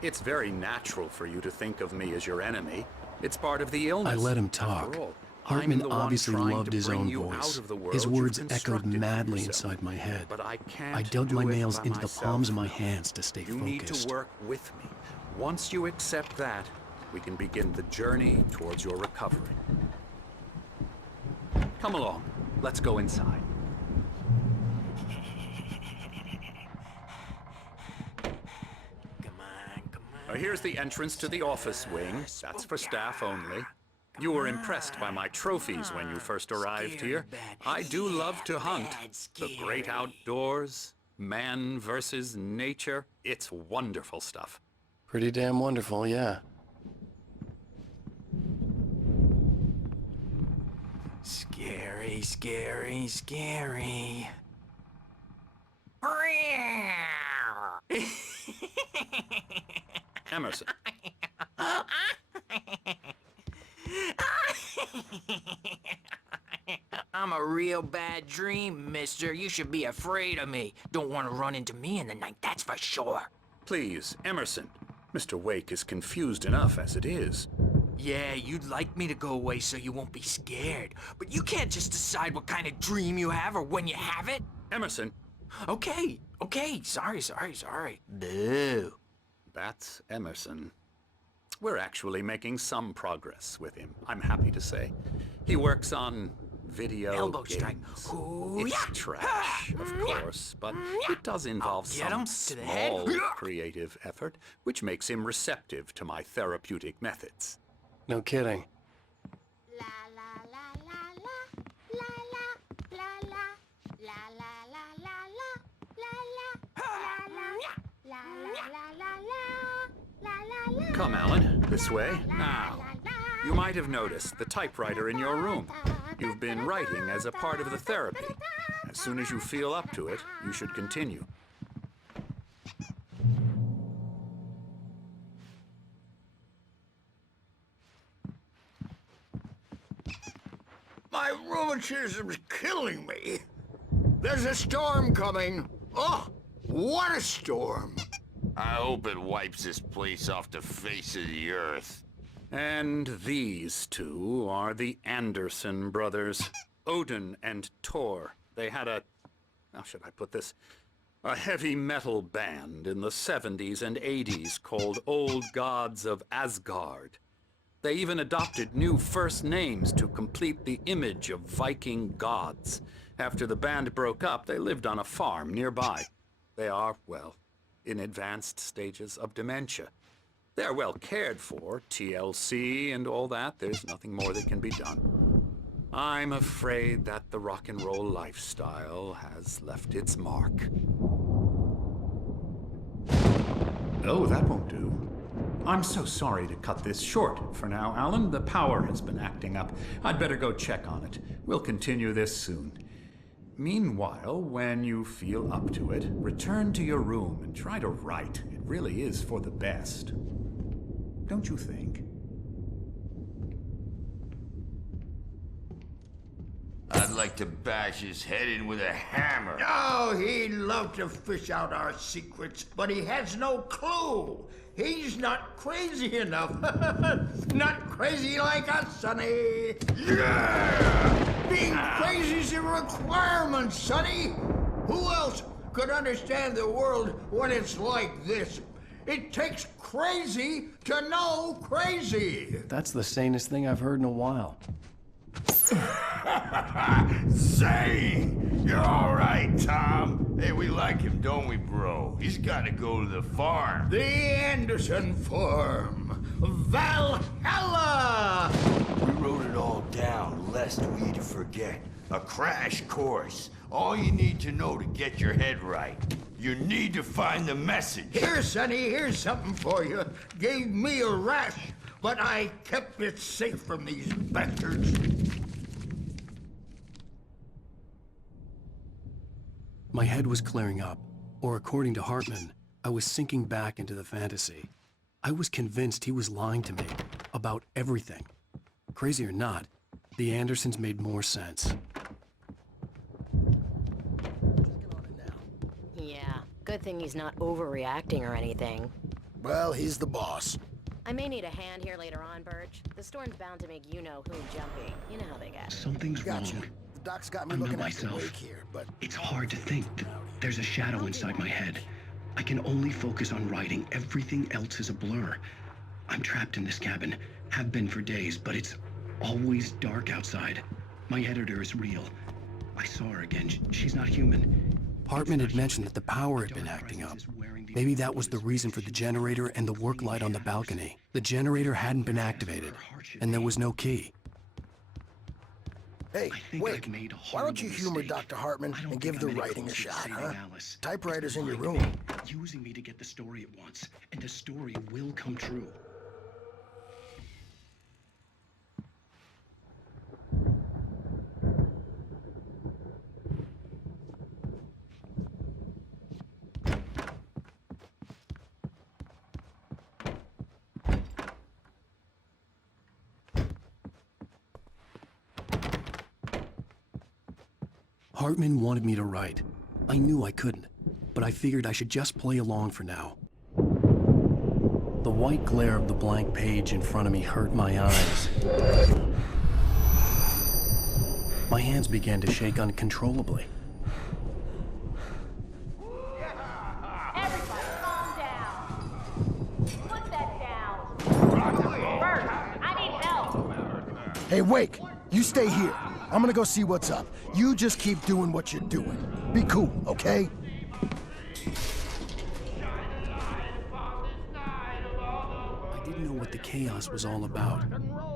It's very natural for you to think of me as your enemy. It's part of the illness. I let him talk. Hartman obviously loved his own voice. His words echoed madly inside my head. But I can't I dug my do it nails by into the myself. palms of my hands to stay You focused. need to work with me. Once you accept that, we can begin the journey towards your recovery. Come along. Let's go inside. Here's the entrance to the office wing. That's for staff only. You were impressed by my trophies when you first arrived here. I do love to hunt. The great outdoors, man versus nature. It's wonderful stuff. Pretty damn wonderful, yeah. Scary, scary, scary. Emerson. I'm a real bad dream, mister. You should be afraid of me. Don't want to run into me in the night, that's for sure. Please, Emerson. Mr. Wake is confused enough as it is. Yeah, you'd like me to go away so you won't be scared. But you can't just decide what kind of dream you have or when you have it. Emerson. Okay. Sorry. Boo. That's Emerson. We're actually making some progress with him, I'm happy to say. He works on video Elbow games. strike. Ooh, It's yeah. trash, of course, but it does involve Get some him to the head. small creative effort, which makes him receptive to my therapeutic methods. No kidding. Come, Alan, this way. Now, you might have noticed the typewriter in your room. You've been writing as a part of the therapy. As soon as you feel up to it, you should continue. My rheumatism's killing me. There's a storm coming. Oh, what a storm. I hope it wipes this place off the face of the earth. And these two are the Anderson brothers, Odin and Tor. They had how should I put this? A heavy metal band in the 70s and 80s called Old Gods of Asgard. They even adopted new first names to complete the image of Viking gods. After the band broke up, they lived on a farm nearby. They are, well, in advanced stages of dementia. They're well cared for, TLC and all that. There's nothing more that can be done. I'm afraid that the rock and roll lifestyle has left its mark. Oh, that won't do. I'm so sorry to cut this short for now, Alan. The power has been acting up. I'd better go check on it. We'll continue this soon. Meanwhile, when you feel up to it, return to your room and try to write. It really is for the best. Don't you think? I'd like to bash his head in with a hammer. Oh, he'd love to fish out our secrets, but he has no clue. He's not crazy enough. Not crazy like us, Sonny. Yeah! Being crazy's a requirement, Sonny. Who else could understand the world when it's like this? It takes crazy to know crazy. That's the sanest thing I've heard in a while. Say, you're all right, Tom. Hey, we like him, don't we, bro? He's got to go to the farm. The Anderson farm. Valhalla! We wrote it all down, lest we forget. A crash course. All you need to know to get your head right. You need to find the message. Here, Sonny, here's something for you. Gave me a rash, but I kept it safe from these bastards. My head was clearing up, or according to Hartman, I was sinking back into the fantasy. I was convinced he was lying to me about everything. Crazy or not, the Andersons made more sense. Yeah, good thing he's not overreacting or anything. Well, he's the boss. I may need a hand here later on, Birch. The storm's bound to make you-know-who jumpy. You know how they get. Something's wrong. The doc's got me I'm looking not at the myself. wake here, but... It's hard to think. There's a shadow inside my head. I can only focus on writing. Everything else is a blur. I'm trapped in this cabin. Have been for days, but it's always dark outside. My editor is real. I saw her again. She's not human. Hartman had mentioned that the power had been acting up. Maybe that was the reason for the generator and the work light on the balcony. The generator hadn't been activated, and there was no key. Hey, wait, why don't you humor Dr. Hartman and give the writing a shot, huh? Typewriter's in your room. Using me to get the story it wants, and the story will come true. Hartman wanted me to write. I knew I couldn't, but I figured I should just play along for now. The white glare of the blank page in front of me hurt my eyes. My hands began to shake uncontrollably. Everybody, calm down. Put that down. Bert, I need help. Hey, Wake, you stay here. I'm gonna go see what's up. You just keep doing what you're doing. Be cool, okay? I didn't know what the chaos was all about,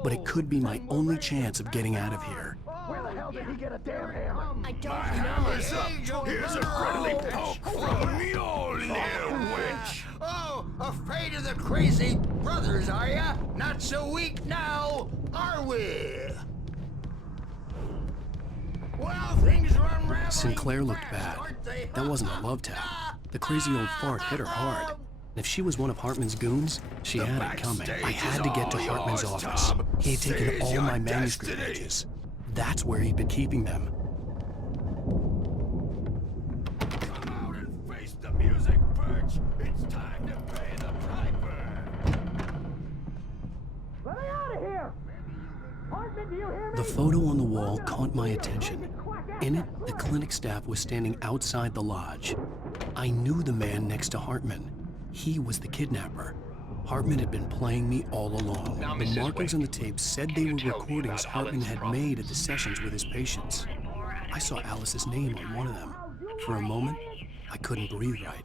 but it could be my only chance of getting out of here. Where the hell did he get a damn hammer? I don't My hammer's up. Here's a friendly poke from Mjolnir, witch. Oh, afraid of the crazy brothers, are ya? Not so weak now, are we? Well, things are unraveling. Sinclair looked bad. That wasn't a love tap. The crazy old fart hit her hard. And if she was one of Hartman's goons, she had it coming. I had to get to Hartman's office. He had taken all my manuscript pages. That's where he'd been keeping them. Come out and face the music, Birch. It's time to pay the piper. Let me out of here! Hartman, do you hear me? The photo on the wall caught my attention. In it, the clinic staff was standing outside the lodge. I knew the man next to Hartman. He was the kidnapper. Hartman had been playing me all along. The markings on the tape said they were recordings Hartman had made at the sessions with his patients. I saw Alice's name on one of them. For a moment, I couldn't breathe right.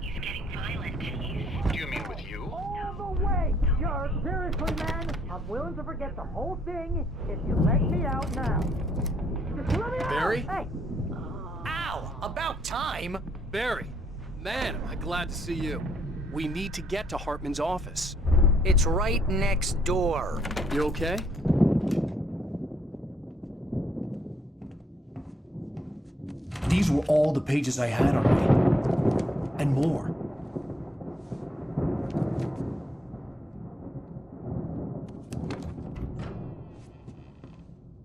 He's getting violent. Do you mean with you? All the way, jerk! Seriously, man, I'm willing to forget the whole thing if you let me out now. Just let me out! Barry? Hey! Ow! About time! Barry, man, am I glad to see you. We need to get to Hartman's office. It's right next door. You okay? These were all the pages I had on me. And more.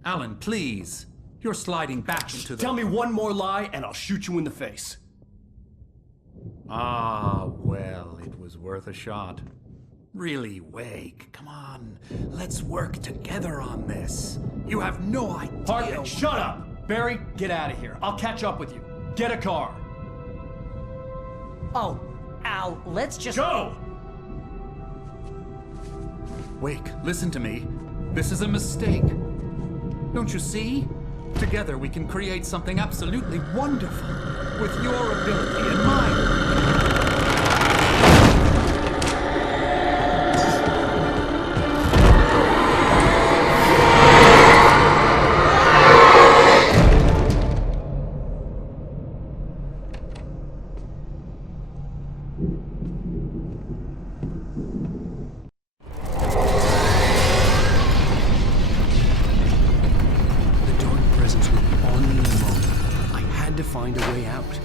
Alan, please. You're sliding back into the... Tell me one more lie and I'll shoot you in the face. Ah, well, it was worth a shot. Really, Wake, come on. Let's work together on this. You have no idea... Hartman, shut up! Barry, get out of here. I'll catch up with you. Get a car. Oh, Al, let's just... Go! Wake, listen to me. This is a mistake. Don't you see? Together we can create something absolutely wonderful. With your ability and mine. Find a way out.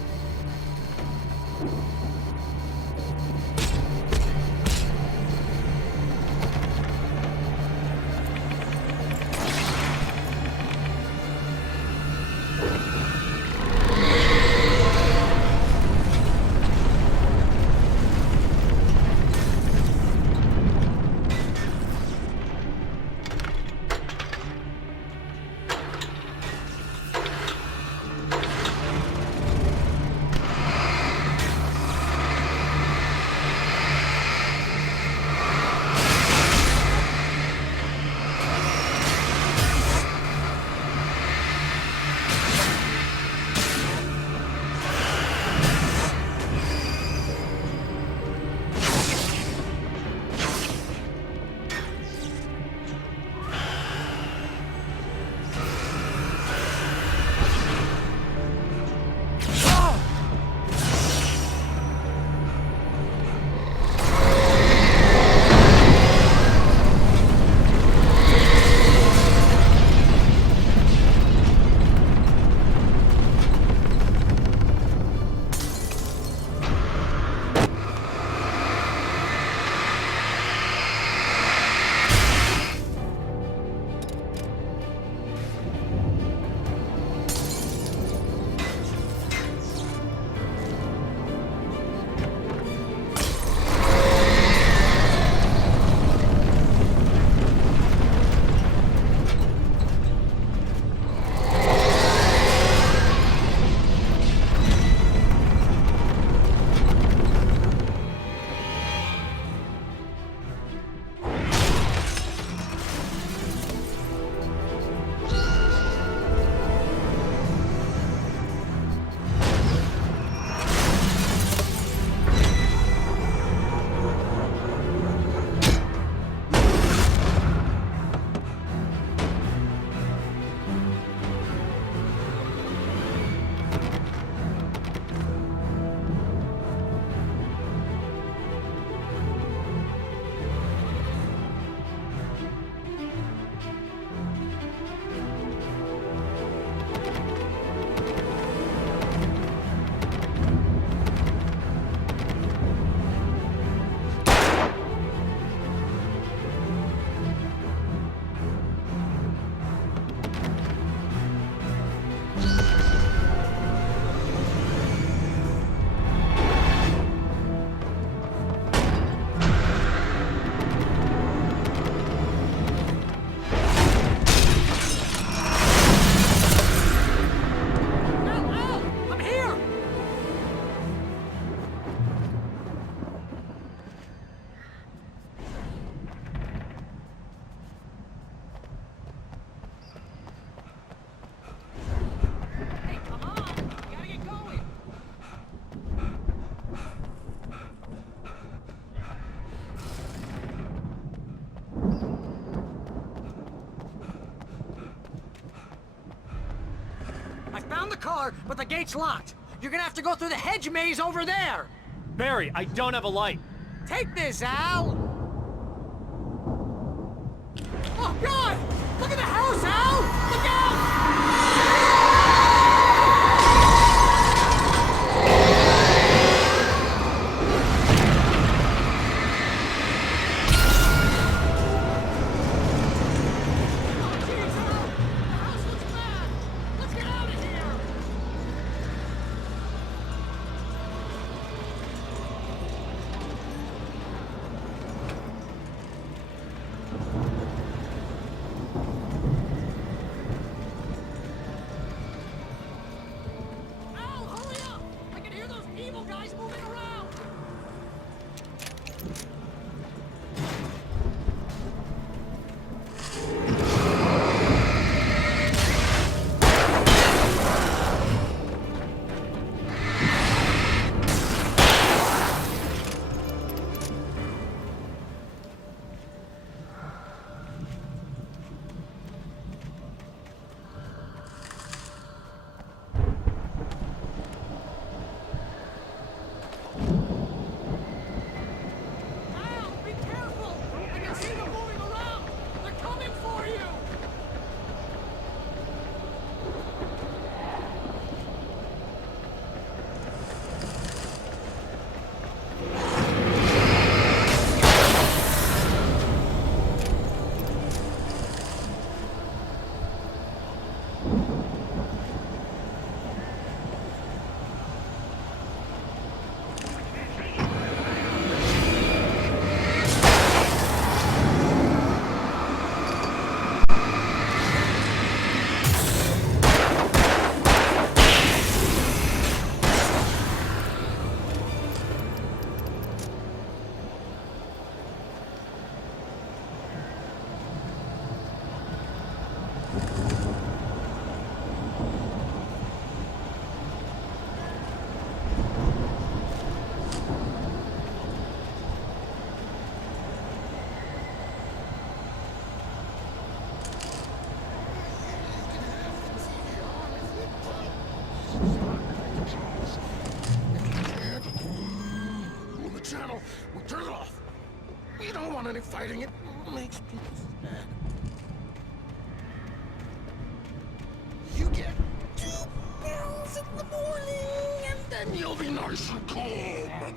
the car, but the gate's locked. You're gonna have to go through the hedge maze over there. Barry, I don't have a light. Take this, Al! Oh, God! Look at the house, Al! Look out! Channel, we turn it off. We don't want any fighting. It makes people mad. You get 2 pills in the morning, and then you'll be nice and calm.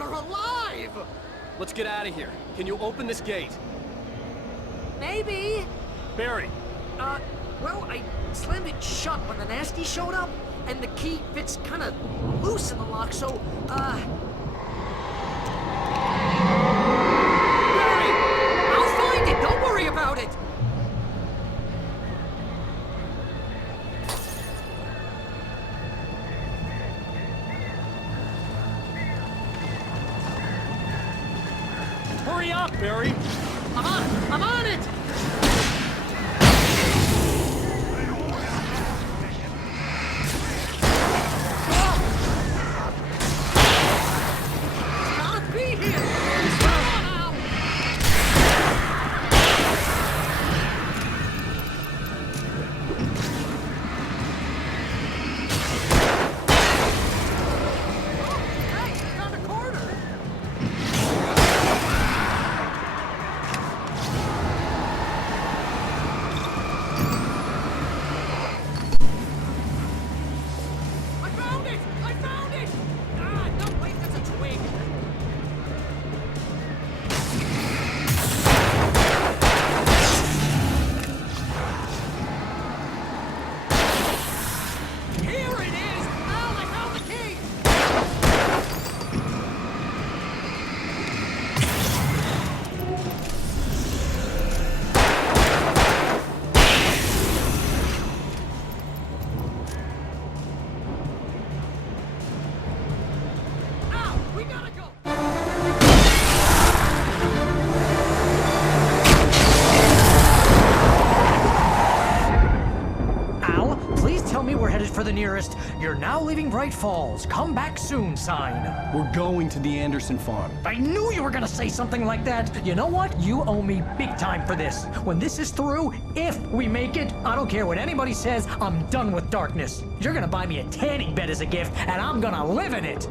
you're alive! Let's get out of here. Can you open this gate? Maybe. Barry! Well, I slammed it shut when the nasty showed up, and the key fits kind of loose in the lock, so, Barry! I'll find it! Don't worry about it! Hurry up, Barry! I'm on it! Can't be here! Come on now! Hey, found a corner! I found it! Ah, no, wait, that's a twig. Here it is! Al, I found the key! Al, we gotta go! Al, please tell me we're headed for the nearest "You're now leaving Bright Falls. Come back soon" sign. We're going to the Anderson farm. I knew you were gonna say something like that. You know what? You owe me big time for this. When this is through, if we make it, I don't care what anybody says, I'm done with darkness. You're gonna buy me a tanning bed as a gift, and I'm gonna live in it.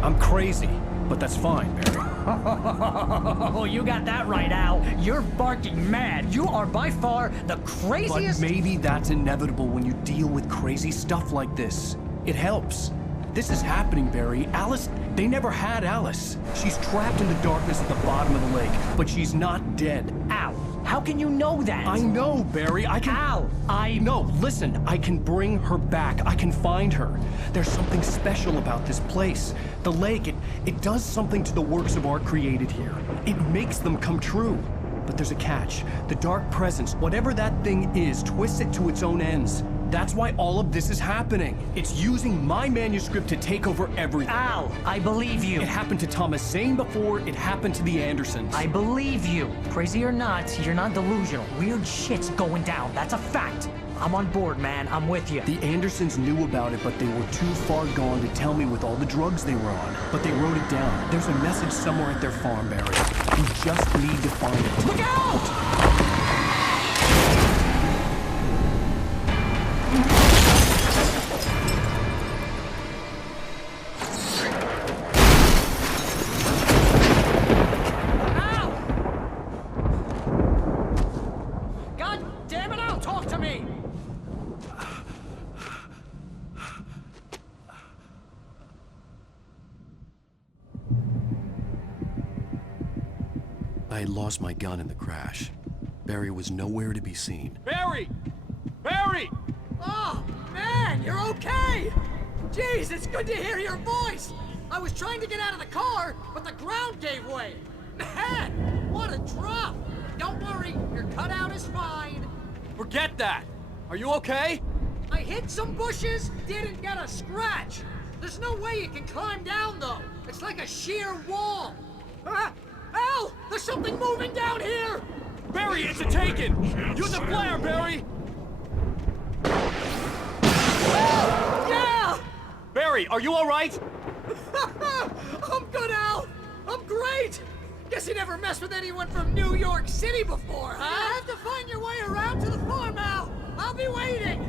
I'm crazy, but that's fine, Barry. Oh, you got that right, Al. You're barking mad. You are by far the craziest. But maybe that's inevitable when you deal with crazy stuff like this. It helps. This is happening, Barry. Alice, they never had Alice. She's trapped in the darkness at the bottom of the lake, but she's not dead. Al, how can you know that? I know, Barry. I can... Al, No, listen. I can bring her back. I can find her. There's something special about this place. The lake, it does something to the works of art created here. It makes them come true. But there's a catch. The dark presence, whatever that thing is, twists it to its own ends. That's why all of this is happening. It's using my manuscript to take over everything. Al, I believe you. It happened to Thomas Zane before, it happened to the Andersons. I believe you. Crazy or not, you're not delusional. Weird shit's going down. That's a fact. I'm on board, man. I'm with you. The Andersons knew about it, but they were too far gone to tell me with all the drugs they were on. But they wrote it down. There's a message somewhere at their farm, Barry. We just need to find it. Look out! God damn it, Al, talk to me! I had lost my gun in the crash. Barry was nowhere to be seen. Barry! Barry! Oh, man, you're okay! Jeez, it's good to hear your voice! I was trying to get out of the car, but the ground gave way! Man, what a drop! Don't worry, your cutout is fine. Forget that! Are you okay? I hit some bushes, didn't get a scratch. There's no way you can climb down, though. It's like a sheer wall. Ah! Al! There's something moving down here! Barry, it's a taken! Use a flare, Barry! Yeah! Barry, are you alright? I'm good, Al! I'm great! Guess you never messed with anyone from New York City before, huh? You have to find your way around to the farm, Al! I'll be waiting!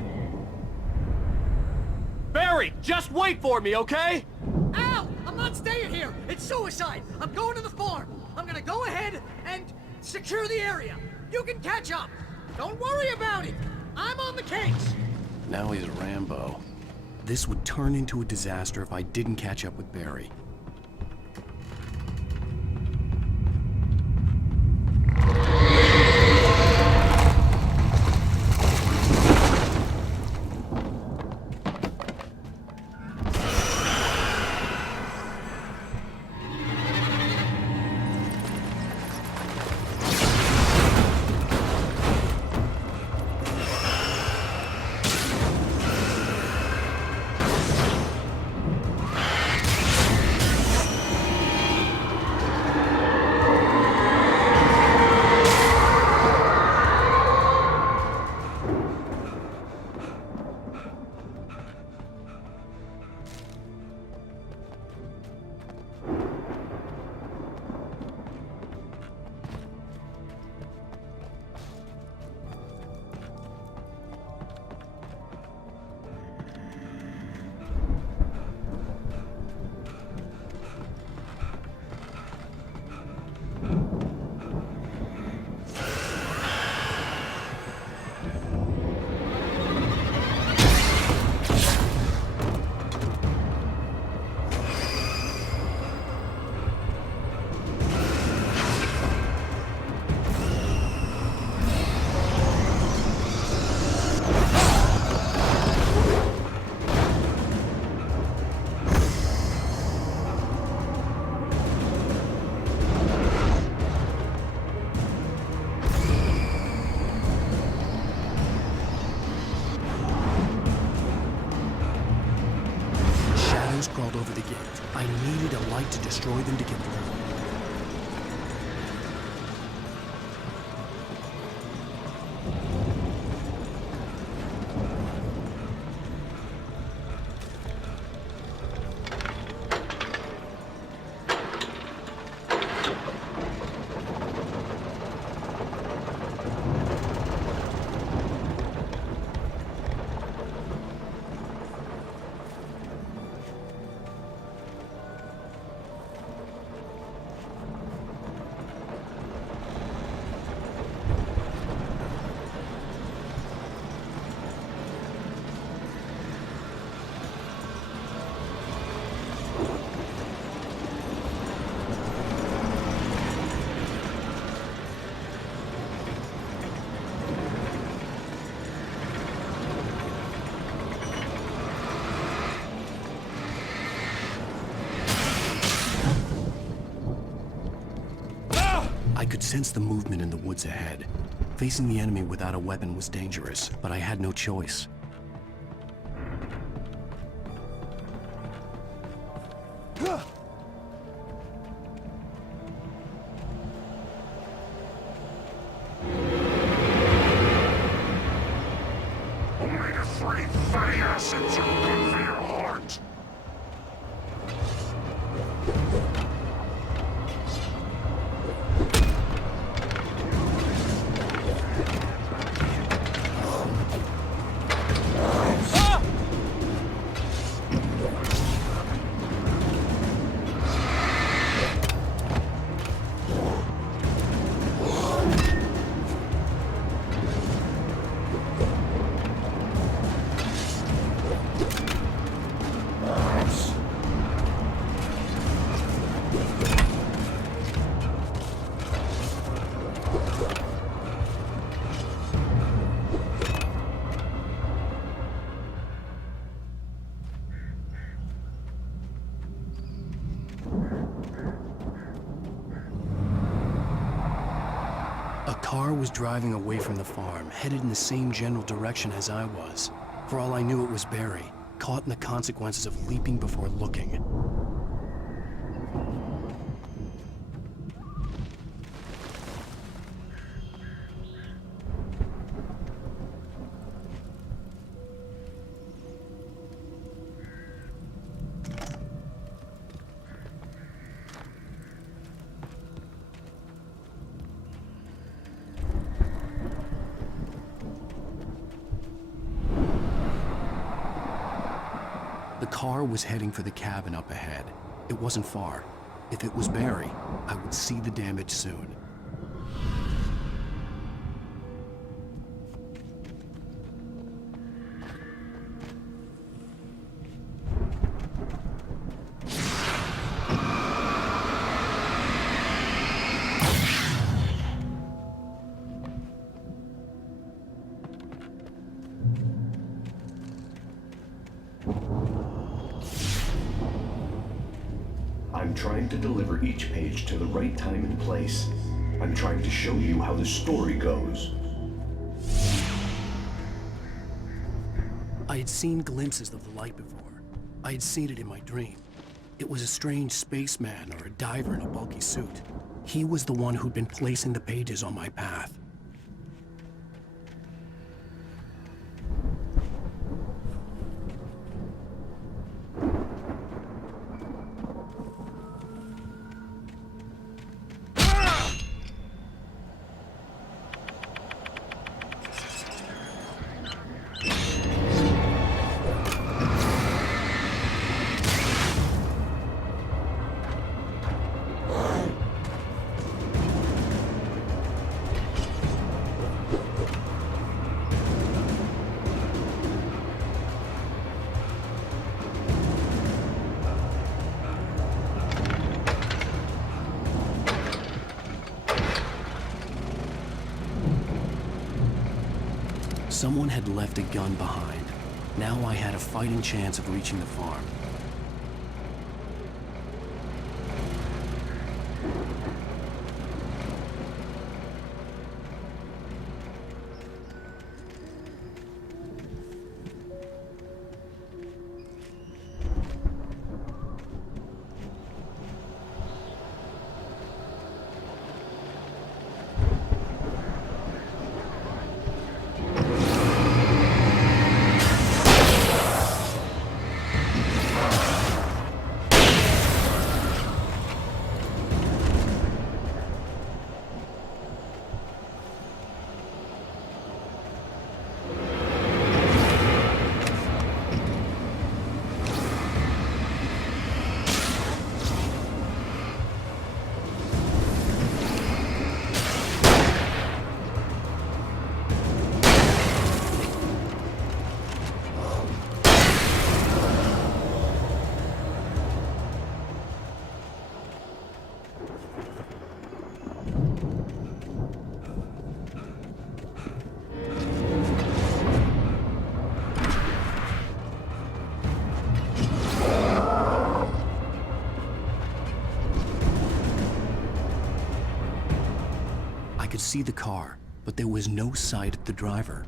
hurry! Just wait for me, okay? Al! I'm not staying here! It's suicide! I'm going to the farm! I'm gonna go ahead and secure the area! You can catch up! Don't worry about it! I'm on the case! Now he's Rambo. This would turn into a disaster if I didn't catch up with Barry. Crawled over the gate. I needed a light to destroy them to get through. I could sense the movement in the woods ahead. Facing the enemy without a weapon was dangerous, but I had no choice. Only the three fatty acids are good for your heart. A car was driving away from the farm, headed in the same general direction as I was. For all I knew, it was Barry, caught in the consequences of leaping before looking. The car was heading for the cabin up ahead. It wasn't far. If it was Barry, I would see the damage soon. I'm trying to deliver each page to the right time and place. I'm trying to show you how the story goes. I had seen glimpses of the light before. I had seen it in my dream. It was a strange spaceman or a diver in a bulky suit. He was the one who'd been placing the pages on my path. Someone had left a gun behind. Now I had a fighting chance of reaching the farm. I could see the car, but there was no sight of the driver.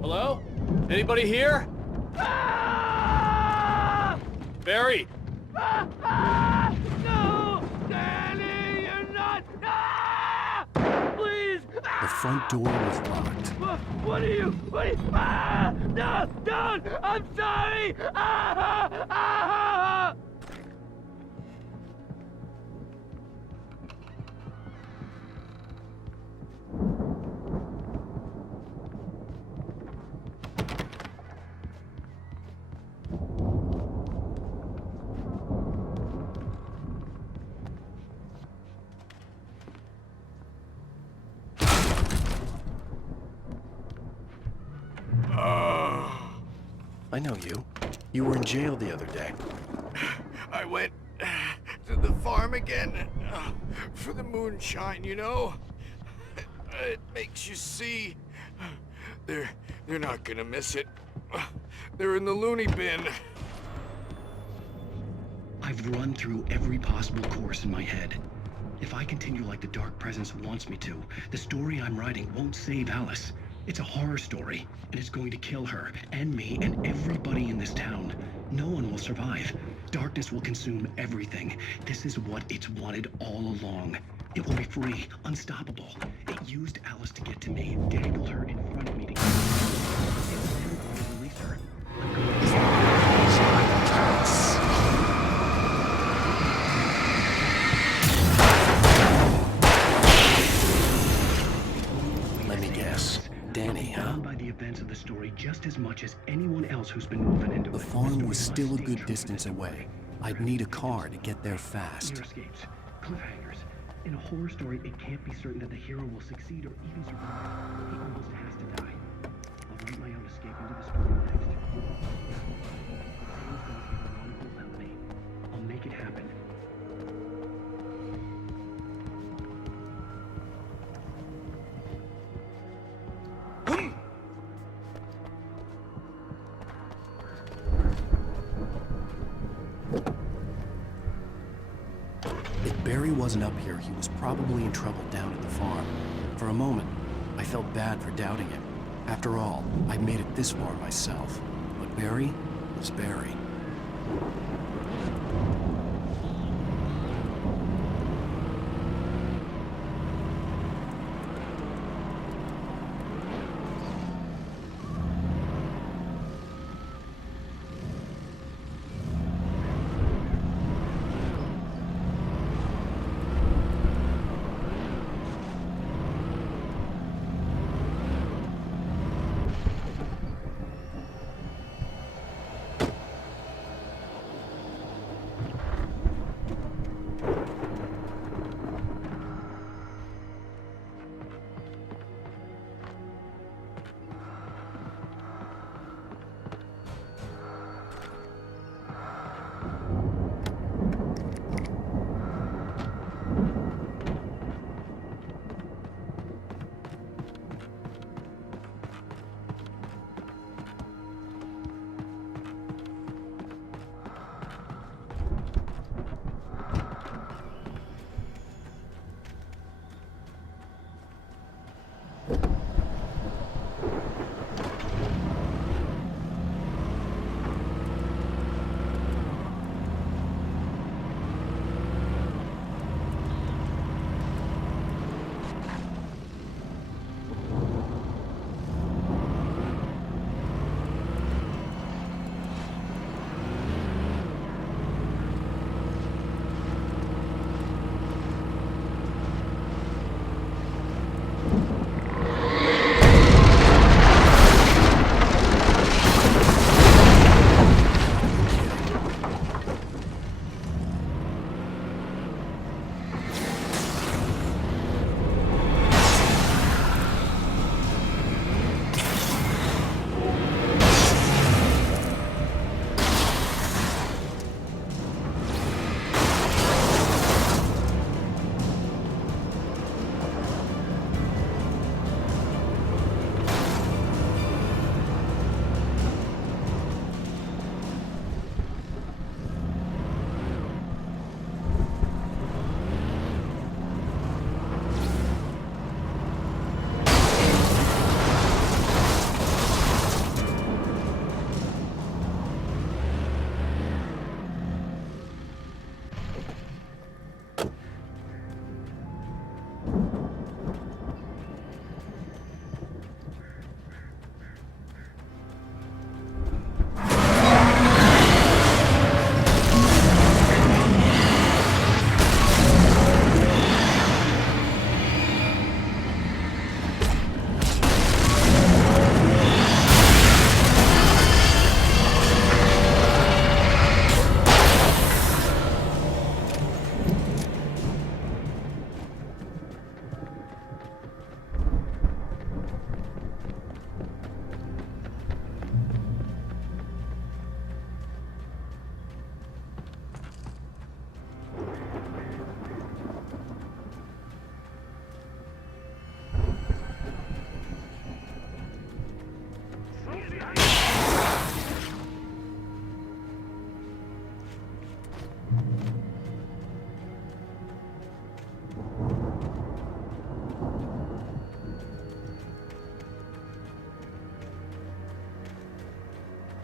Hello? Anybody here? Barry! No! Danny, you're not! Please! The front door was locked. What are you? No! Don't! I'm sorry! I know you. You were in jail the other day. I went to the farm again for the moonshine, you know? It makes you see. They're not gonna miss it. They're in the loony bin. I've run through every possible course in my head. If I continue like the Dark Presence wants me to, the story I'm writing won't save Alice. It's a horror story, and it's going to kill her, and me, and everybody in this town. No one will survive. Darkness will consume everything. This is what it's wanted all along. It will be free, unstoppable. It used Alice to get to me, dangled her in front of me to get me. It's never going to release her. Let me guess. Danny, huh? Bound by the events of the story just as much as anyone else who's been moving into it. The farm was still a good distance away. I'd need a car to get there fast. Near escapes, cliffhangers. In a horror story, it can't be certain that the hero will succeed or even survive. He almost has to die. I'll write my own escape into the story next. If Sam's God here alone will help me, I'll make it happen. If Barry wasn't up here, he was probably in trouble down at the farm. For a moment, I felt bad for doubting him. After all, I made it this far myself. But Barry was Barry.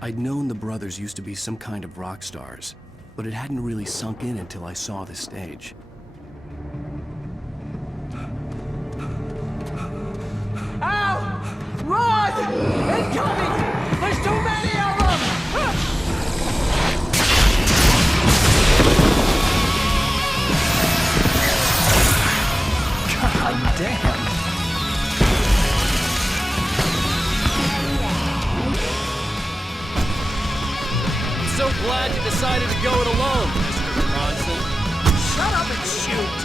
I'd known the brothers used to be some kind of rock stars, but it hadn't really sunk in until I saw the stage. Ow! Run! Incoming! There's too many of them! God damn! decided to go it alone, Mr. Bronson. Shut up and shoot!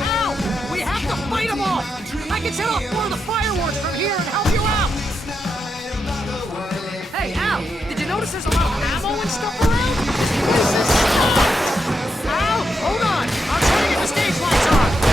Ow! We have to fight them off! I can set off more of the fireworks from here and help you out! Hey, Al! Did you notice there's a lot of ammo and stuff around? This place is stuffed! Al! Hold on! I'm trying to get the stage lights on!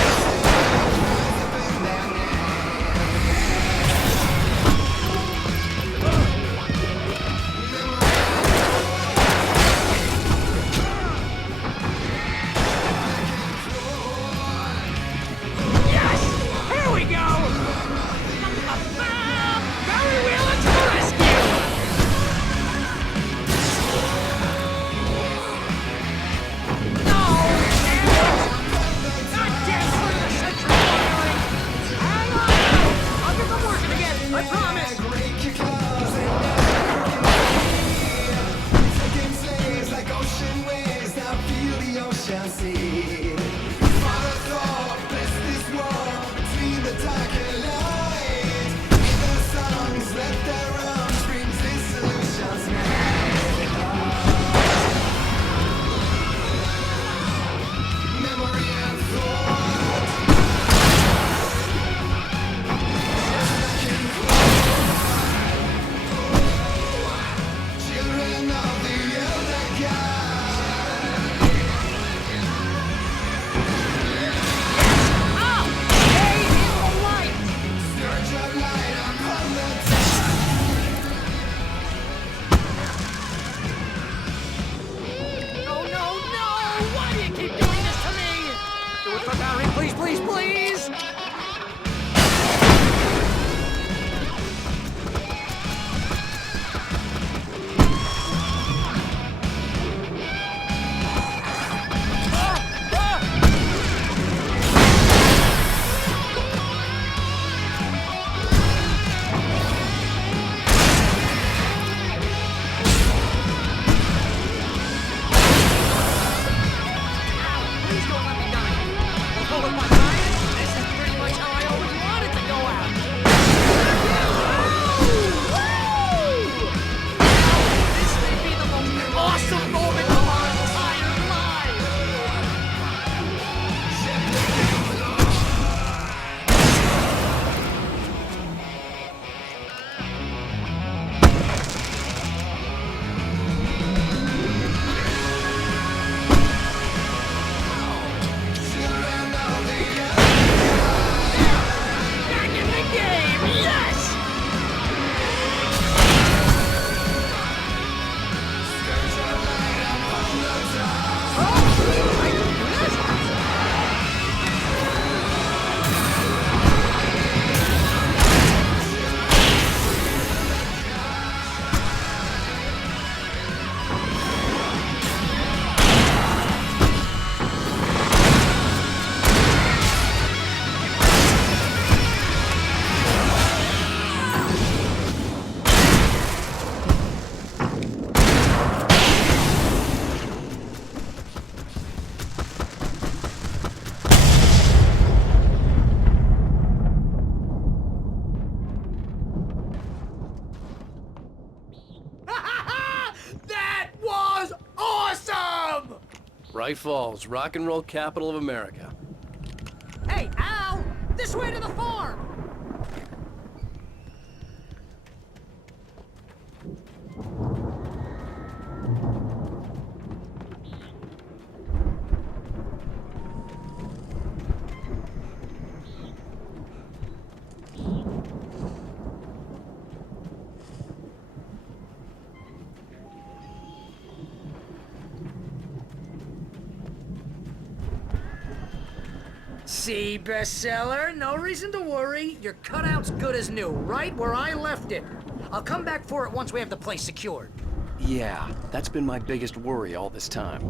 Bright Falls, rock and roll capital of America. Hey, Al! This way to the farm! See, bestseller? No reason to worry. Your cutout's good as new, right where I left it. I'll come back for it once we have the place secured. Yeah, that's been my biggest worry all this time.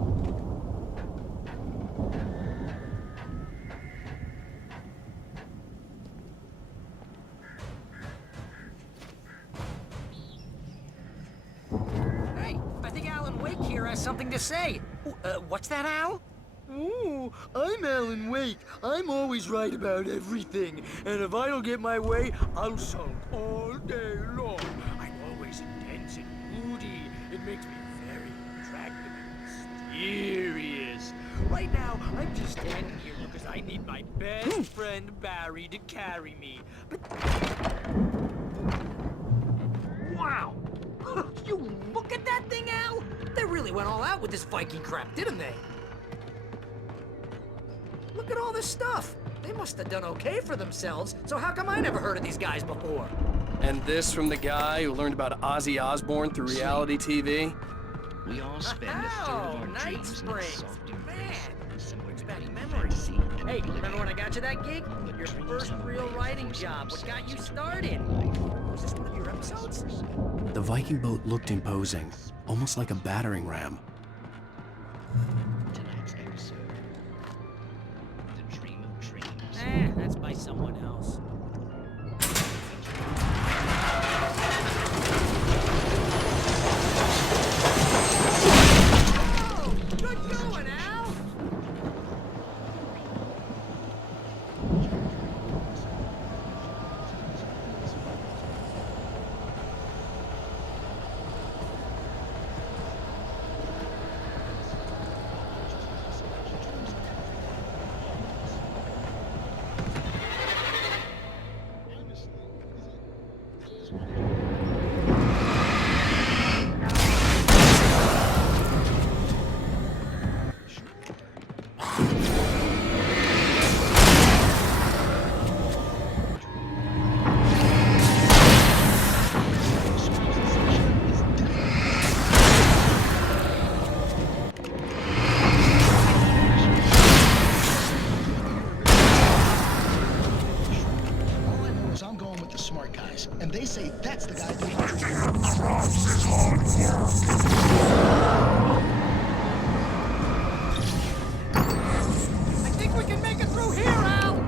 Hey, I think Alan Wake here has something to say. What's that, Al? Ooh, I'm Alan Wake. I'm always right about everything. And if I don't get my way, I'll sulk all day long. I'm always here he is. Right now, I'm just standing here because I need my best friend Barry to carry me. But... Wow! You look at that thing, Al! They really went all out with this Viking crap, didn't they? Look at all this stuff. They must have done okay for themselves, so how come I never heard of these guys before? And this from the guy who learned about Ozzy Osbourne through reality TV? We all spend a third of our Night dreams in Springs. soft Man, brings back memories. Hey, remember when I got you that gig? Your first real writing job. What got you started? Was this one of your episodes? The Viking boat looked imposing, almost like a battering ram. Tonight's episode. The Dream of Dreams. That's by someone else. Oh, good going, Al! All I know is I'm going with the smart guys, and they say that's the guy doing the I think we can make it through here, Al!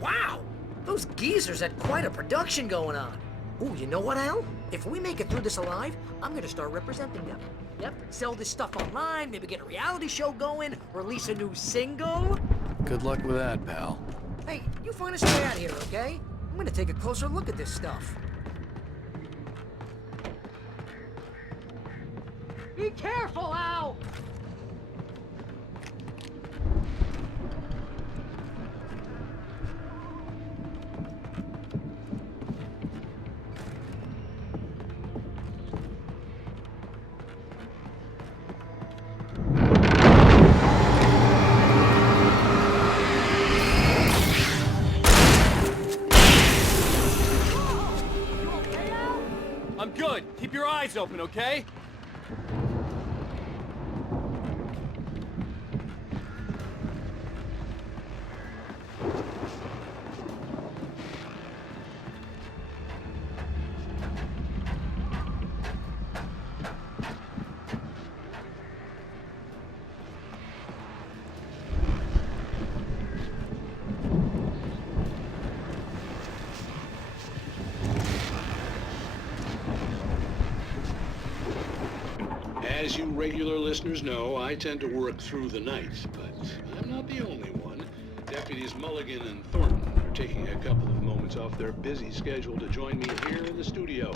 Wow! Those geezers had quite a production going on. Ooh, you know what, Al? If we make it through this alive, I'm gonna start representing them. Yep, sell this stuff online, maybe get a reality show going, release a new single. Good luck with that, pal. Hey, you find us a way out of here, okay? I'm gonna take a closer look at this stuff. Be careful, Al! I'm good. Keep your eyes open, okay? As you regular listeners know, I tend to work through the night, but I'm not the only one. Deputies Mulligan and Thornton are taking a couple of moments off their busy schedule to join me here in the studio.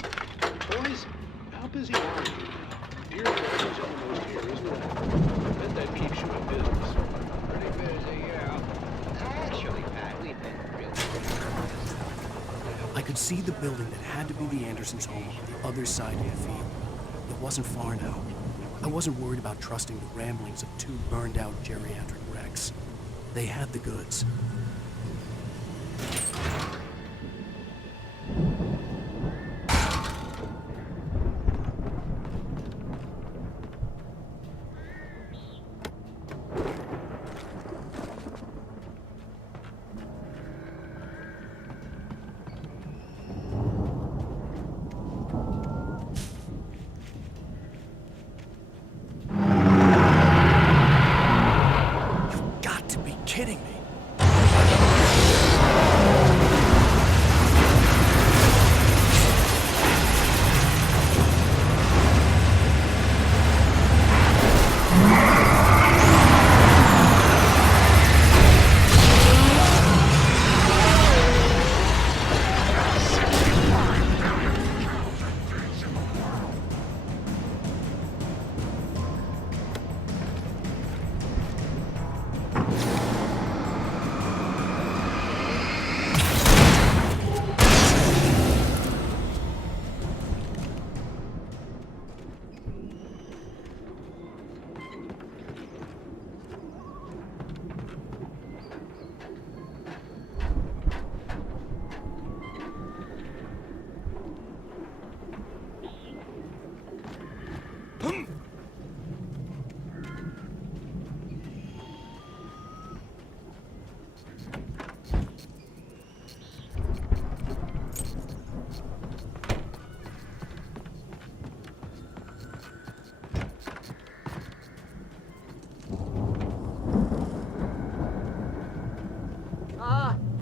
Boys, how busy are you now? Dear Lord is almost here as well. I bet that keeps you in business. Pretty busy, yeah. Actually, Pat, we've been really busy. I could see the building that had to be the Andersons' home on the other side of the field. It wasn't far now. I wasn't worried about trusting the ramblings of two burned-out geriatric wrecks. They had the goods. Kidding me.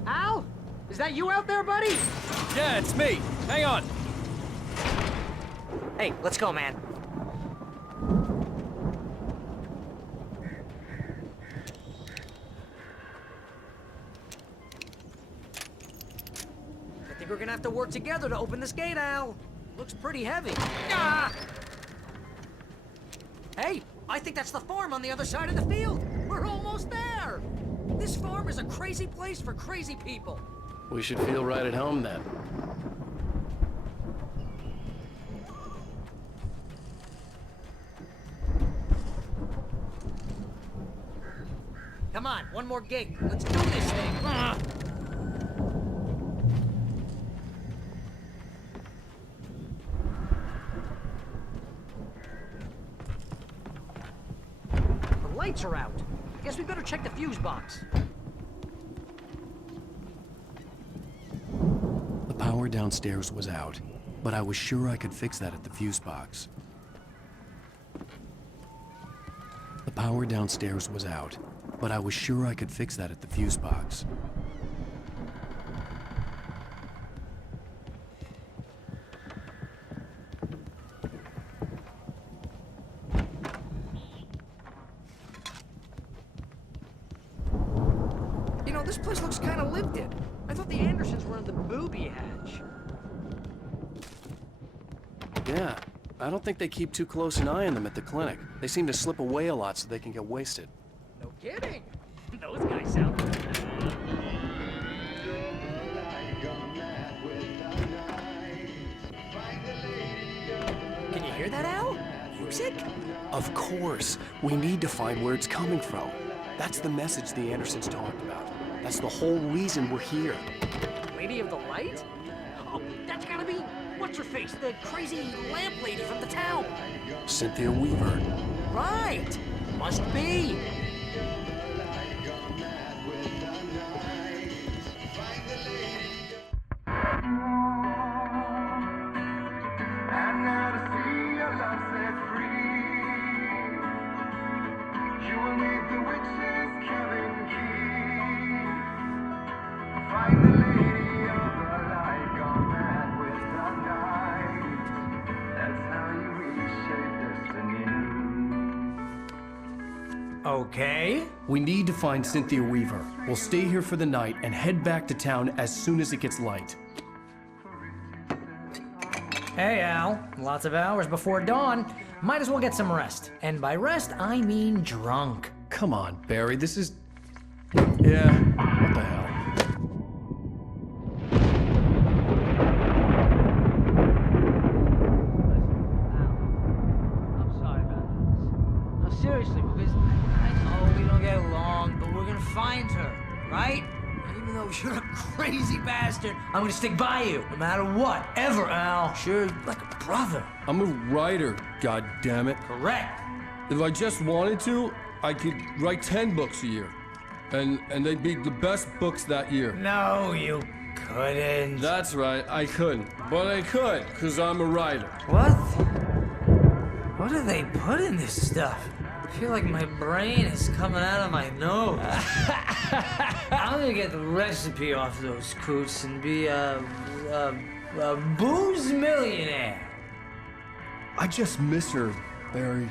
Al? Is that you out there, buddy? Yeah, it's me. Hang on. Hey, let's go, man. I think we're gonna have to work together to open this gate, Al. Looks pretty heavy. Ah! Hey, I think that's the farm on the other side of the field. We're almost there. This farm is a crazy place for crazy people. We should feel right at home then. Come on, one more gate. Let's do this thing. The lights are out. Guess we better check the fuse box. The power downstairs was out, but I was sure I could fix that at the fuse box. The power downstairs was out, but I was sure I could fix that at the fuse box. You know, this place looks kind of lived in. I thought the Andersons were in the booby hatch. Yeah, I don't think they keep too close an eye on them at the clinic. They seem to slip away a lot so they can get wasted. No kidding. Those guys sound good. Can you hear that, Al? Music? Of course. We need to find where it's coming from. That's the message the Andersons talked about. That's the whole reason we're here. Lady of the Light? Oh, that's gotta be... What's-her-face? The crazy lamp lady from the town. Cynthia Weaver. Right. Must be. That's how you reshape destiny. okay? We need to find Cynthia Weaver. We'll stay here for the night and head back to town as soon as it gets light. Hey, Al. Lots of hours before dawn. Might as well get some rest. And by rest, I mean drunk. Come on, Barry, this is... Yeah, what the hell? Seriously, because I know we don't get along, but we're gonna find her, right? Even though you're a crazy bastard, I'm gonna stick by you, no matter what, ever, Al. Sure, like a brother. I'm a writer, goddammit. Correct. If I just wanted to, I could write 10 books a year. And they'd be the best books that year. No, you couldn't. That's right, I couldn't. But I could, because I'm a writer. What? What do they put in this stuff? I feel like my brain is coming out of my nose. I'm gonna get the recipe off those coots and be a booze millionaire. I just miss her, Barry.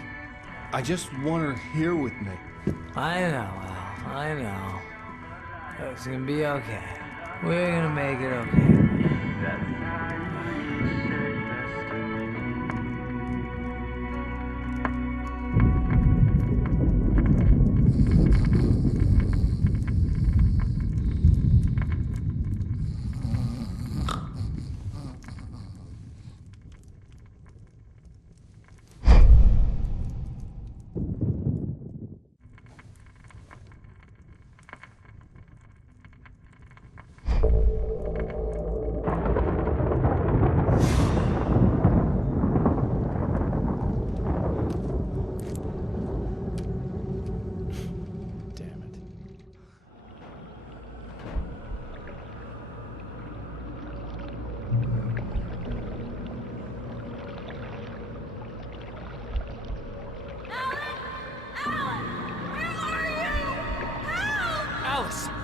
I just want her here with me. I know, Al. I know. It's gonna be okay. We're gonna make it okay.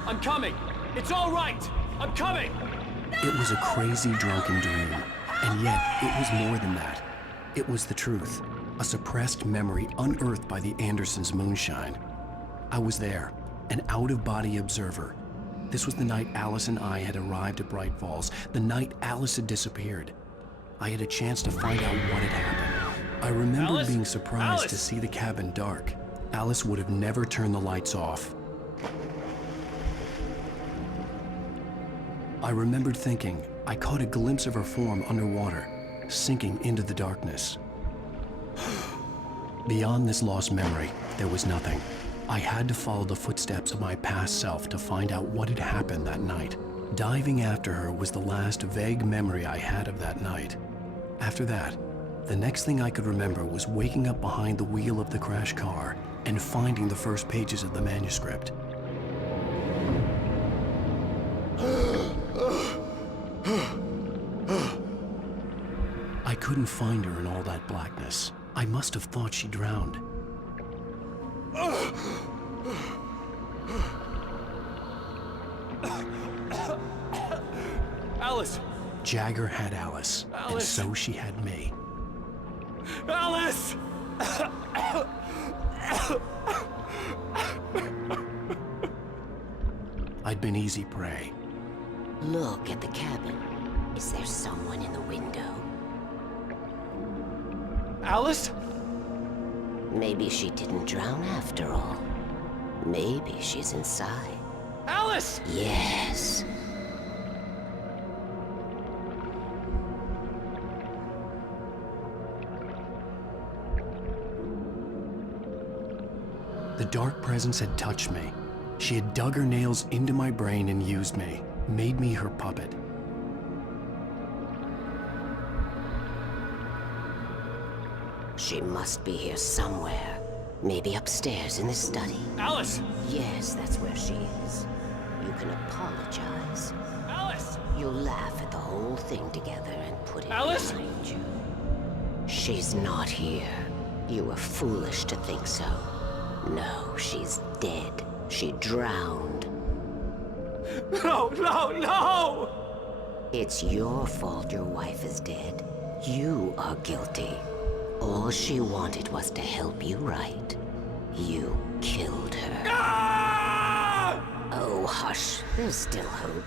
I'm coming! It's all right! I'm coming! It was a crazy drunken dream, and yet it was more than that. It was the truth, a suppressed memory unearthed by the Andersons' moonshine. I was there, an out-of-body observer. This was the night Alice and I had arrived at Bright Falls, the night Alice had disappeared. I had a chance to find out what had happened. I remember being surprised to see the cabin dark. Alice would have never turned the lights off. I remembered thinking I caught a glimpse of her form underwater, sinking into the darkness. Beyond this lost memory, there was nothing. I had to follow the footsteps of my past self to find out what had happened that night. Diving after her was the last vague memory I had of that night. After that, the next thing I could remember was waking up behind the wheel of the crash car and finding the first pages of the manuscript. I couldn't find her in all that blackness. I must have thought she drowned. Alice! Jagger had Alice, and so she had me. Alice! I'd been easy prey. Look at the cabin. Is there someone in the window? Alice? Maybe she didn't drown after all. Maybe she's inside. Alice! Yes. The dark presence had touched me. She had dug her nails into my brain and used me, made me her puppet. She must be here somewhere. Maybe upstairs in the study. Alice! Yes, that's where she is. You can apologize. Alice! You'll laugh at the whole thing together and put it Alice! behind you. She's not here. You were foolish to think so. No, she's dead. She drowned. No, no, no! It's your fault your wife is dead. You are guilty. All she wanted was to help you right. You killed her. Oh, hush. There's still hope.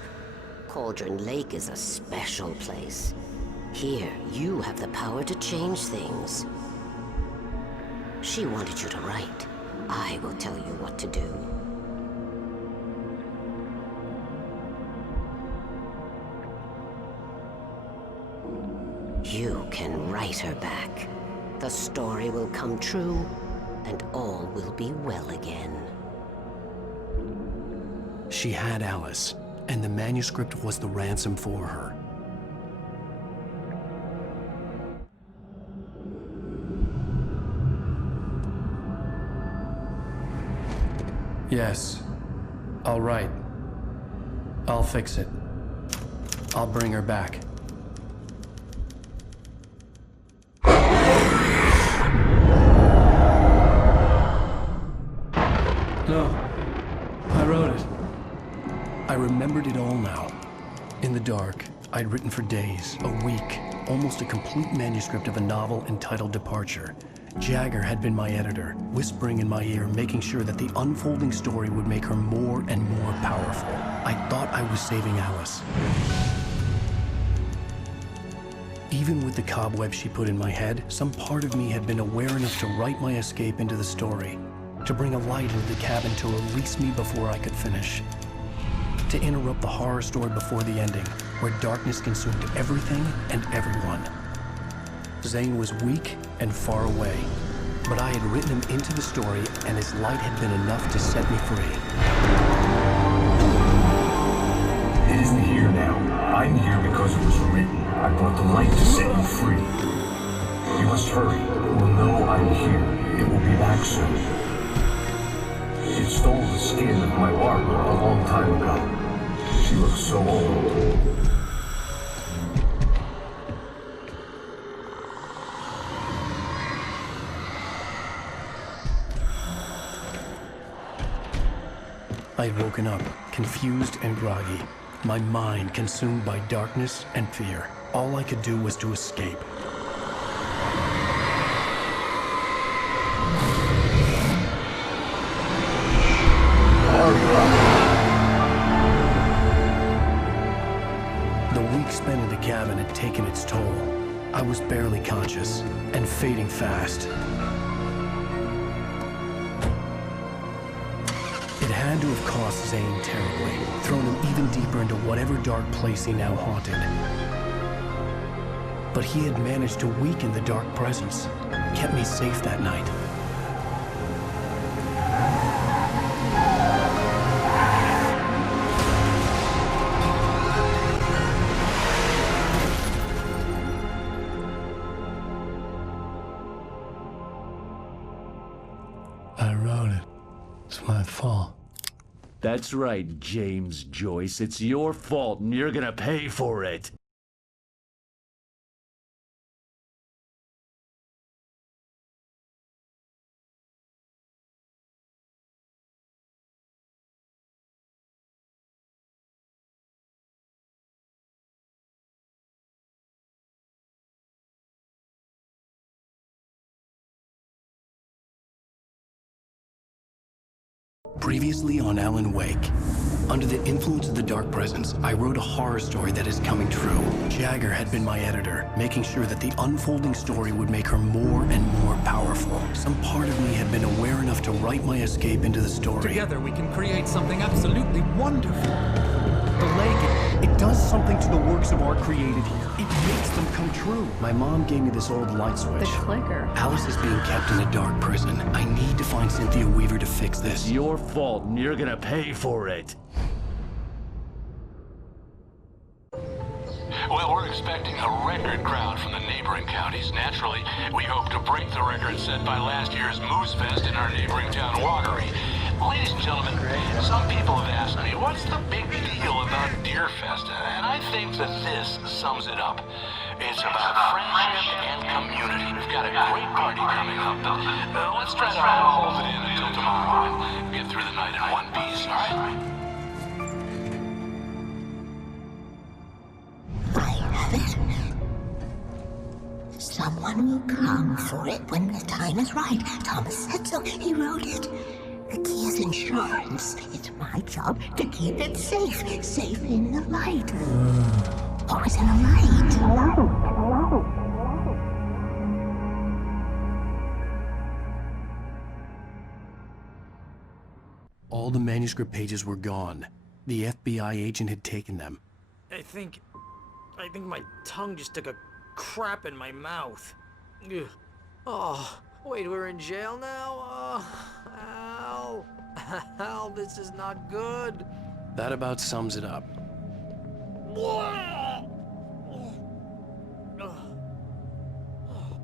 Cauldron Lake is a special place. Here, you have the power to change things. She wanted you to write. I will tell you what to do. You can write her back. The story will come true, and all will be well again. She had Alice, and the manuscript was the ransom for her. Yes. All right. I'll fix it. I'll bring her back. No. I wrote it. I remembered it all now. In the dark, I'd written for days, a week, almost a complete manuscript of a novel entitled Departure. Jagger had been my editor, whispering in my ear, making sure that the unfolding story would make her more and more powerful. I thought I was saving Alice. Even with the cobweb she put in my head, some part of me had been aware enough to write my escape into the story, to bring a light into the cabin to release me before I could finish, to interrupt the horror story before the ending, where darkness consumed everything and everyone. Zane was weak and far away, but I had written him into the story, and his light had been enough to set me free. It isn't here now. I'm here because it was written. I brought the light to set you free. You must hurry. It will know I'm here. It will be back soon. It stole the skin of my Barbara a long time ago. She looks so old. I had woken up, confused and groggy, my mind consumed by darkness and fear. All I could do was to escape. The week spent in the cabin had taken its toll. I was barely conscious, and fading fast. It had to have cost Zane terribly, thrown him even deeper into whatever dark place he now haunted. But he had managed to weaken the dark presence, kept me safe that night. I wrote it. It's my fault. That's right, James Joyce. It's your fault, and you're gonna pay for it. Previously on Alan Wake. Under the influence of the dark presence, I wrote a horror story that is coming true. Jagger had been my editor, making sure that the unfolding story would make her more and more powerful. Some part of me had been aware enough to write my escape into the story. Together we can create something absolutely wonderful. The lake, it does something to the works of art created here. It makes them come true. My mom gave me this old light switch. The clicker. Alice is being kept in a dark prison. I need to find Cynthia Weaver to fix this. It's your fault, and you're gonna pay for it. Well, we're expecting a record crowd from the neighboring counties. Naturally, we hope to break the record set by last year's Moose Fest in our neighboring town, Watery. Ladies and gentlemen, some people have asked me, what's the big deal about Deer Fest? And I think that this sums it up. It's about friendship and community. We've got a great party coming up, but let's try to hold it in until tomorrow and get through the night in one piece, all right? I have it. Someone one will come for it when the time is right. Thomas said so. He wrote it. The key is insurance. It's my job to keep it safe. Safe in the light. Always in the light. All the manuscript pages were gone. The FBI agent had taken them. I think my tongue just took a crap in my mouth. Ugh. Oh, wait, we're in jail now? Oh, Al. Al, this is not good. That about sums it up.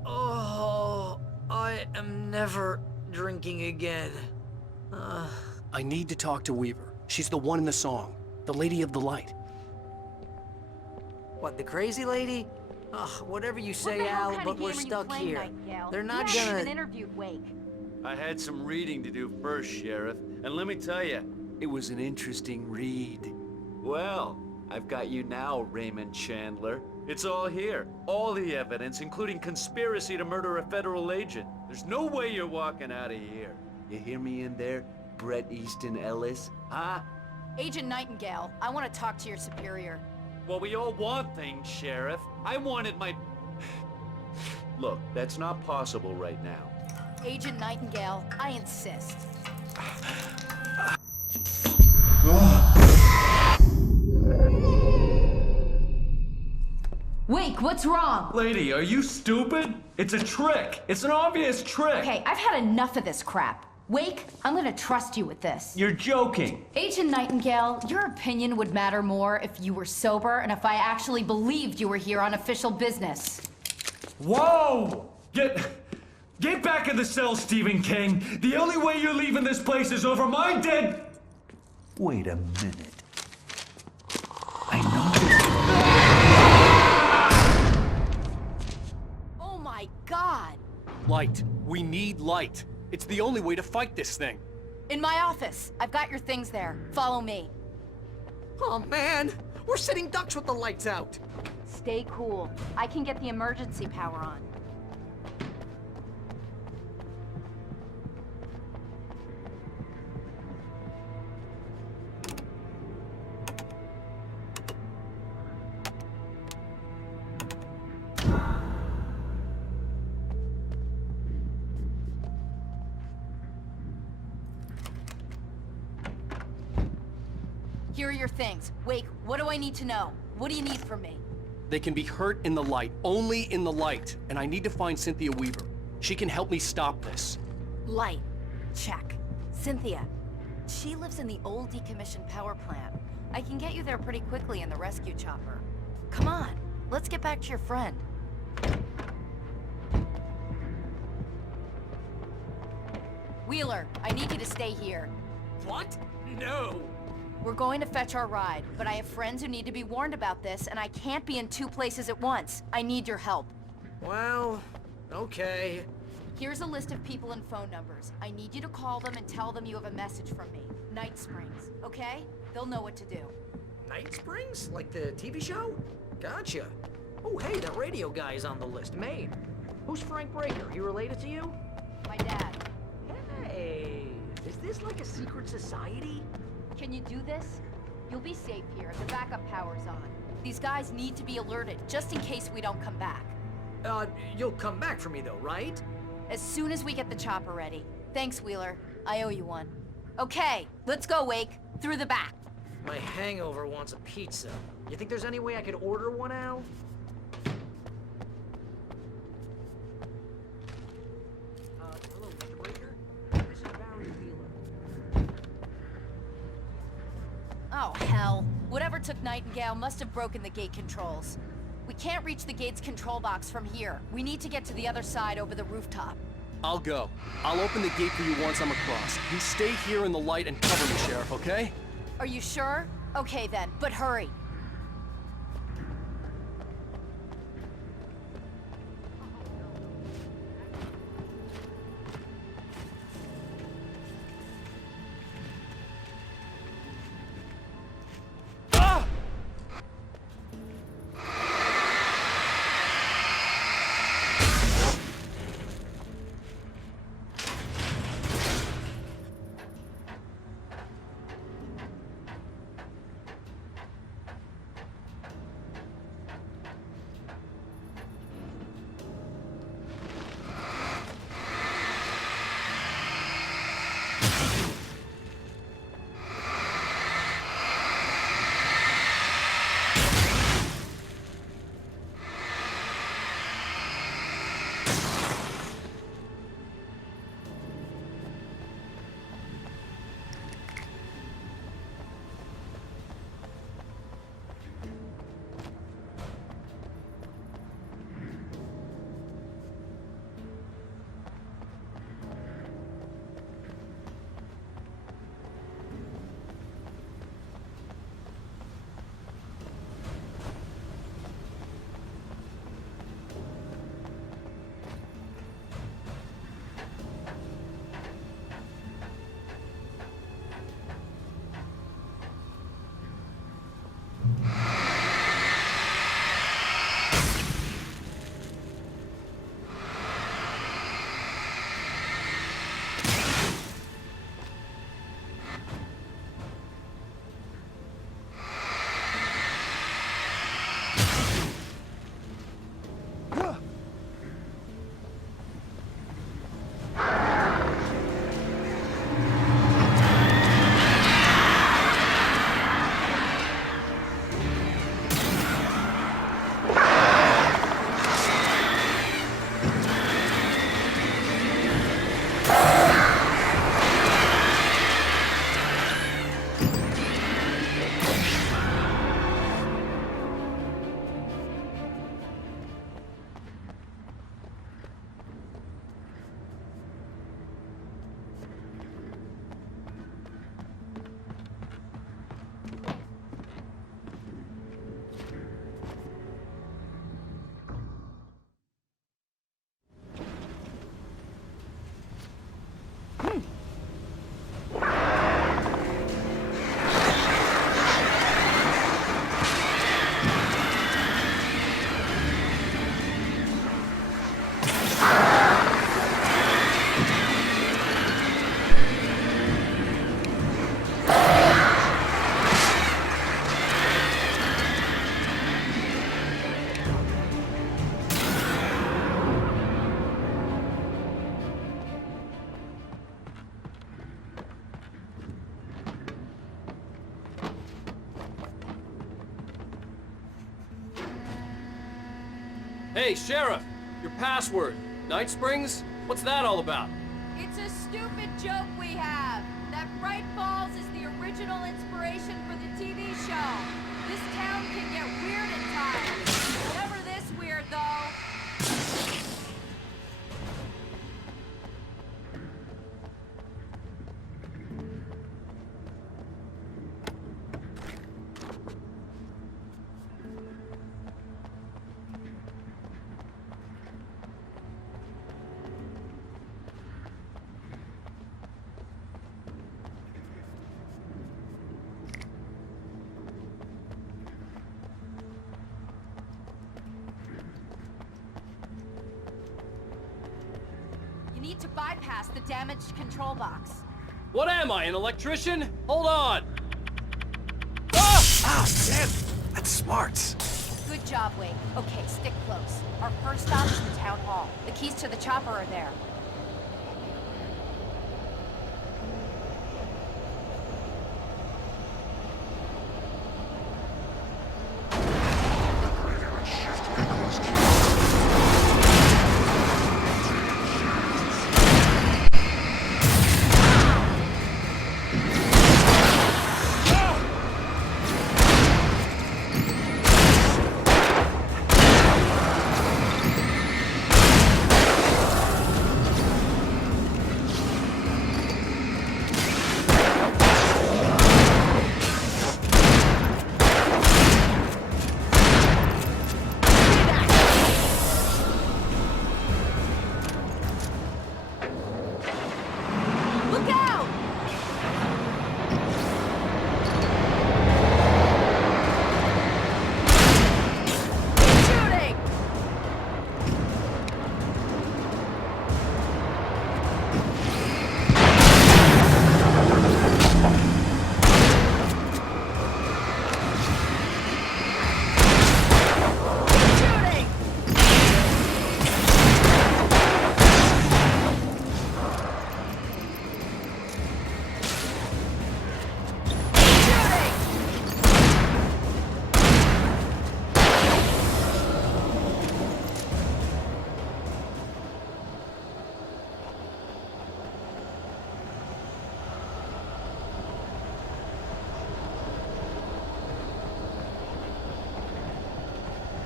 Oh, I am never drinking again. I need to talk to Weaver. She's the one in the song. The Lady of the Light. What, the crazy lady? Ugh, whatever you say, Al, but we're stuck here. They're not You haven't gonna... even interviewed Wake. I had some reading to do first, Sheriff, and let me tell you, it was an interesting read. Well, I've got you now, Raymond Chandler. It's all here. All the evidence, including conspiracy to murder a federal agent. There's no way you're walking out of here. You hear me in there, Bret Easton Ellis? Huh? Agent Nightingale, I want to talk to your superior. Well, we all want things, Sheriff. I wanted my... Look, that's not possible right now. Agent Nightingale, I insist. Wake, what's wrong? Lady, are you stupid? It's a trick. It's an obvious trick. Okay, I've had enough of this crap. Wake, I'm gonna trust you with this. You're joking. Agent Nightingale, your opinion would matter more if you were sober and if I actually believed you were here on official business. Whoa! Get back in the cell, Stephen King. The only way you're leaving this place is over my dead... Wait a minute. I know... Oh my God! Light. We need light. It's the only way to fight this thing. In my office. I've got your things there. Follow me. Oh man, we're sitting ducks with the lights out. Stay cool. I can get the emergency power on. Here are your things. Wake, what do I need to know? What do you need from me? They can be hurt in the light, only in the light. And I need to find Cynthia Weaver. She can help me stop this. Light. Check. Cynthia. She lives in the old decommissioned power plant. I can get you there pretty quickly in the rescue chopper. Come on, let's get back to your friend. Wheeler, I need you to stay here. What? No. We're going to fetch our ride, but I have friends who need to be warned about this, and I can't be in 2 places at once. I need your help. Well, okay. Here's a list of people and phone numbers. I need you to call them and tell them you have a message from me. Night Springs, okay? They'll know what to do. Night Springs? Like the TV show? Gotcha. Oh, hey, that radio guy is on the list. Maine. Who's Frank Breaker? He related to you? My dad. Hey, is this like a secret society? Can you do this? You'll be safe here if the backup power's on. These guys need to be alerted, just in case we don't come back. You'll come back for me though, right? As soon as we get the chopper ready. Thanks, Wheeler. I owe you one. Okay, let's go, Wake. Through the back. My hangover wants a pizza. You think there's any way I could order one, Al? Hello, Mr. Breaker. This is Barry Wheeler. Oh, hell. Whatever took Nightingale must have broken the gate controls. We can't reach the gate's control box from here. We need to get to the other side over the rooftop. I'll go. I'll open the gate for you once I'm across. You stay here in the light and cover me, Sheriff, okay? Are you sure? Okay then, but hurry. Hey, Sheriff! Your password. Night Springs? What's that all about? It's a stupid joke we have. That Bright Falls is the original inspiration for the TV show. This town can get weird at times. Never this weird, though. Need to bypass the damaged control box. What am I, an electrician? Hold on! Ah, damn! That's smart. Good job, Wake. Okay, stick close. Our first stop is the town hall. The keys to the chopper are there.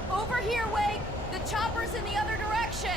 Over here, Wake! The chopper's in the other direction!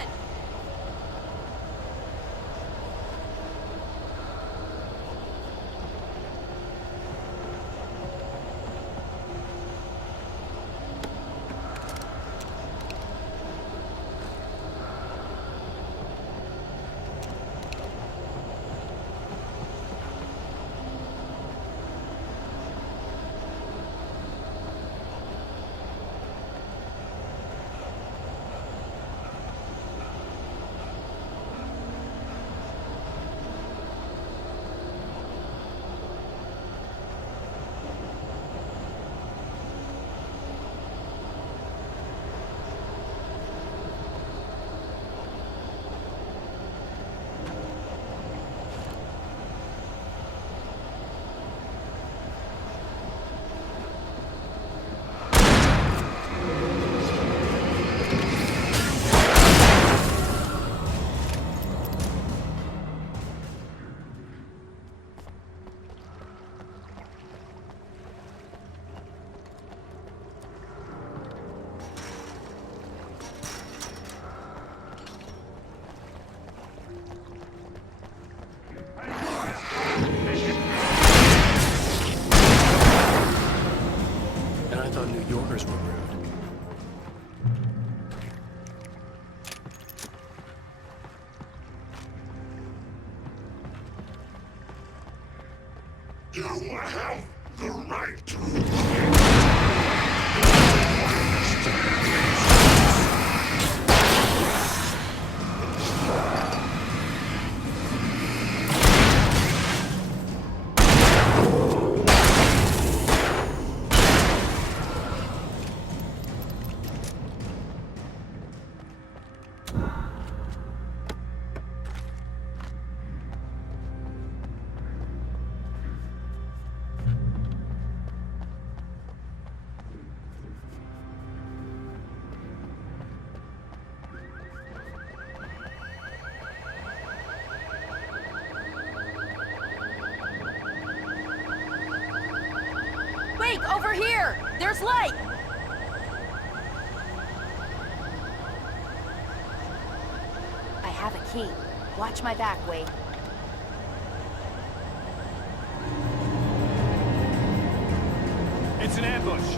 Yorkers were rude. You have the right to Wait, over here! There's light! I have a key. Watch my back, Wake. It's an ambush.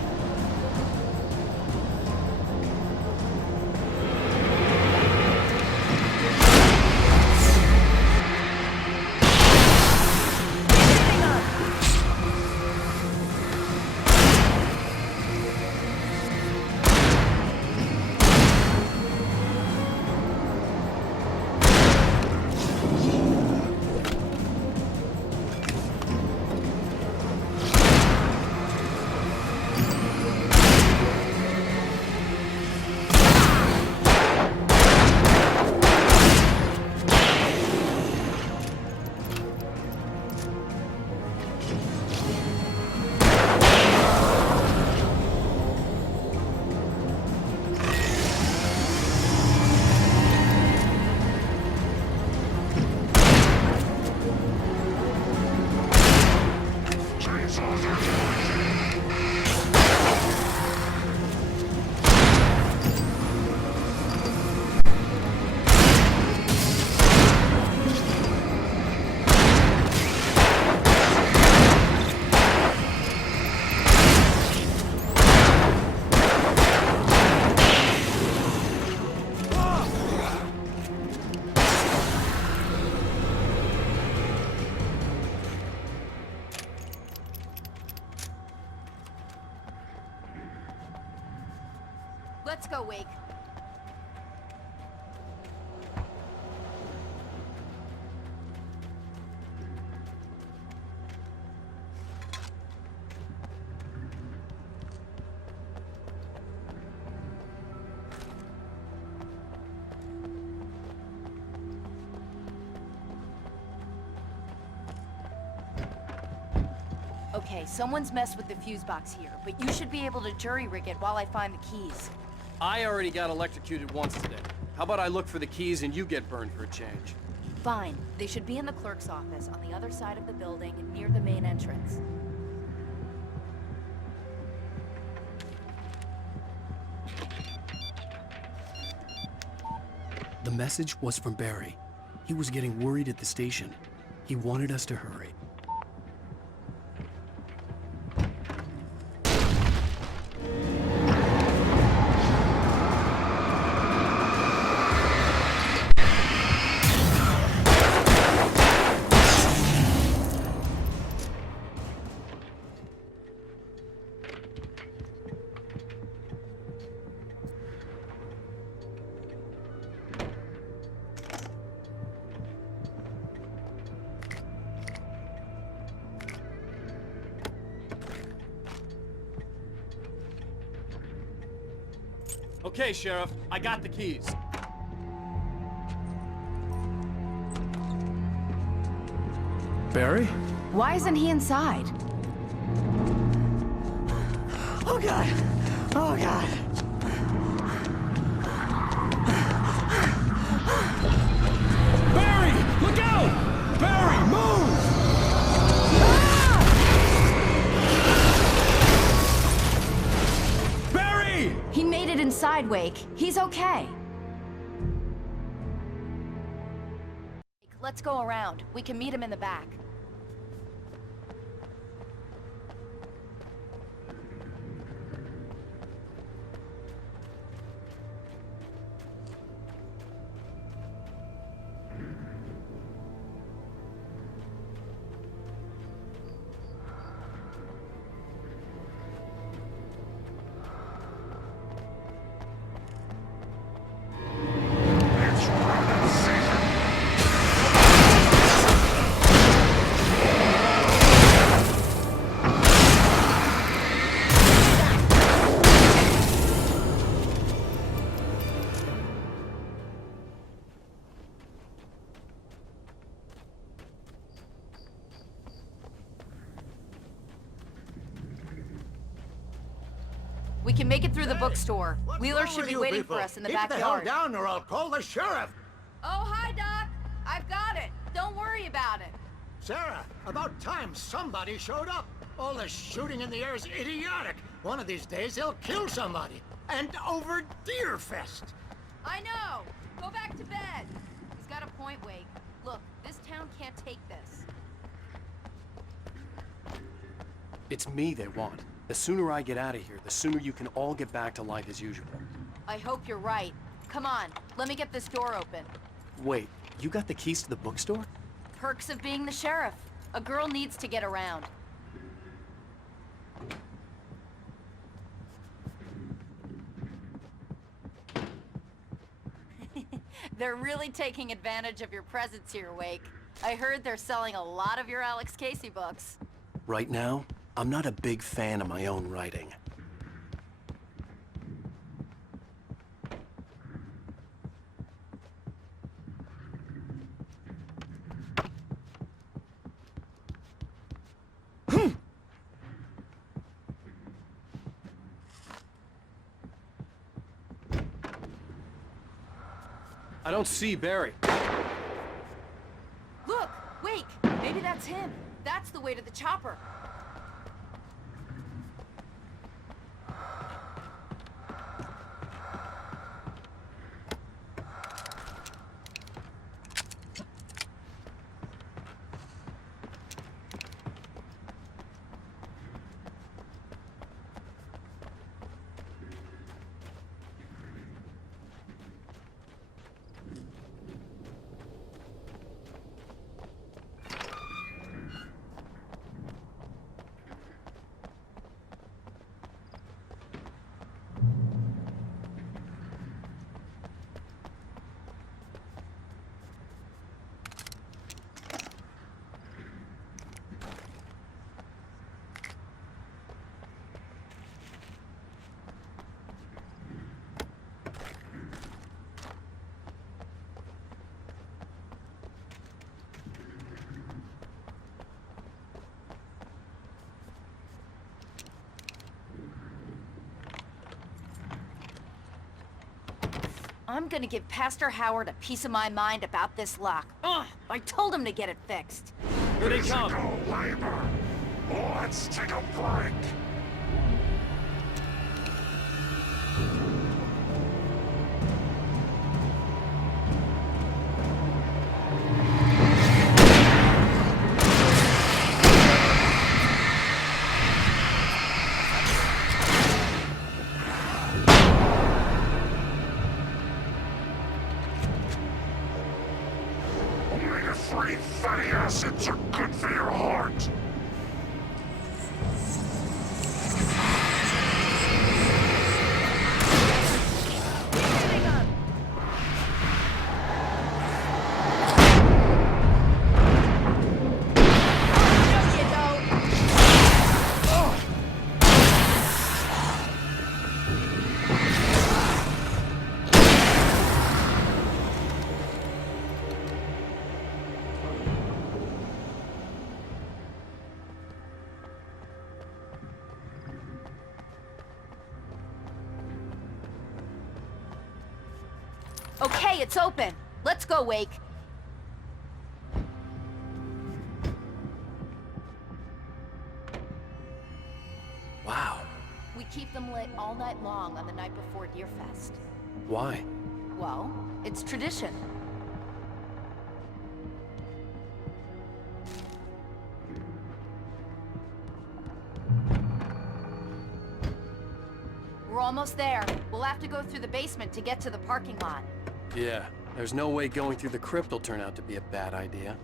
Let's go, Wake. Okay, someone's messed with the fuse box here, but you should be able to jury-rig it while I find the keys. I already got electrocuted once today. How about I look for the keys and you get burned for a change? Fine. They should be in the clerk's office on the other side of the building, near the main entrance. The message was from Barry. He was getting worried at the station. He wanted us to hurry. Okay, Sheriff, I got the keys. Barry? Why isn't he inside? Oh God! Oh God! Barry! Look out! Barry, move! Barry! He made it inside, Wake. He's okay. Let's go around. We can meet him in the back. We can make it through the bookstore. Wheeler should be waiting for us in the backyard. Keep the hell down or I'll call the sheriff. Oh, hi, Doc. I've got it. Don't worry about it. Sarah, about time somebody showed up. All the shooting in the air is idiotic. One of these days, they'll kill somebody. And over Deerfest. I know! Go back to bed! He's got a point, Wake. Look, this town can't take this. It's me they want. The sooner I get out of here, the sooner you can all get back to life as usual. I hope you're right. Come on, let me get this door open. Wait, you got the keys to the bookstore? Perks of being the sheriff. A girl needs to get around. They're really taking advantage of your presence here, Wake. I heard they're selling a lot of your Alex Casey books. Right now, I'm not a big fan of my own writing. I don't see Barry. Look! Wake! Maybe that's him. That's the way to the chopper. I'm gonna give Pastor Howard a piece of my mind about this lock. Ugh! I told him to get it fixed. Here they come! Labor. Let's take a break! Omega-3 fatty acids are good for your heart! Okay, it's open. Let's go, Wake. Wow. We keep them lit all night long on the night before Deerfest. Why? Well, it's tradition. We're almost there. We'll have to go through the basement to get to the parking lot. Yeah, there's no way going through the crypt will turn out to be a bad idea.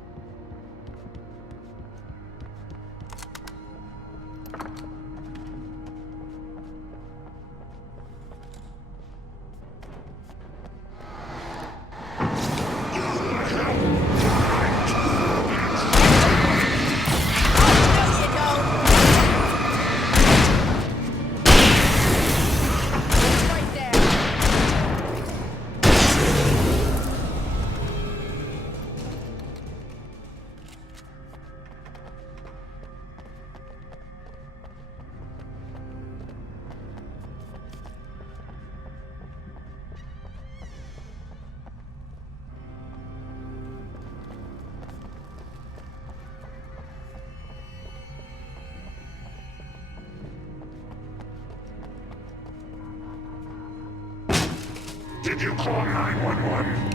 Did you call 911?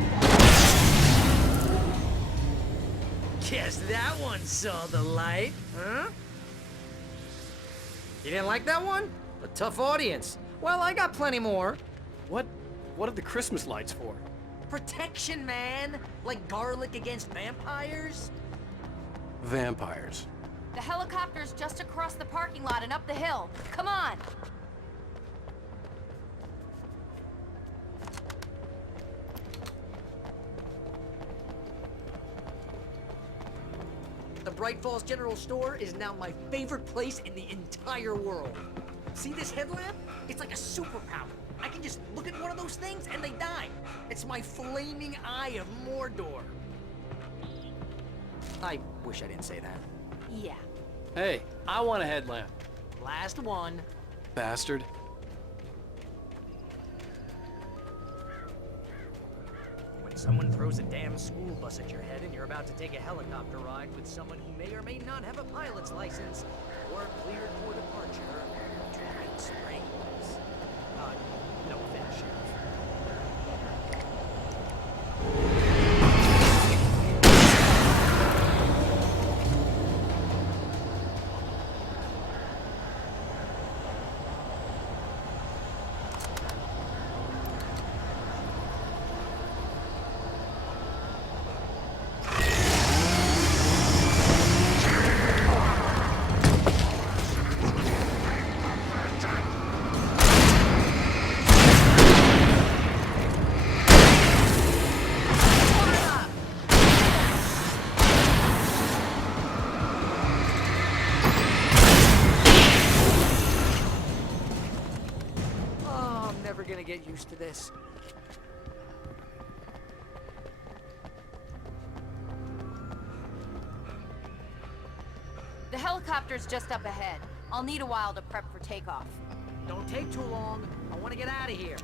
Guess that one saw the light, huh? You didn't like that one? A tough audience. Well, I got plenty more. What are the Christmas lights for? Protection, man! Like garlic against vampires? Vampires. The helicopter's just across the parking lot and up the hill. Come on! The Bright Falls General Store is now my favorite place in the entire world. See this headlamp? It's like a superpower. I can just look at one of those things and they die. It's my flaming eye of Mordor. I wish I didn't say that. Yeah. Hey, I want a headlamp. Last one. Bastard. When someone throws a damn school bus at your head and you're about to take a helicopter ride with someone who may or may not have a pilot's license or cleared for departure to Night Springs. No offense, Sheriff. Gonna get used to this. The helicopter's just up ahead. I'll need a while to prep for takeoff. Don't take too long. I want to get out of here.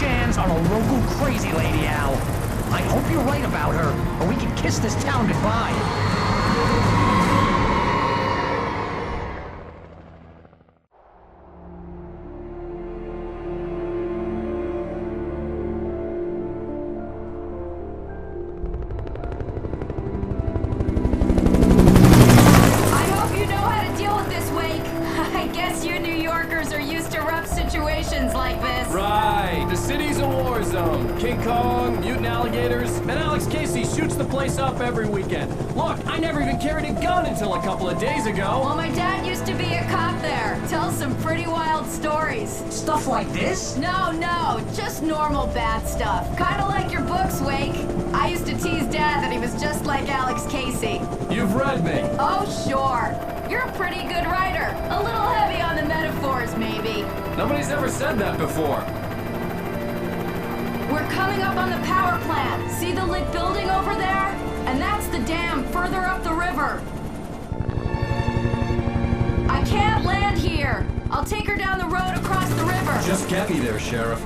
Chan's on a local crazy lady, Al. I hope you're right about her, or we can kiss this town goodbye. Every weekend. Look, I never even carried a gun until a couple of days ago. Well, my dad used to be a cop there. Tells some pretty wild stories. Stuff like this? No, just normal bad stuff. Kinda like your books, Wake. I used to tease Dad that he was just like Alex Casey. You've read me. Oh, sure. You're a pretty good writer. A little heavy on the metaphors, maybe. Nobody's ever said that before. We're coming up on the power plant. See the lit building over there? And that's the dam further up the river. I can't land here. I'll take her down the road across the river. Just get me there, Sheriff.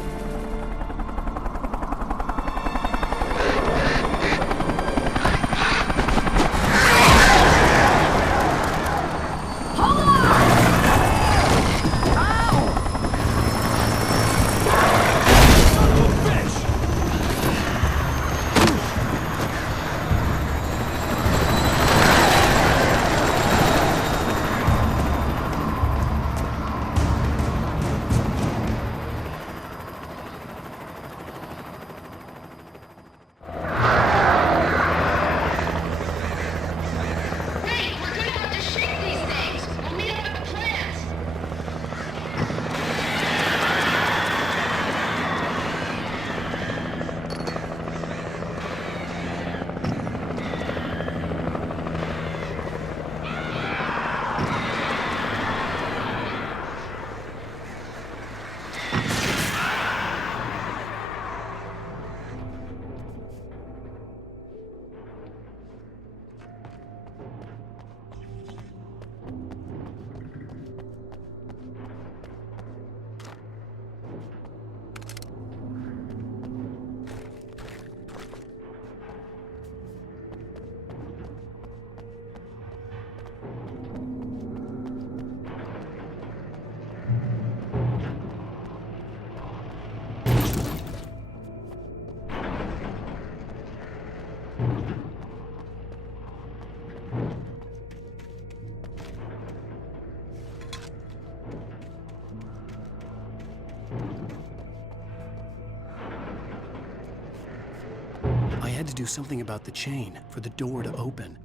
I had to do something about the chain for the door to open.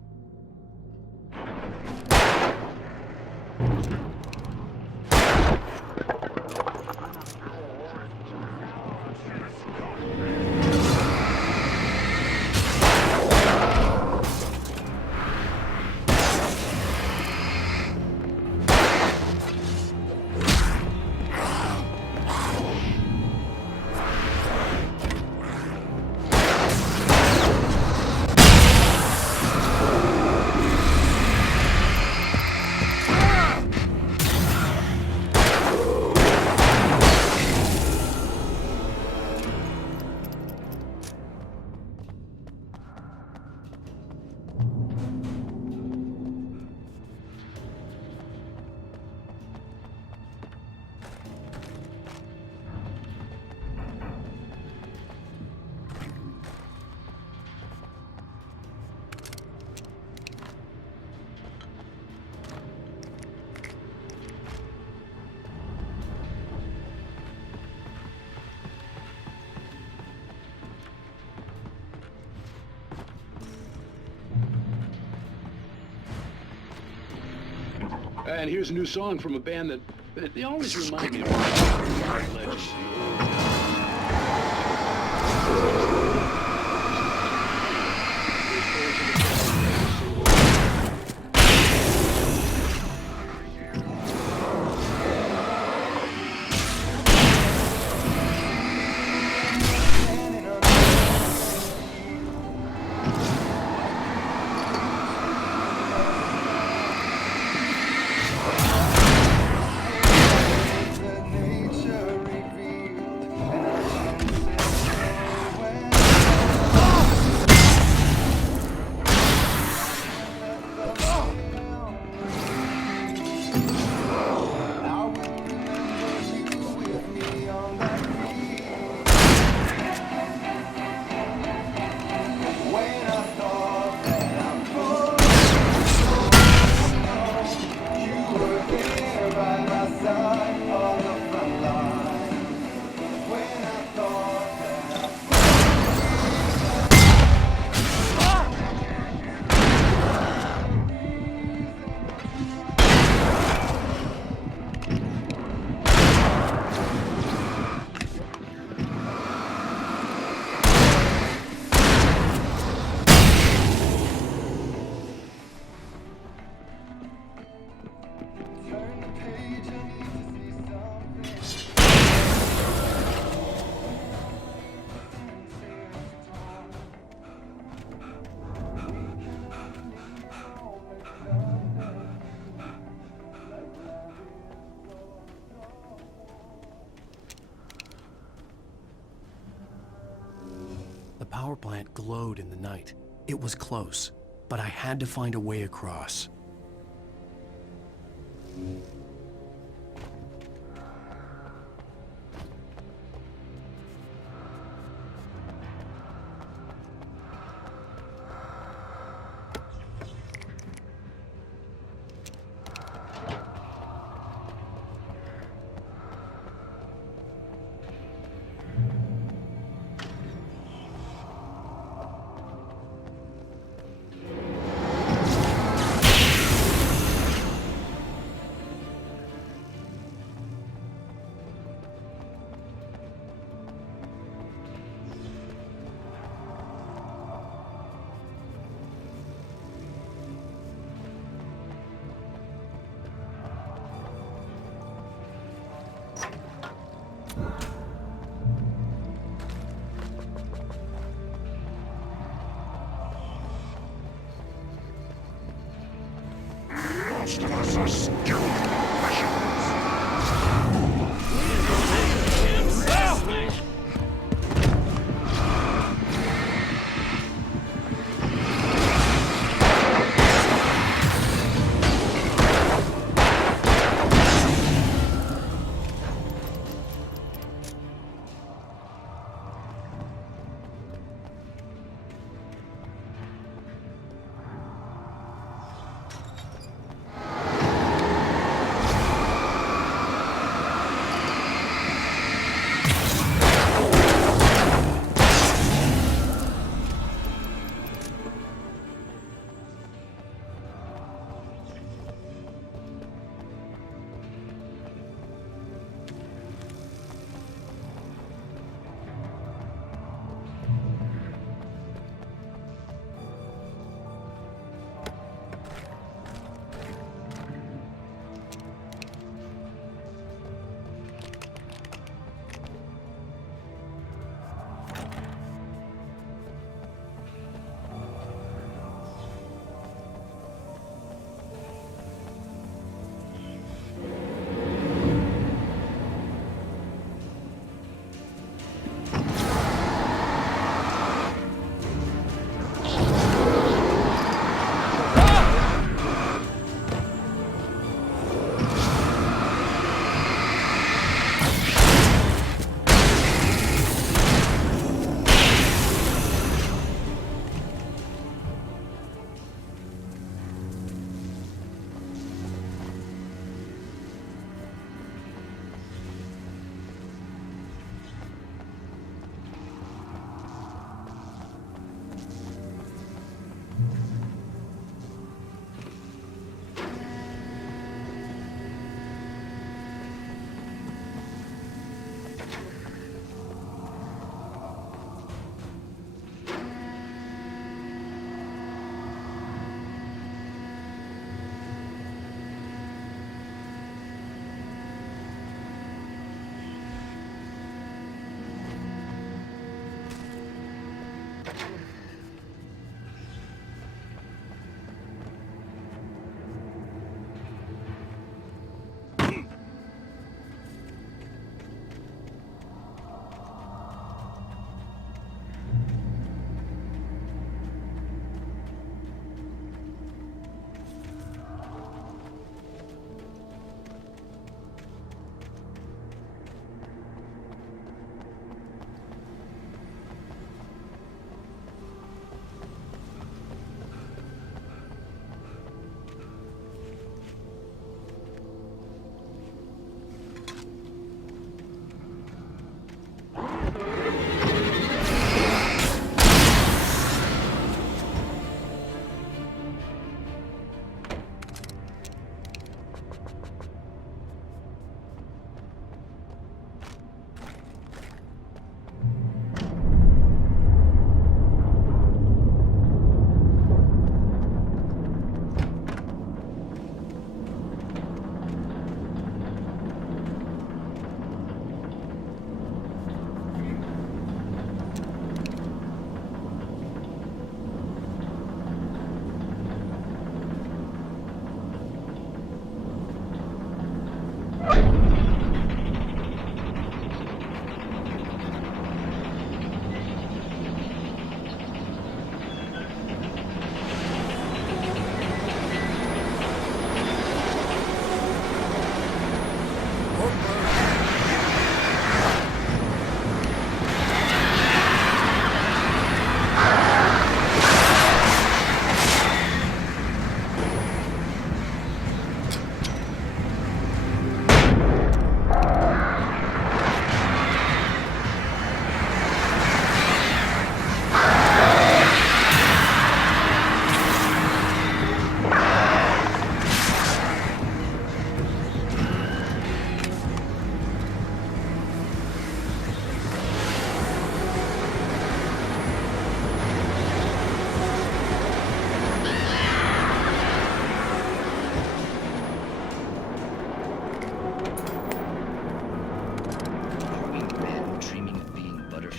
And here's a new song from a band that they always remind me of legend. power plant glowed in the night. It was close, but I had to find a way across. Most of us are skilled professionals.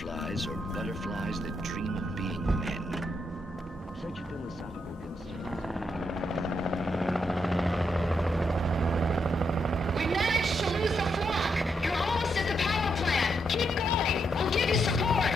butterflies or butterflies that dream of being men. Such philosophical concerns. We managed to lose the flock. You're almost at the power plant. Keep going. We'll give you support.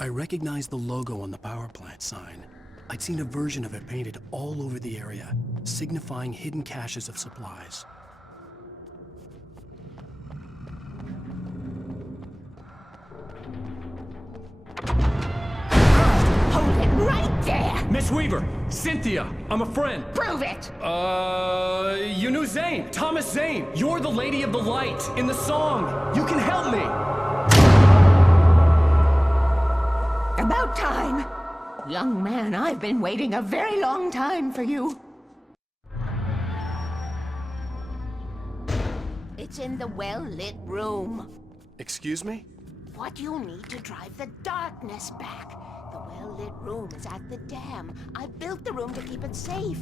I recognized the logo on the power plant sign. I'd seen a version of it painted all over the area, signifying hidden caches of supplies. Hold it right there! Miss Weaver! Cynthia! I'm a friend! Prove it! You knew Zane! Thomas Zane! You're the Lady of the Light in the song! You can help me! About time! Young man, I've been waiting a very long time for you. It's in the well-lit room. Excuse me? What you need to drive the darkness back. The well-lit room is at the dam. I built the room to keep it safe.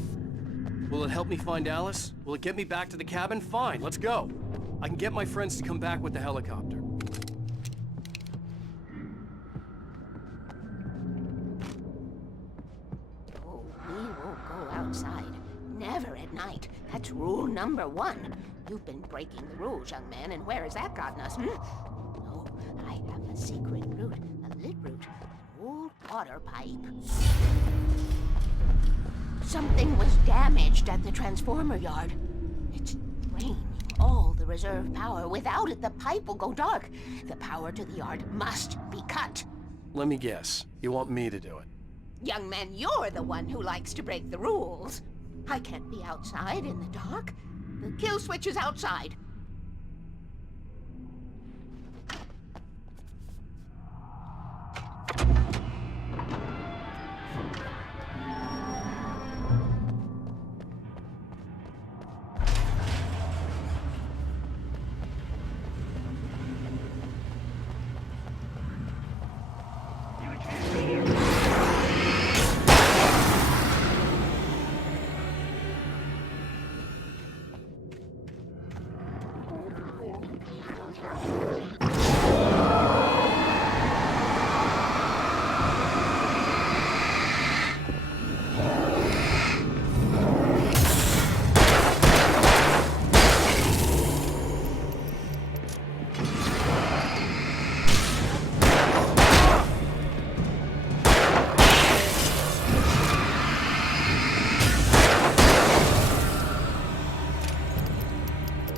Will it help me find Alice? Will it get me back to the cabin? Fine, let's go. I can get my friends to come back with the helicopter. Oh, we won't go outside. Never at night. That's rule number 1. You've been breaking the rules, young man, and where has that gotten us, No, I have a secret route, a lit route, an old water pipe. Something was damaged at the transformer yard. It's draining all the reserve power. Without it, the pipe will go dark. The power to the yard must be cut. Let me guess. You want me to do it? Young man, you're the one who likes to break the rules. I can't be outside in the dark. The kill switch is outside.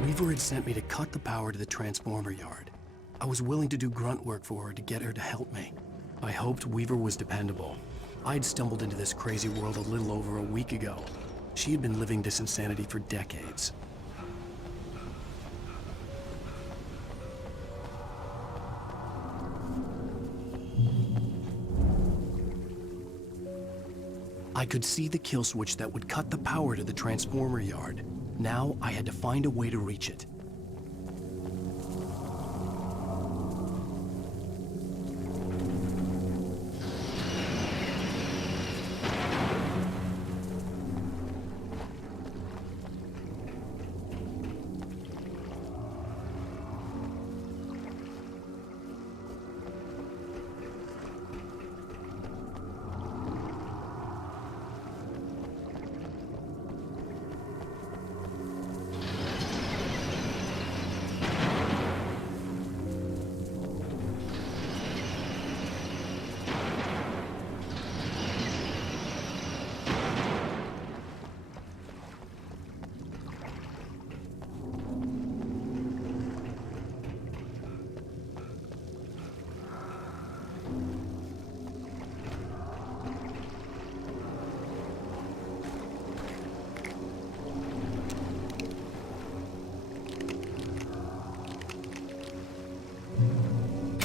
Weaver had sent me to cut the power to the transformer yard. I was willing to do grunt work for her to get her to help me. I hoped Weaver was dependable. I'd stumbled into this crazy world a little over a week ago. She had been living this insanity for decades. I could see the kill switch that would cut the power to the transformer yard. Now I had to find a way to reach it.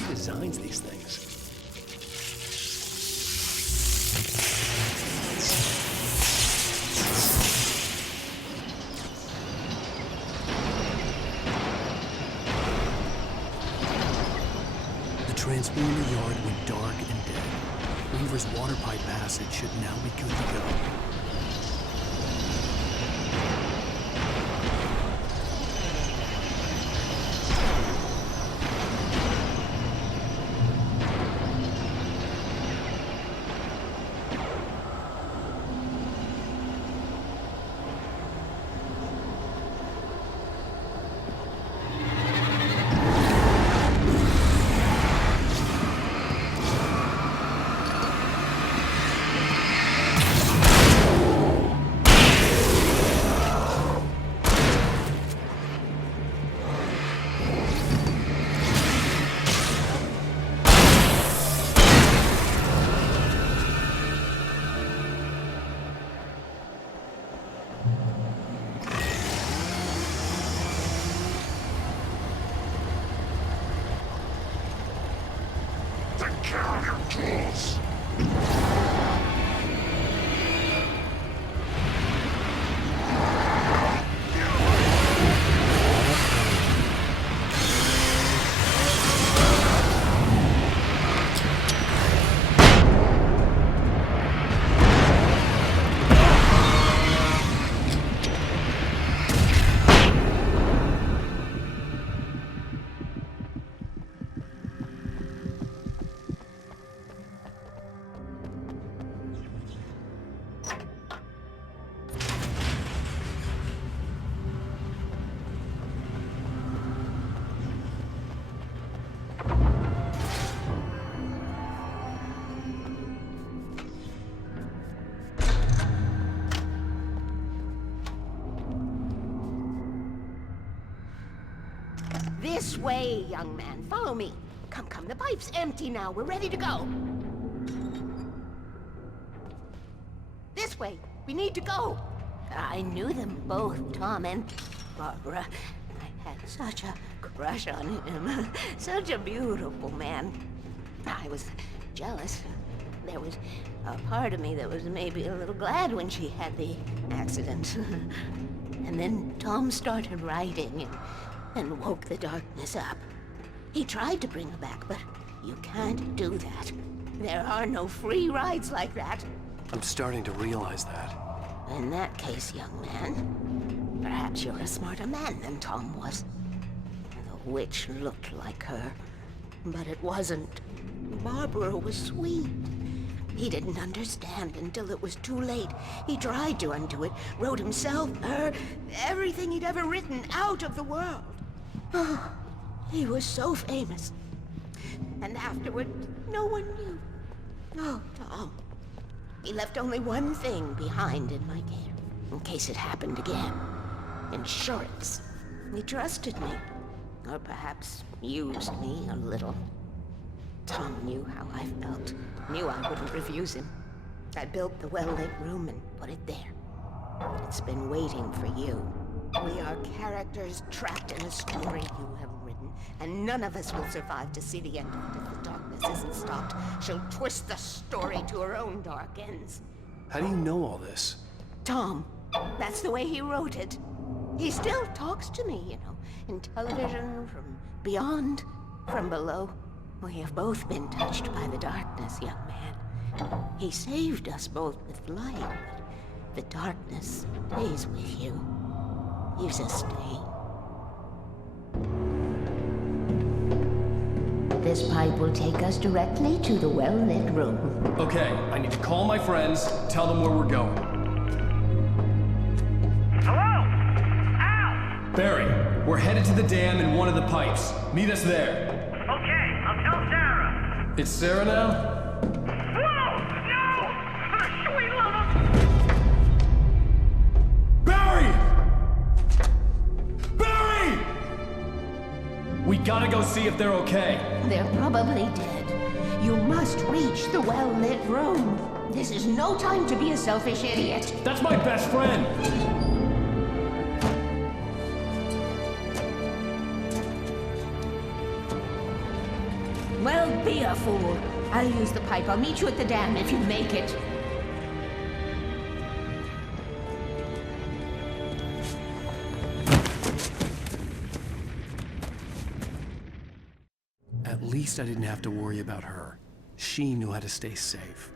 Designs these things. The transformer yard went dark and dead. Weaver's water pipe passage should now be good to go. This way, young man. Follow me. Come, come. The pipe's empty now. We're ready to go. This way. We need to go. I knew them both, Tom and Barbara. I had such a crush on him. Such a beautiful man. I was jealous. There was a part of me that was maybe a little glad when she had the accident. And then Tom started writing and woke the darkness up. He tried to bring her back, but you can't do that. There are no free rides like that. I'm starting to realize that. In that case, young man, perhaps you're a smarter man than Tom was. The witch looked like her, but it wasn't. Barbara was sweet. He didn't understand until it was too late. He tried to undo it, wrote himself, her, everything he'd ever written out of the world. Oh, he was so famous. And afterward, no one knew. Oh, Tom. He left only one thing behind in my care, in case it happened again. Insurance. He trusted me. Or perhaps used me a little. Tom knew how I felt. Knew I wouldn't refuse him. I built the well-lit room and put it there. It's been waiting for you. We are characters trapped in a story you have written, and none of us will survive to see the end of it if the darkness isn't stopped. She'll twist the story to her own dark ends. How do you know all this? Tom, that's the way he wrote it. He still talks to me, you know, in television, from beyond, from below. We have both been touched by the darkness, young man. He saved us both with light, but the darkness stays with you. Leaves a stain. This pipe will take us directly to the well-lit room. Okay, I need to call my friends, tell them where we're going. Hello? Al! Barry, we're headed to the dam in one of the pipes. Meet us there. Okay, I'll tell Sarah. It's Sarah now? Whoa! No! For the sweet love of... Barry! Barry! We gotta go see if they're okay. They're probably dead. You must reach the well-lit room. This is no time to be a selfish idiot. That's my best friend! Well, be a fool. I'll use the pipe. I'll meet you at the dam if you make it. At least I didn't have to worry about her. She knew how to stay safe.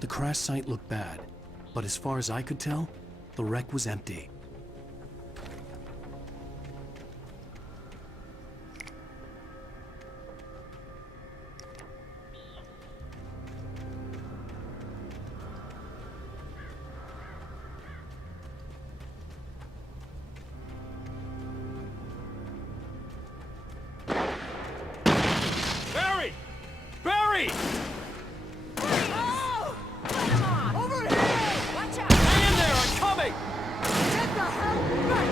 The crash site looked bad, but as far as I could tell, the wreck was empty. Hurry! Oh! Come on! Over here! Watch out! Hang in there! I'm coming! Get the hell back!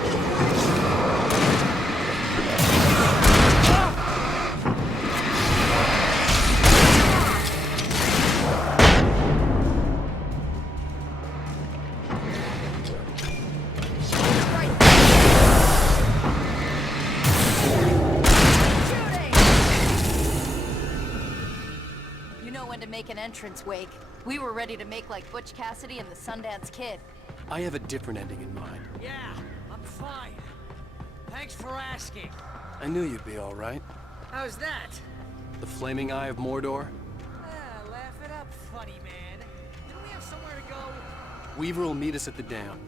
To make an entrance, Wake. We were ready to make like Butch Cassidy and the Sundance Kid. I have a different ending in mind. Yeah, I'm fine. Thanks for asking. I knew you'd be all right. How's that? The flaming eye of Mordor? Laugh it up, funny man. Didn't we have somewhere to go? Weaver will meet us at the dam.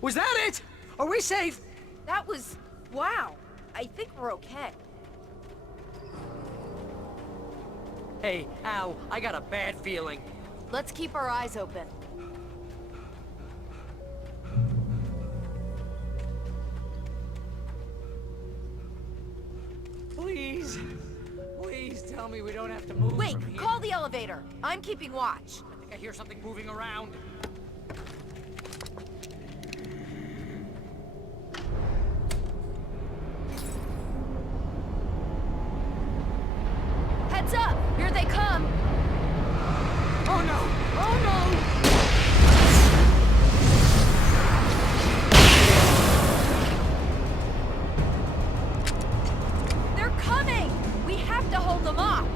Was that it? Are we safe? That was... wow. I think we're okay. Hey, Al, I got a bad feeling. Let's keep our eyes open. Please. Please tell me we don't have to move. Wait, call the elevator. I'm keeping watch. I think I hear something moving around. Heads up! Here they come! Oh no! Oh no! They're coming! We have to hold them off!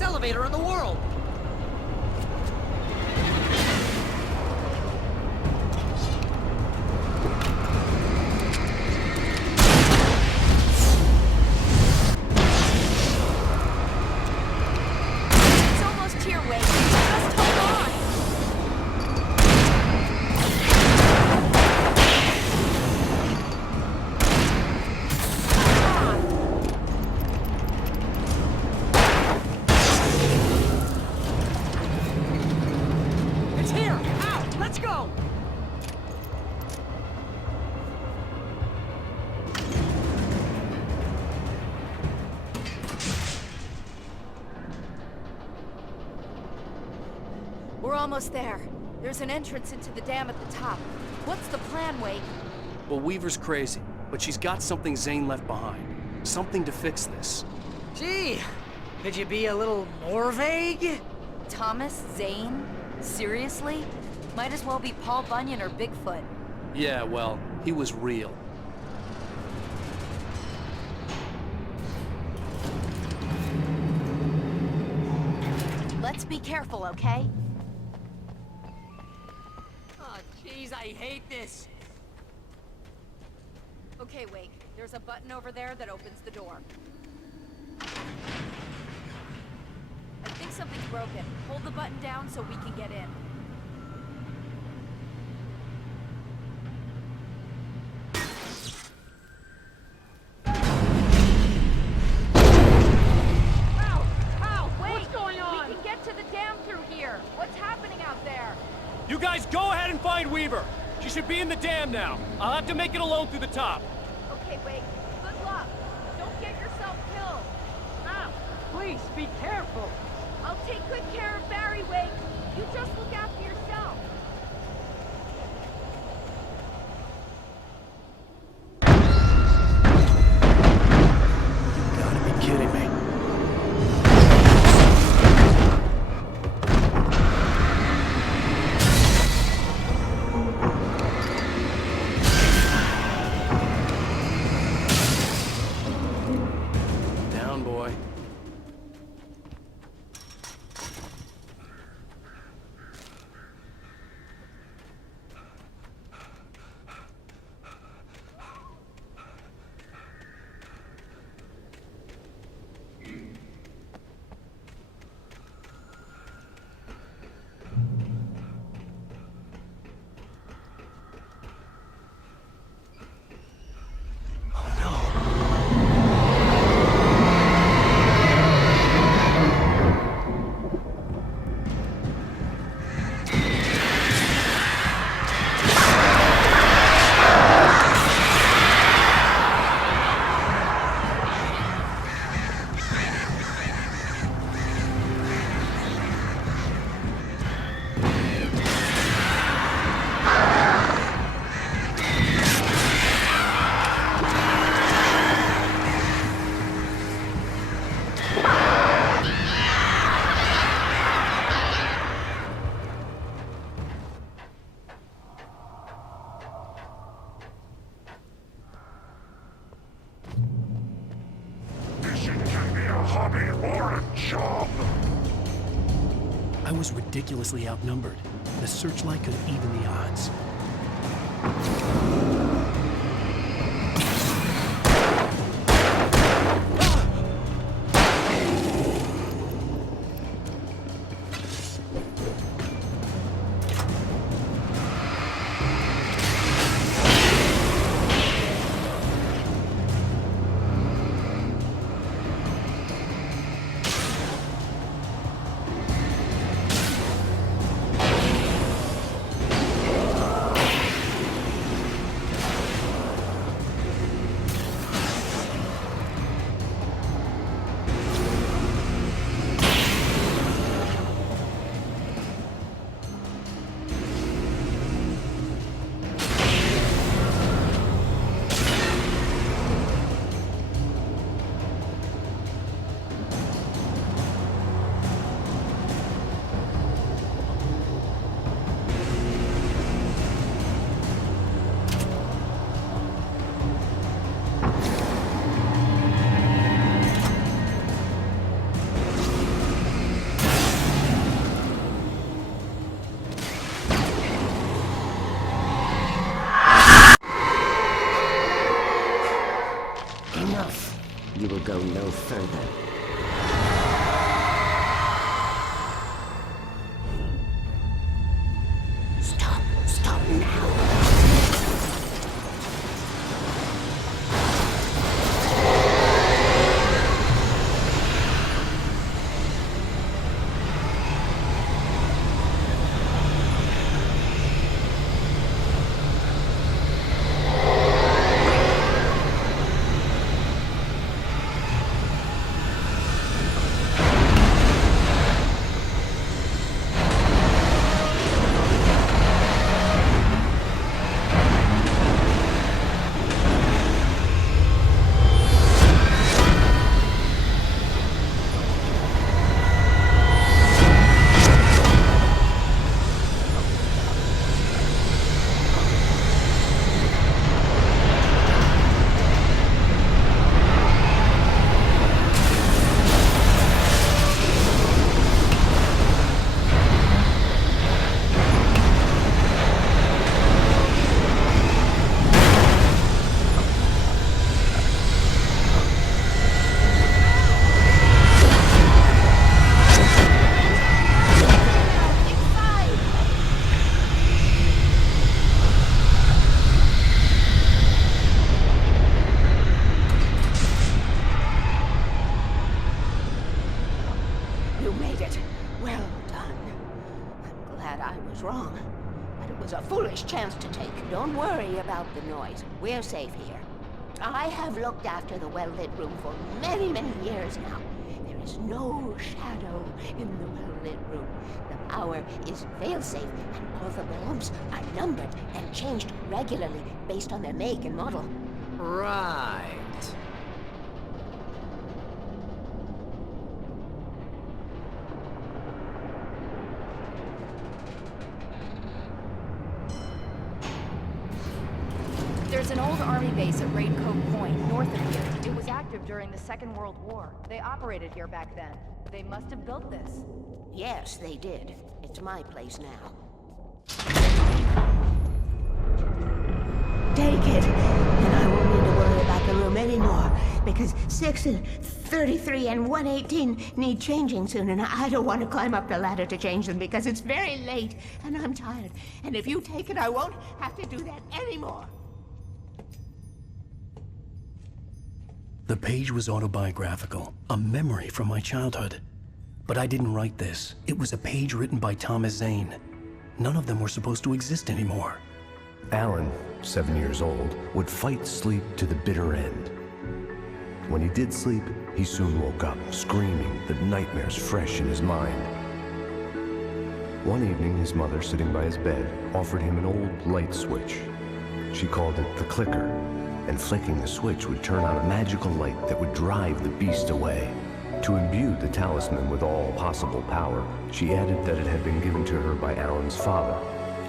Elevator in the world. It's almost here, Wade. Just hold on. We're almost there. There's an entrance into the dam at the top. What's the plan, Wade? Well, Weaver's crazy, but she's got something Zane left behind. Something to fix this. Gee, could you be a little more vague? Thomas Zane? Seriously? Might as well be Paul Bunyan or Bigfoot. Yeah, well, he was real. Let's be careful, okay? Oh, jeez, I hate this. Okay, Wake. There's a button over there that opens the door. I think something's broken. Hold the button down so we can get in. You guys go ahead and find Weaver. She should be in the dam now. I'll have to make it alone through the top. Okay, Wake. Good luck. Don't get yourself killed. Now, please be careful. I'll take good care of Barry, Wake. You just look after yourself. You gotta be kidding me. I was ridiculously outnumbered. The searchlight could even the odds. You will go no further. Stop now. was wrong. But it was a foolish chance to take. Don't worry about the noise. We're safe here. I have looked after the well-lit room for many, many years now. There is no shadow in the well-lit room. The power is fail-safe, and all the bulbs are numbered and changed regularly based on their make and model. Right. There's an old army base at Raincoat Point, north of here. It was active during the Second World War. They operated here back then. They must have built this. Yes, they did. It's my place now. Take it, and I won't need to worry about the room anymore, because 6 and 33 and 118 need changing soon, and I don't want to climb up the ladder to change them because it's very late, and I'm tired. And if you take it, I won't have to do that anymore. The page was autobiographical, a memory from my childhood. But I didn't write this. It was a page written by Thomas Zane. None of them were supposed to exist anymore. Alan, 7 years old, would fight sleep to the bitter end. When he did sleep, he soon woke up, screaming, the nightmares fresh in his mind. One evening, his mother, sitting by his bed, offered him an old light switch. She called it the clicker, and flicking the switch would turn on a magical light that would drive the beast away. To imbue the talisman with all possible power, she added that it had been given to her by Alan's father.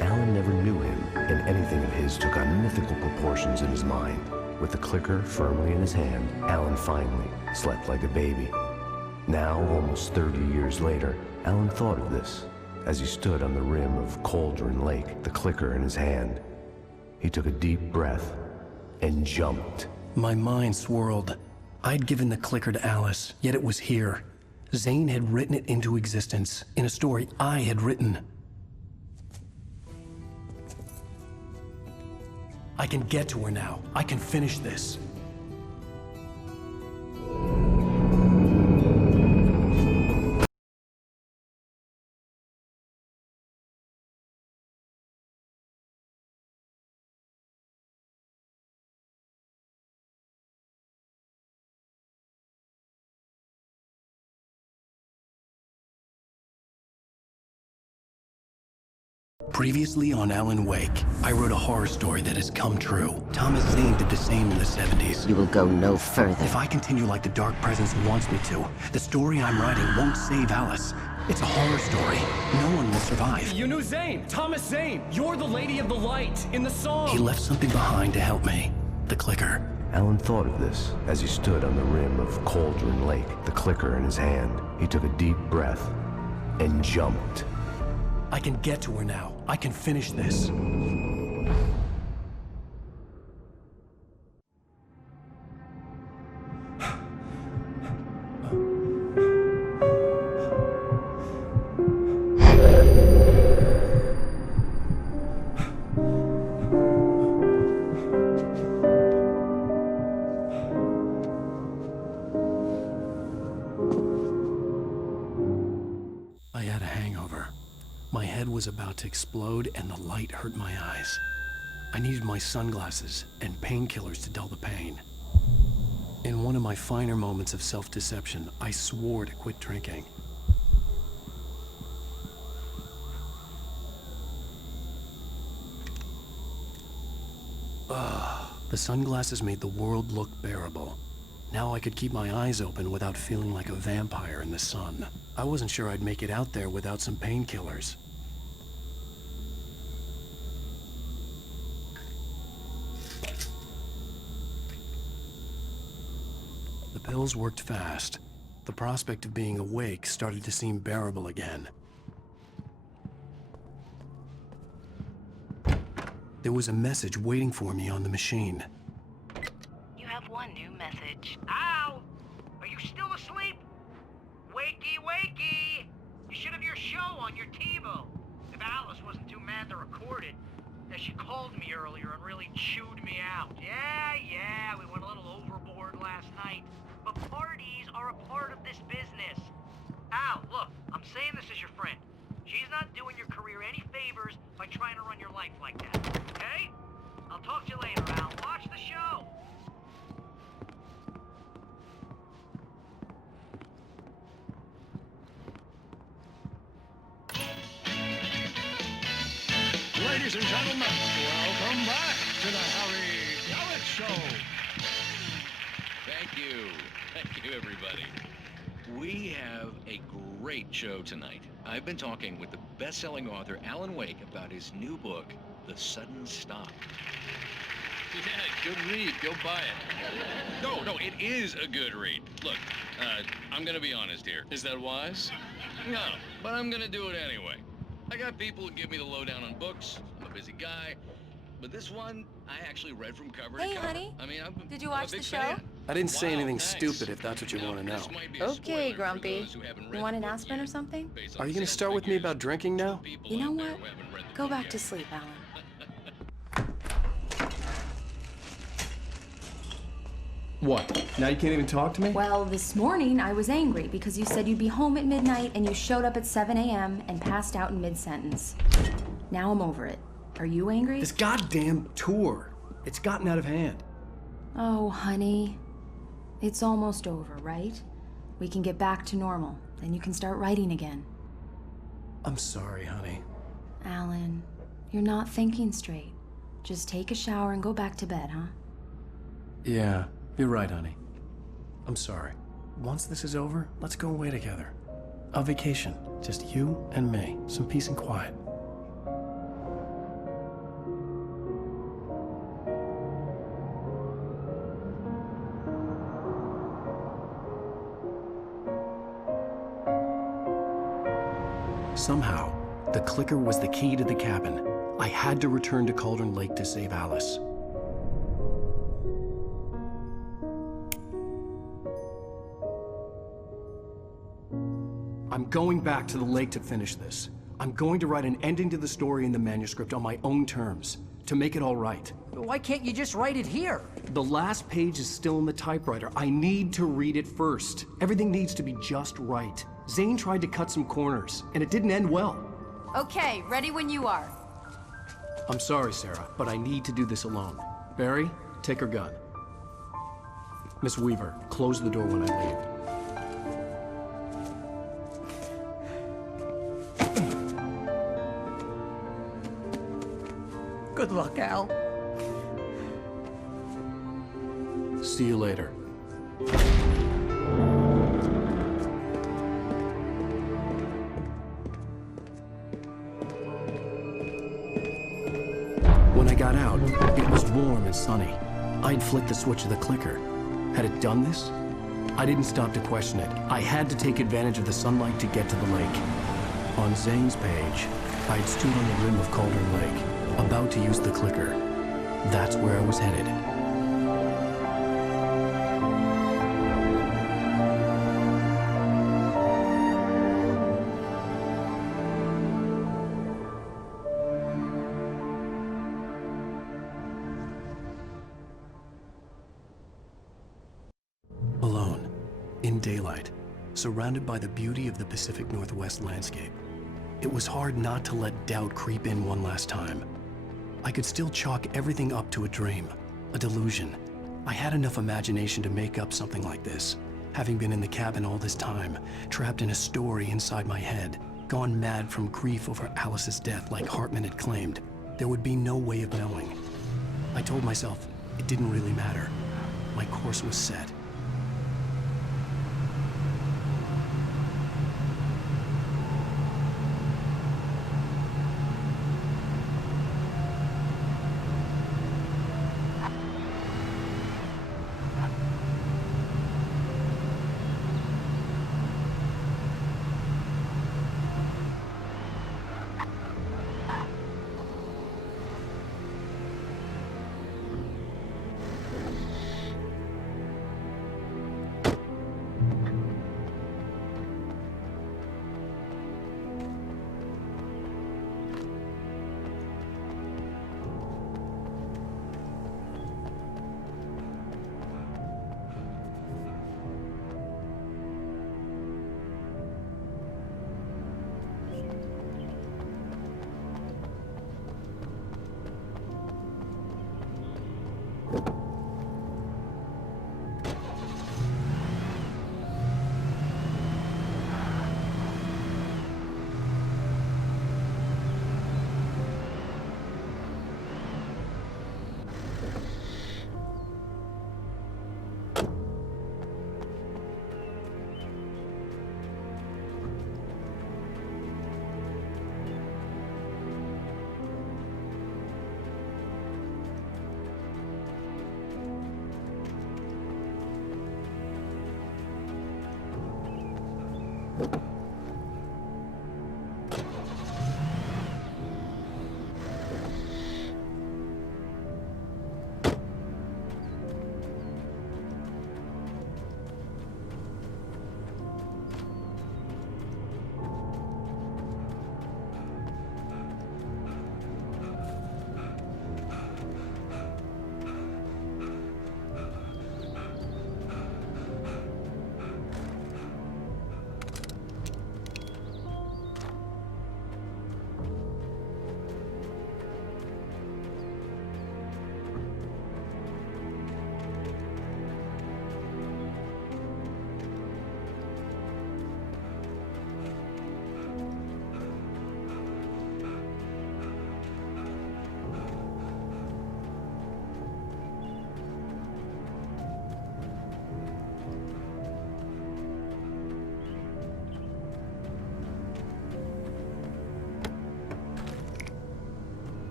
Alan never knew him, and anything of his took on mythical proportions in his mind. With the clicker firmly in his hand, Alan finally slept like a baby. Now, almost 30 years later, Alan thought of this as he stood on the rim of Cauldron Lake, the clicker in his hand. He took a deep breath and jumped. My mind swirled. I'd given the clicker to Alice, yet it was here. Zane had written it into existence, in a story I had written. I can get to her now. I can finish this. Previously on Alan Wake, I wrote a horror story that has come true. Thomas Zane did the same in the 70s. You will go no further. If I continue like the Dark Presence wants me to, the story I'm writing won't save Alice. It's a horror story. No one will survive. You knew Zane! Thomas Zane! You're the Lady of the Light in the song! He left something behind to help me. The clicker. Alan thought of this as he stood on the rim of Cauldron Lake, the clicker in his hand. He took a deep breath and jumped. I can get to her now. I can finish this. I had a hangover. My head was about to explode and the light hurt my eyes. I needed my sunglasses and painkillers to dull the pain. In one of my finer moments of self-deception, I swore to quit drinking. The sunglasses made the world look bearable. Now I could keep my eyes open without feeling like a vampire in the sun. I wasn't sure I'd make it out there without some painkillers. The pills worked fast. The prospect of being awake started to seem bearable again. There was a message waiting for me on the machine. You have one new message. Ow! Are you still asleep? Wakey, wakey! You should have your show on your TiVo. If Alice wasn't too mad to record it, as she called me earlier and really chewed me out. Yeah, we went a little overboard last night. But parties are a part of this business. Al, look, I'm saying this as your friend. She's not doing your career any favors by trying to run your life like that, okay? I'll talk to you later, Al. Watch the show! Ladies and gentlemen, welcome back to the Harry Elliott Show. Thank you. Thank you, everybody. We have a great show tonight. I've been talking with the best-selling author Alan Wake about his new book, The Sudden Stop. Yeah, good read. Go buy it. No, it is a good read. Look, I'm gonna be honest here. Is that wise? No, but I'm gonna do it anyway. I got people who give me the lowdown on books. I'm a busy guy. But this one, I actually read from cover to cover. Hey, honey. I mean, Did you watch the show? fan. I didn't say anything stupid if that's what you want to know. Okay, Grumpy. You want an aspirin or something? Are you going to start with me about drinking now? You know what? Go back to sleep, Alan. What? Now you can't even talk to me? Well, this morning I was angry because you said you'd be home at midnight and you showed up at 7 a.m. and passed out in mid-sentence. Now I'm over it. Are you angry? This goddamn tour. It's gotten out of hand. Oh, honey. It's almost over, right? We can get back to normal. Then you can start writing again. I'm sorry, honey. Alan, you're not thinking straight. Just take a shower and go back to bed, huh? Yeah, you're right, honey. I'm sorry. Once this is over, let's go away together. A vacation. Just you and me. Some peace and quiet. Somehow, the clicker was the key to the cabin. I had to return to Cauldron Lake to save Alice. I'm going back to the lake to finish this. I'm going to write an ending to the story in the manuscript on my own terms, to make it all right. Why can't you just write it here? The last page is still in the typewriter. I need to read it first. Everything needs to be just right. Zane tried to cut some corners, and it didn't end well. Okay, ready when you are. I'm sorry, Sarah, but I need to do this alone. Barry, take her gun. Miss Weaver, close the door when I leave. Good luck, Al. See you later. When I got out, it was warm and sunny. I'd flicked the switch of the clicker. Had it done this? I didn't stop to question it. I had to take advantage of the sunlight to get to the lake. On Zane's page, I'd stood on the rim of Cauldron Lake, about to use the clicker. That's where I was headed. Alone, in daylight, surrounded by the beauty of the Pacific Northwest landscape. It was hard not to let doubt creep in one last time. I could still chalk everything up to a dream, a delusion. I had enough imagination to make up something like this. Having been in the cabin all this time, trapped in a story inside my head, gone mad from grief over Alice's death like Hartman had claimed, there would be no way of knowing. I told myself it didn't really matter. My course was set.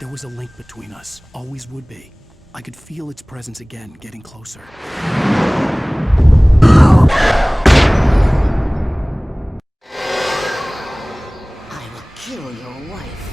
There was a link between us, always would be. I could feel its presence again, getting closer. I will kill your wife.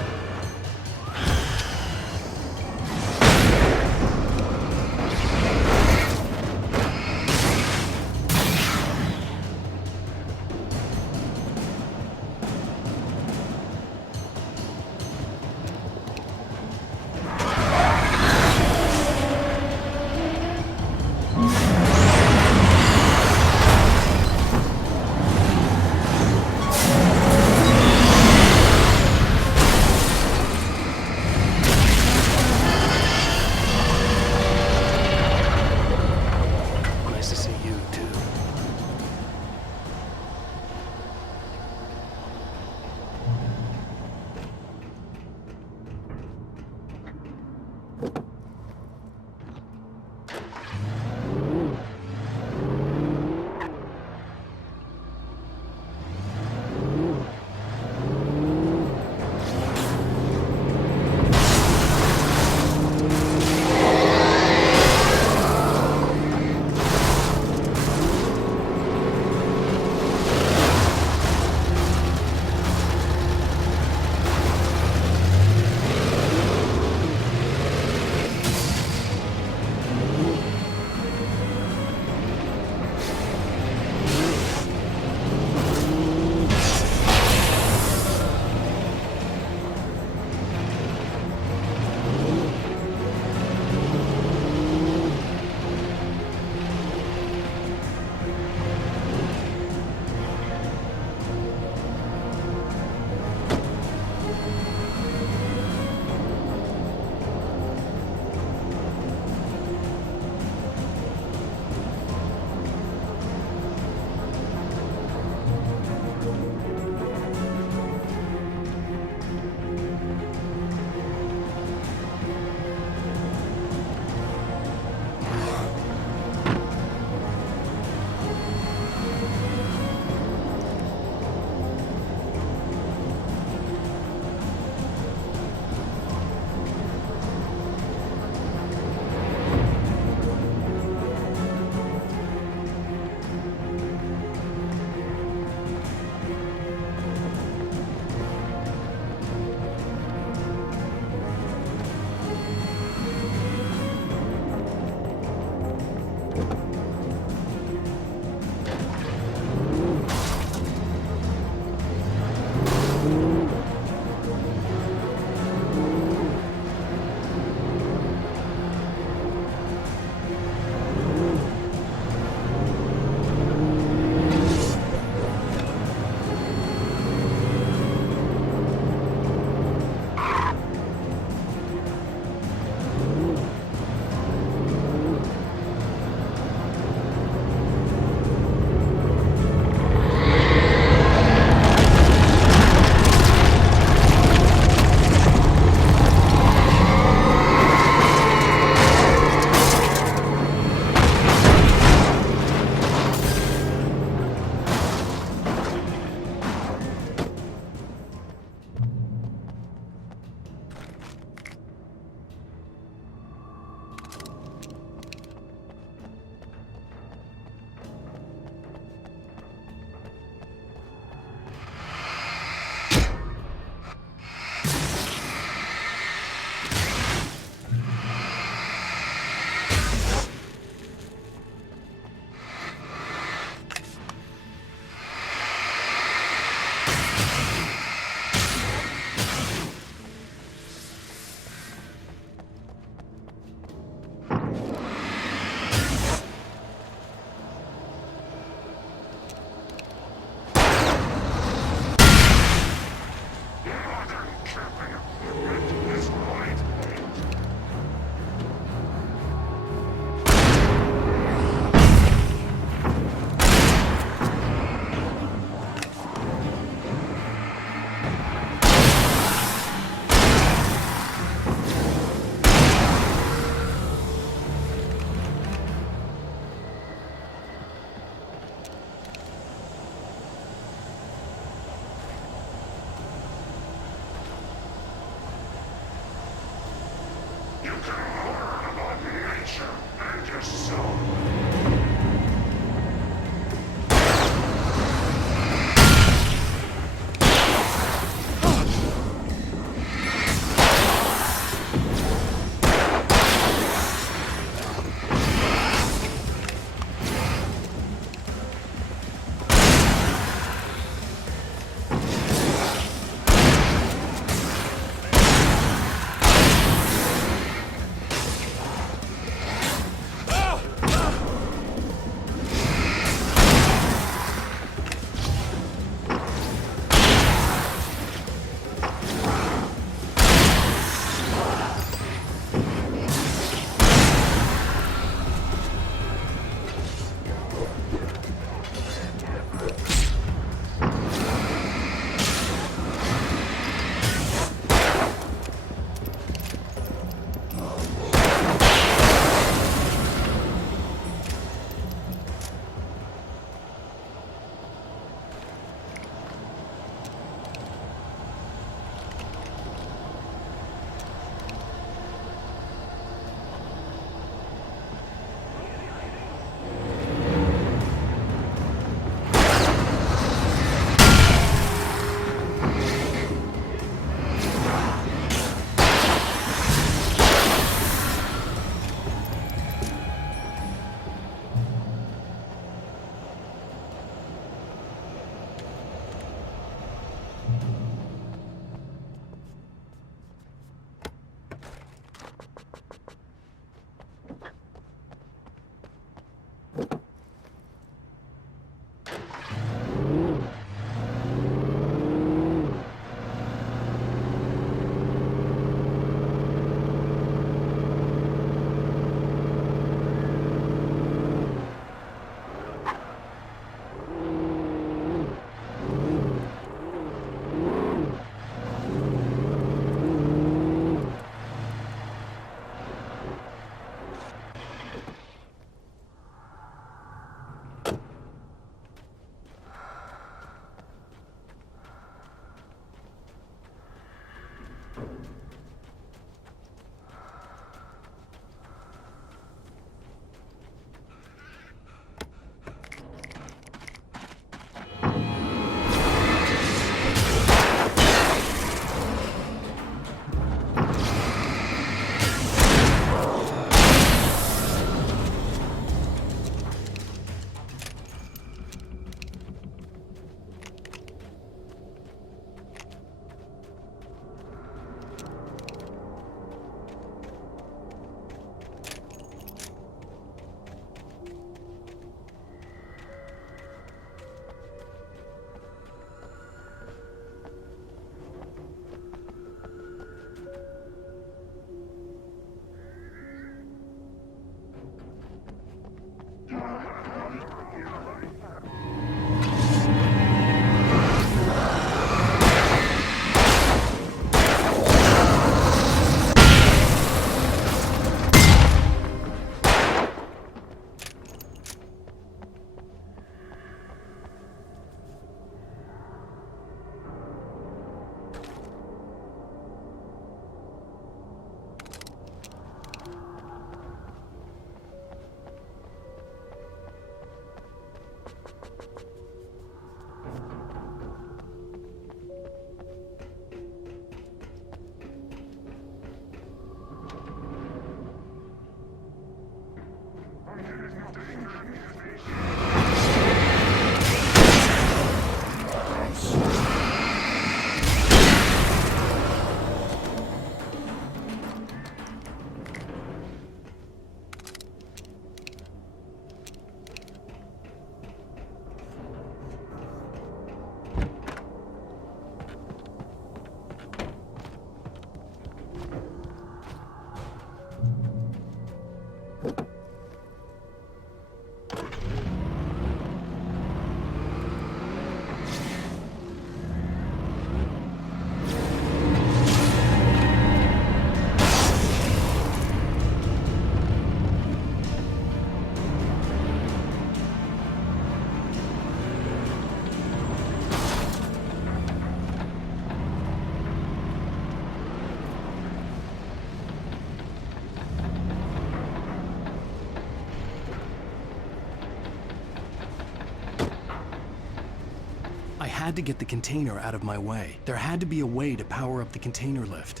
had to get the container out of my way. There had to be a way to power up the container lift.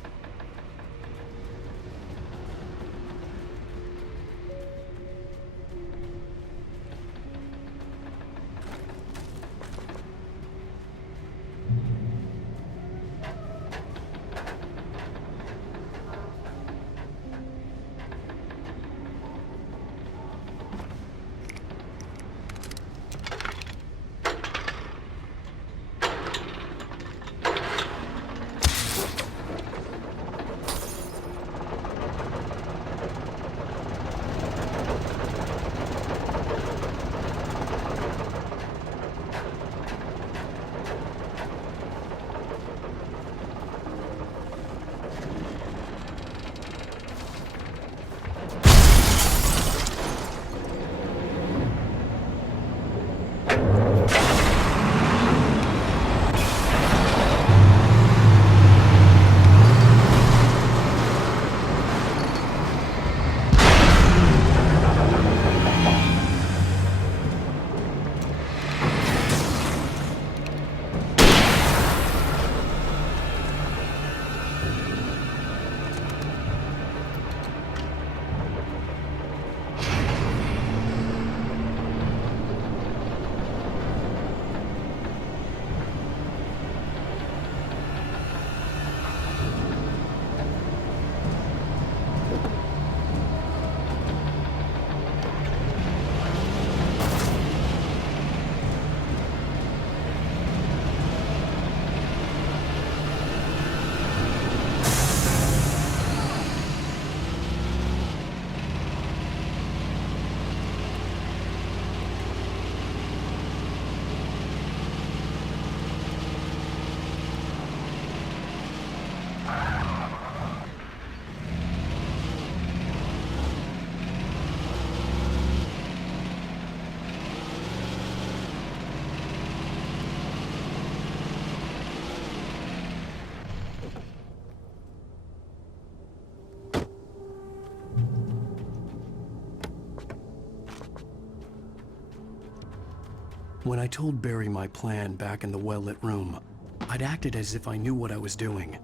When I told Barry my plan back in the well-lit room, I'd acted as if I knew what I was doing.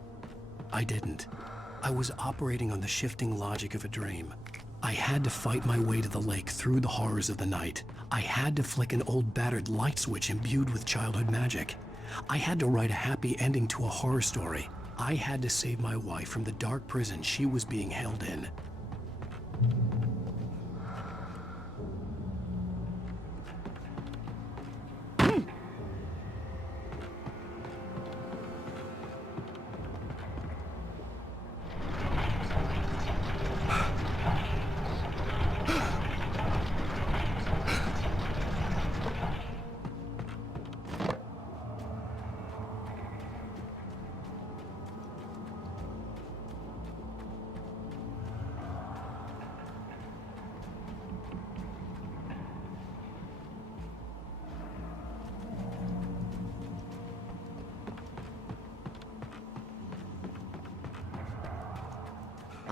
I didn't. I was operating on the shifting logic of a dream. I had to fight my way to the lake through the horrors of the night. I had to flick an old battered light switch imbued with childhood magic. I had to write a happy ending to a horror story. I had to save my wife from the dark prison she was being held in.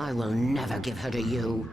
I will never give her to you.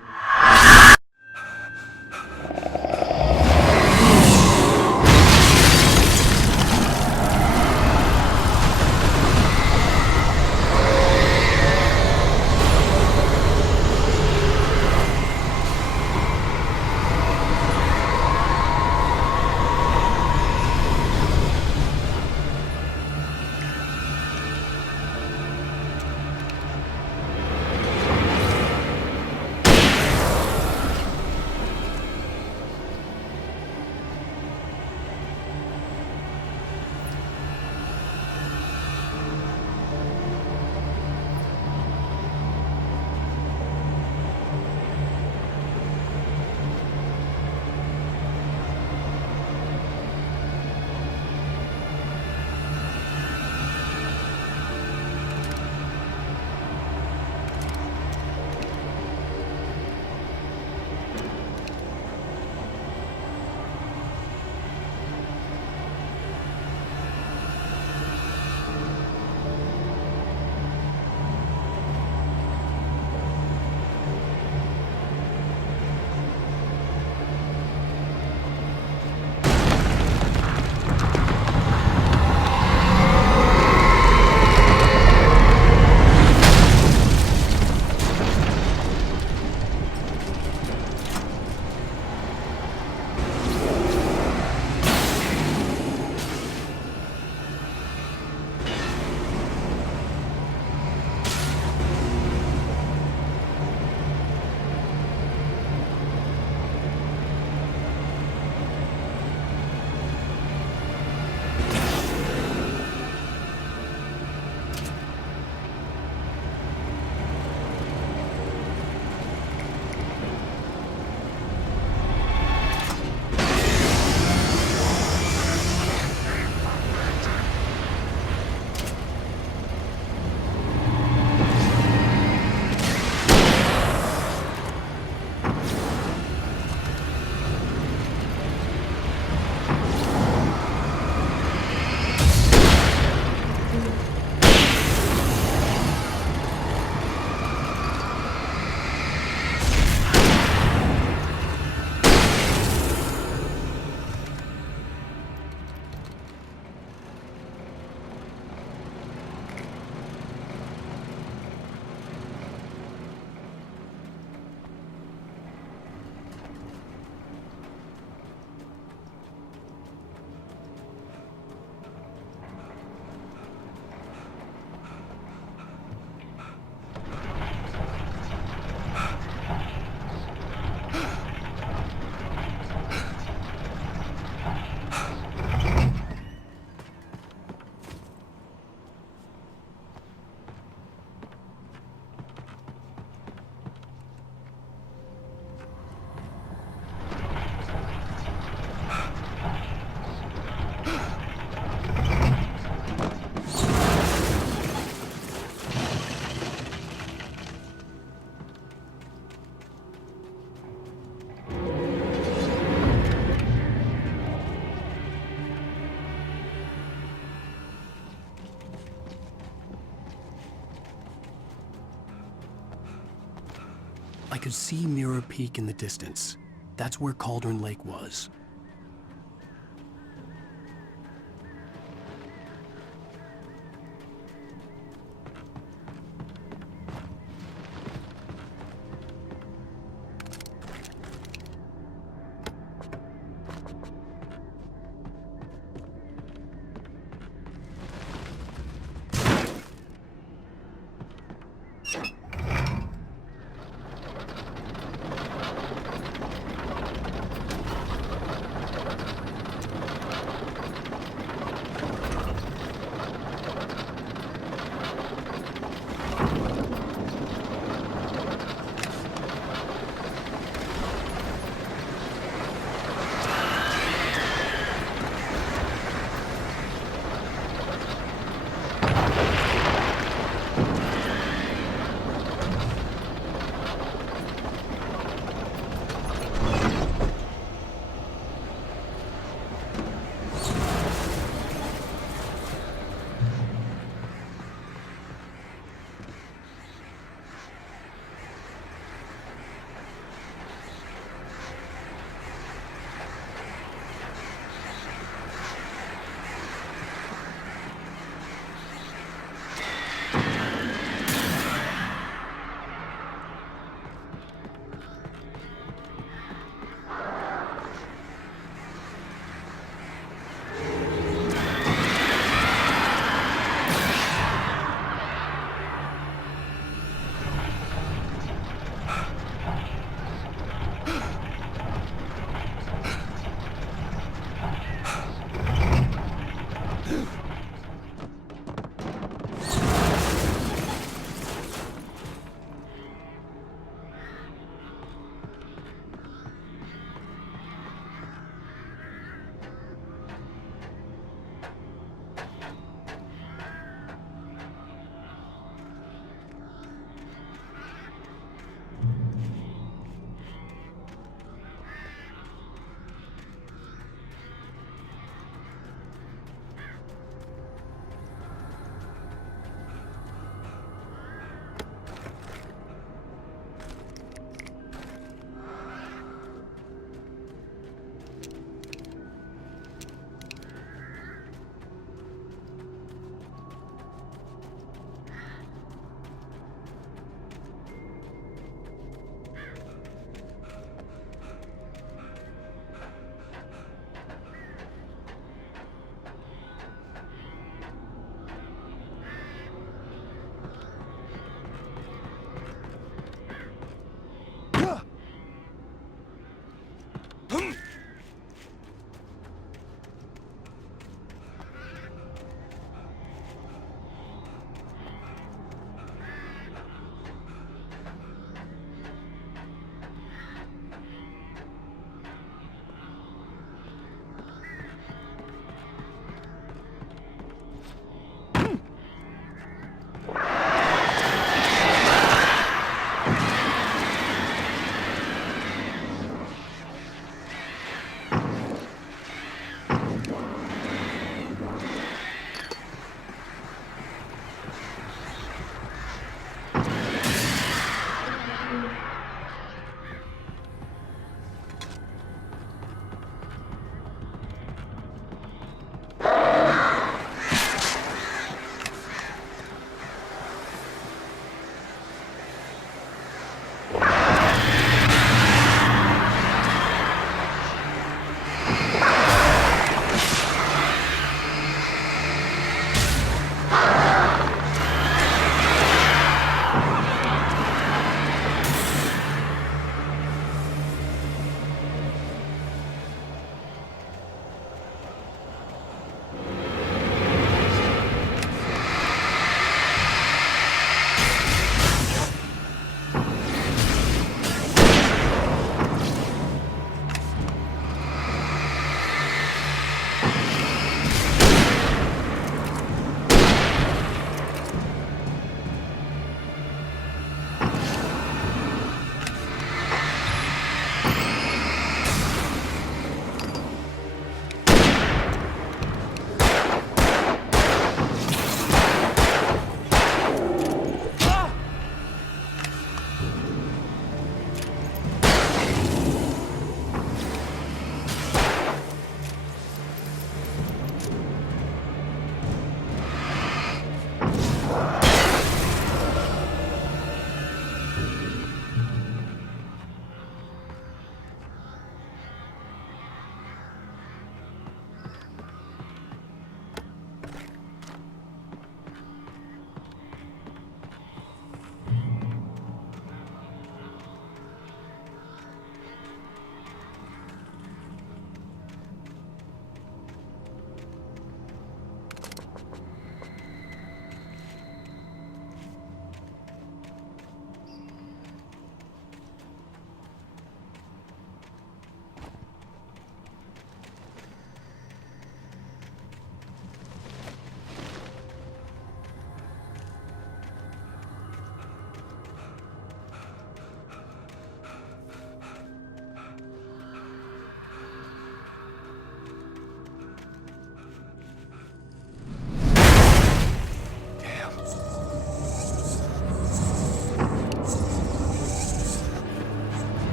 I could see Mirror Peak in the distance. That's where Cauldron Lake was.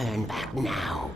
turn back now.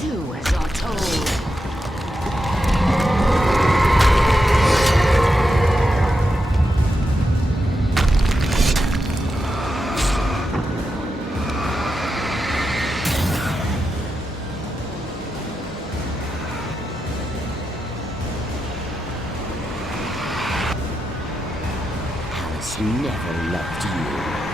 Do as you're told. Alice never loved you.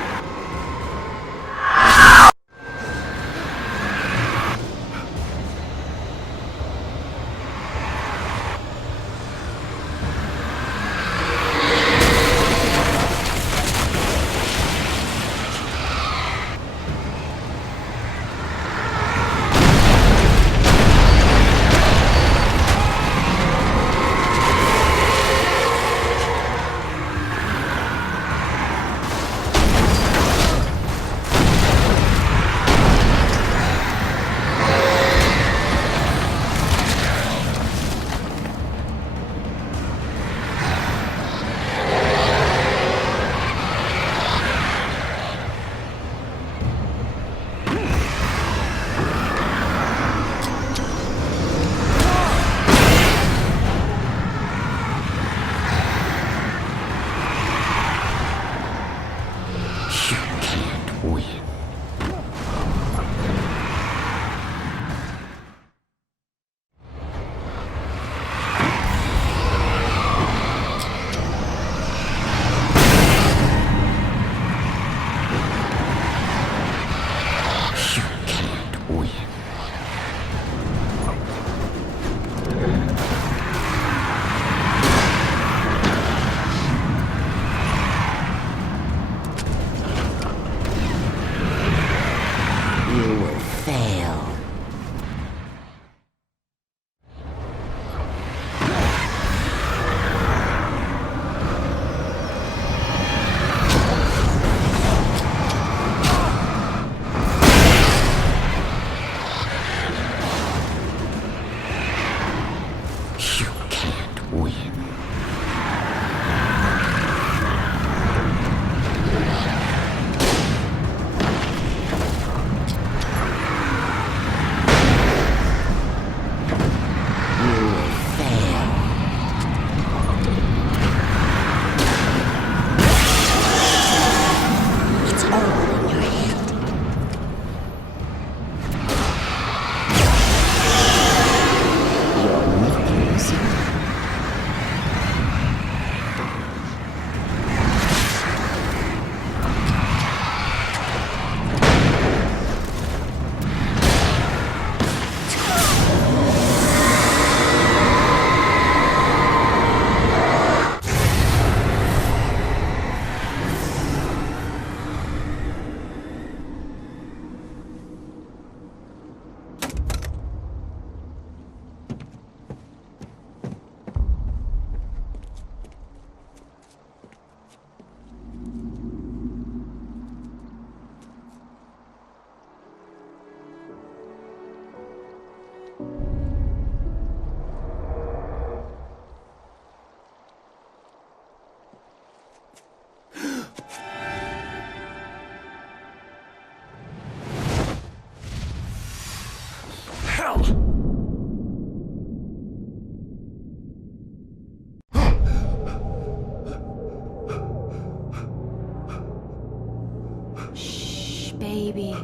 baby.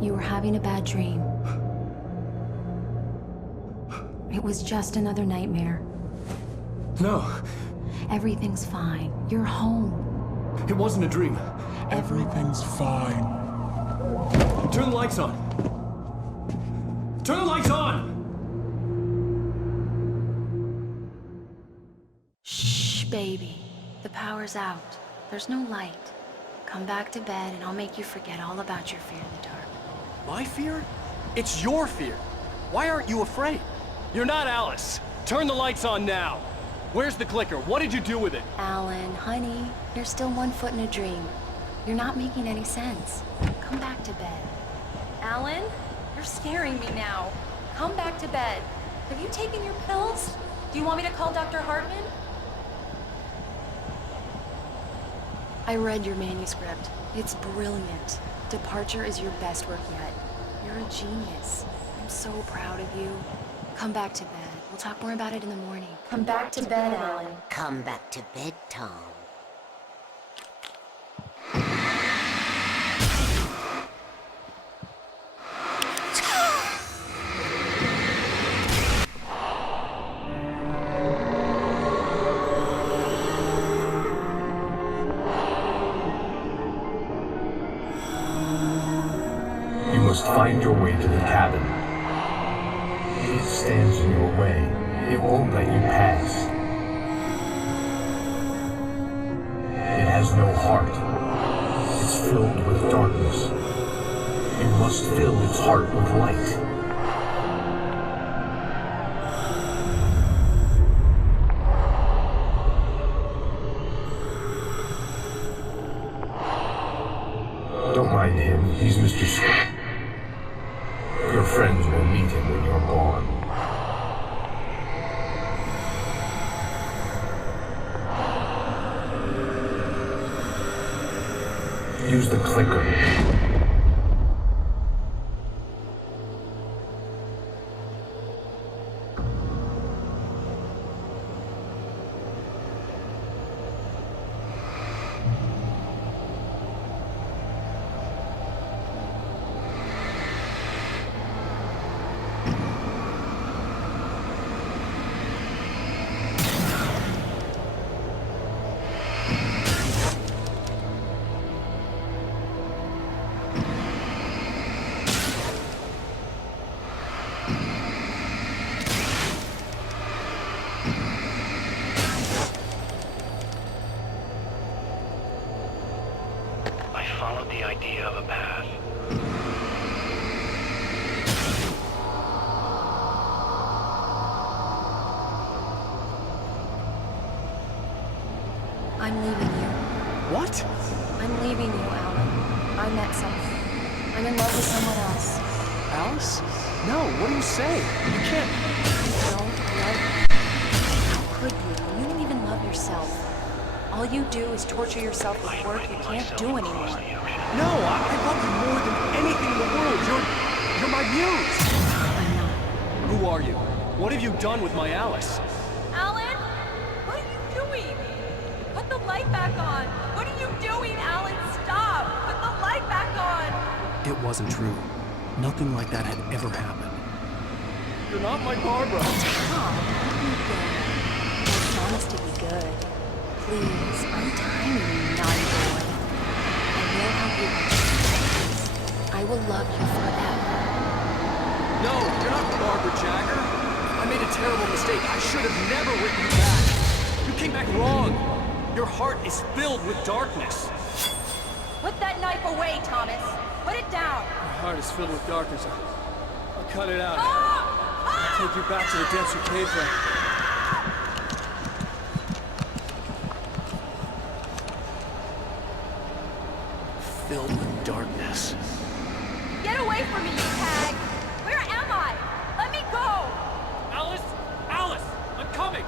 You were having a bad dream. It was just another nightmare. No. Everything's fine. You're home. It wasn't a dream. Everything's fine. Turn the lights on. Turn the lights on! Shh, baby. The power's out. There's no light. Come back to bed and I'll make you forget all about your fear in the dark. My fear? It's your fear. Why aren't you afraid? You're not Alice. Turn the lights on now. Where's the clicker? What did you do with it? Alan, honey, you're still 1 foot in a dream. You're not making any sense. Come back to bed. Alan, you're scaring me now. Come back to bed. Have you taken your pills? Do you want me to call Dr. Hartman? I read your manuscript. It's brilliant. Departure is your best work yet. You're a genius. I'm so proud of you. Come back to bed. We'll talk more about it in the morning. Come back to bed, Alan. Come back to bed, Tom. You must find your way to the cabin. It stands in your way. It won't let you pass. It has no heart. It's filled with darkness. You must fill its heart with light. Don't mind him. He's Mr. Scott. Your friends will meet him when you're gone. Use the clicker. Followed the idea of a path. I'm leaving you. What? I'm leaving you, Alan. I met someone. I'm in love with someone else. Alice? No, what do you say? You can't... You don't love me. How could you? You don't even love yourself. All you do is torture yourself with work you can't do anymore. No, I love you more than anything in the world. You're my muse. I'm not. Who are you? What have you done with my Alice? Alan? What are you doing? Put the light back on. What are you doing, Alan? Stop! Put the light back on! It wasn't true. Nothing like that had ever happened. You're not my Barbara. Tom, let me go. I promise to be good. Please, I'm tiny, naughty boy. I will help you. I will love you forever. No, you're not Barbara Jagger. I made a terrible mistake. I should have never written you back. You came back wrong. Your heart is filled with darkness. Put that knife away, Thomas. Put it down. My heart is filled with darkness. I'll cut it out. Ah! I'll take you back to the depths you came from. Filled with darkness. Get away from me, you tag! Where am I? Let me go! Alice! Alice! I'm coming!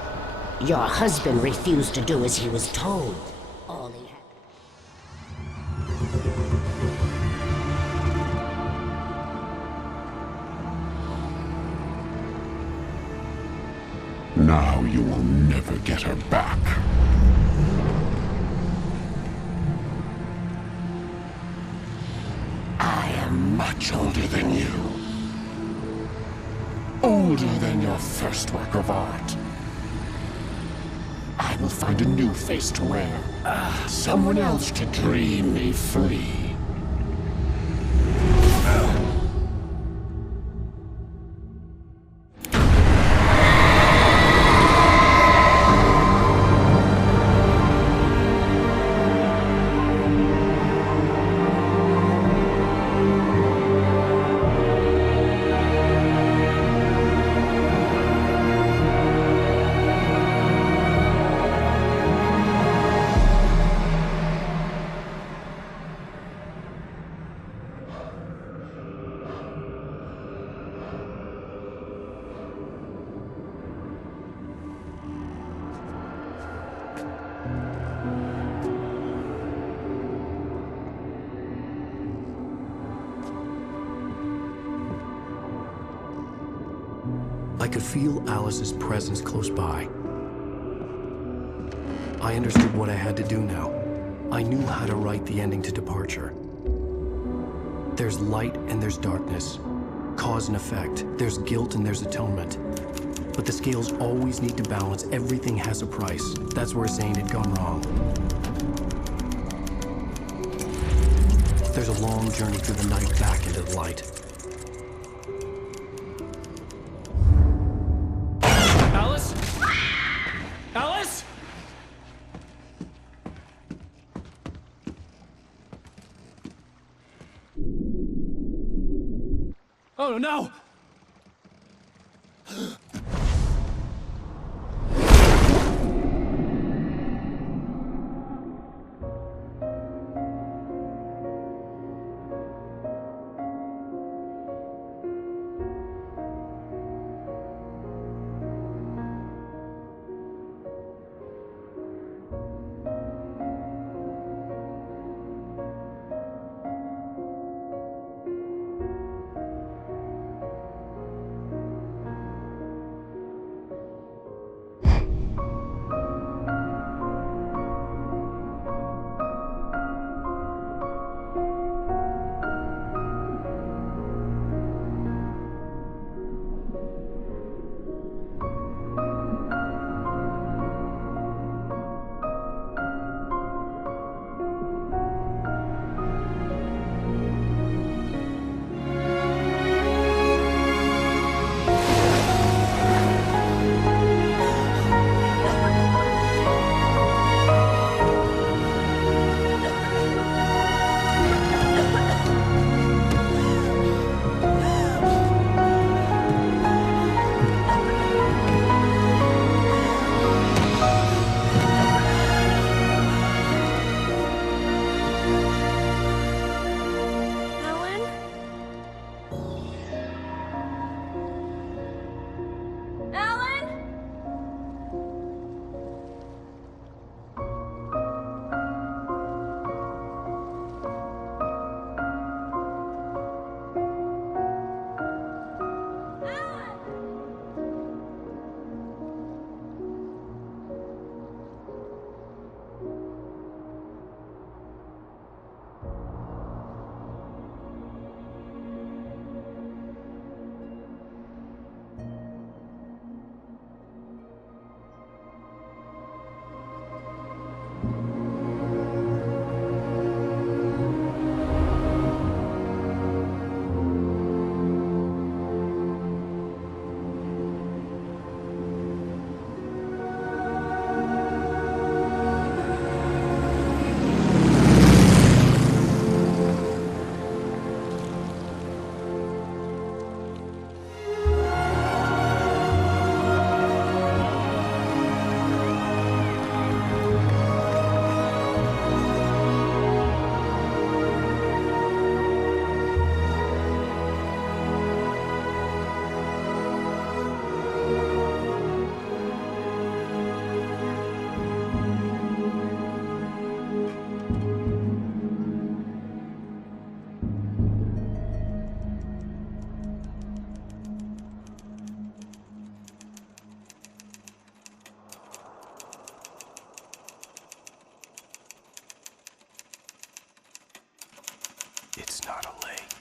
Your husband refused to do as he was told. All he had. Now you will never get her back. much older than you. Older than your first work of art. I will find a new face to wear. Someone else to dream me free. I could feel Alice's presence close by. I understood what I had to do now. I knew how to write the ending to Departure. There's light and there's darkness. Cause and effect. There's guilt and there's atonement. But the scales always need to balance. Everything has a price. That's where Zane had gone wrong. There's a long journey through the night back into the light. Alice? Alice? Oh no! It's not a lake.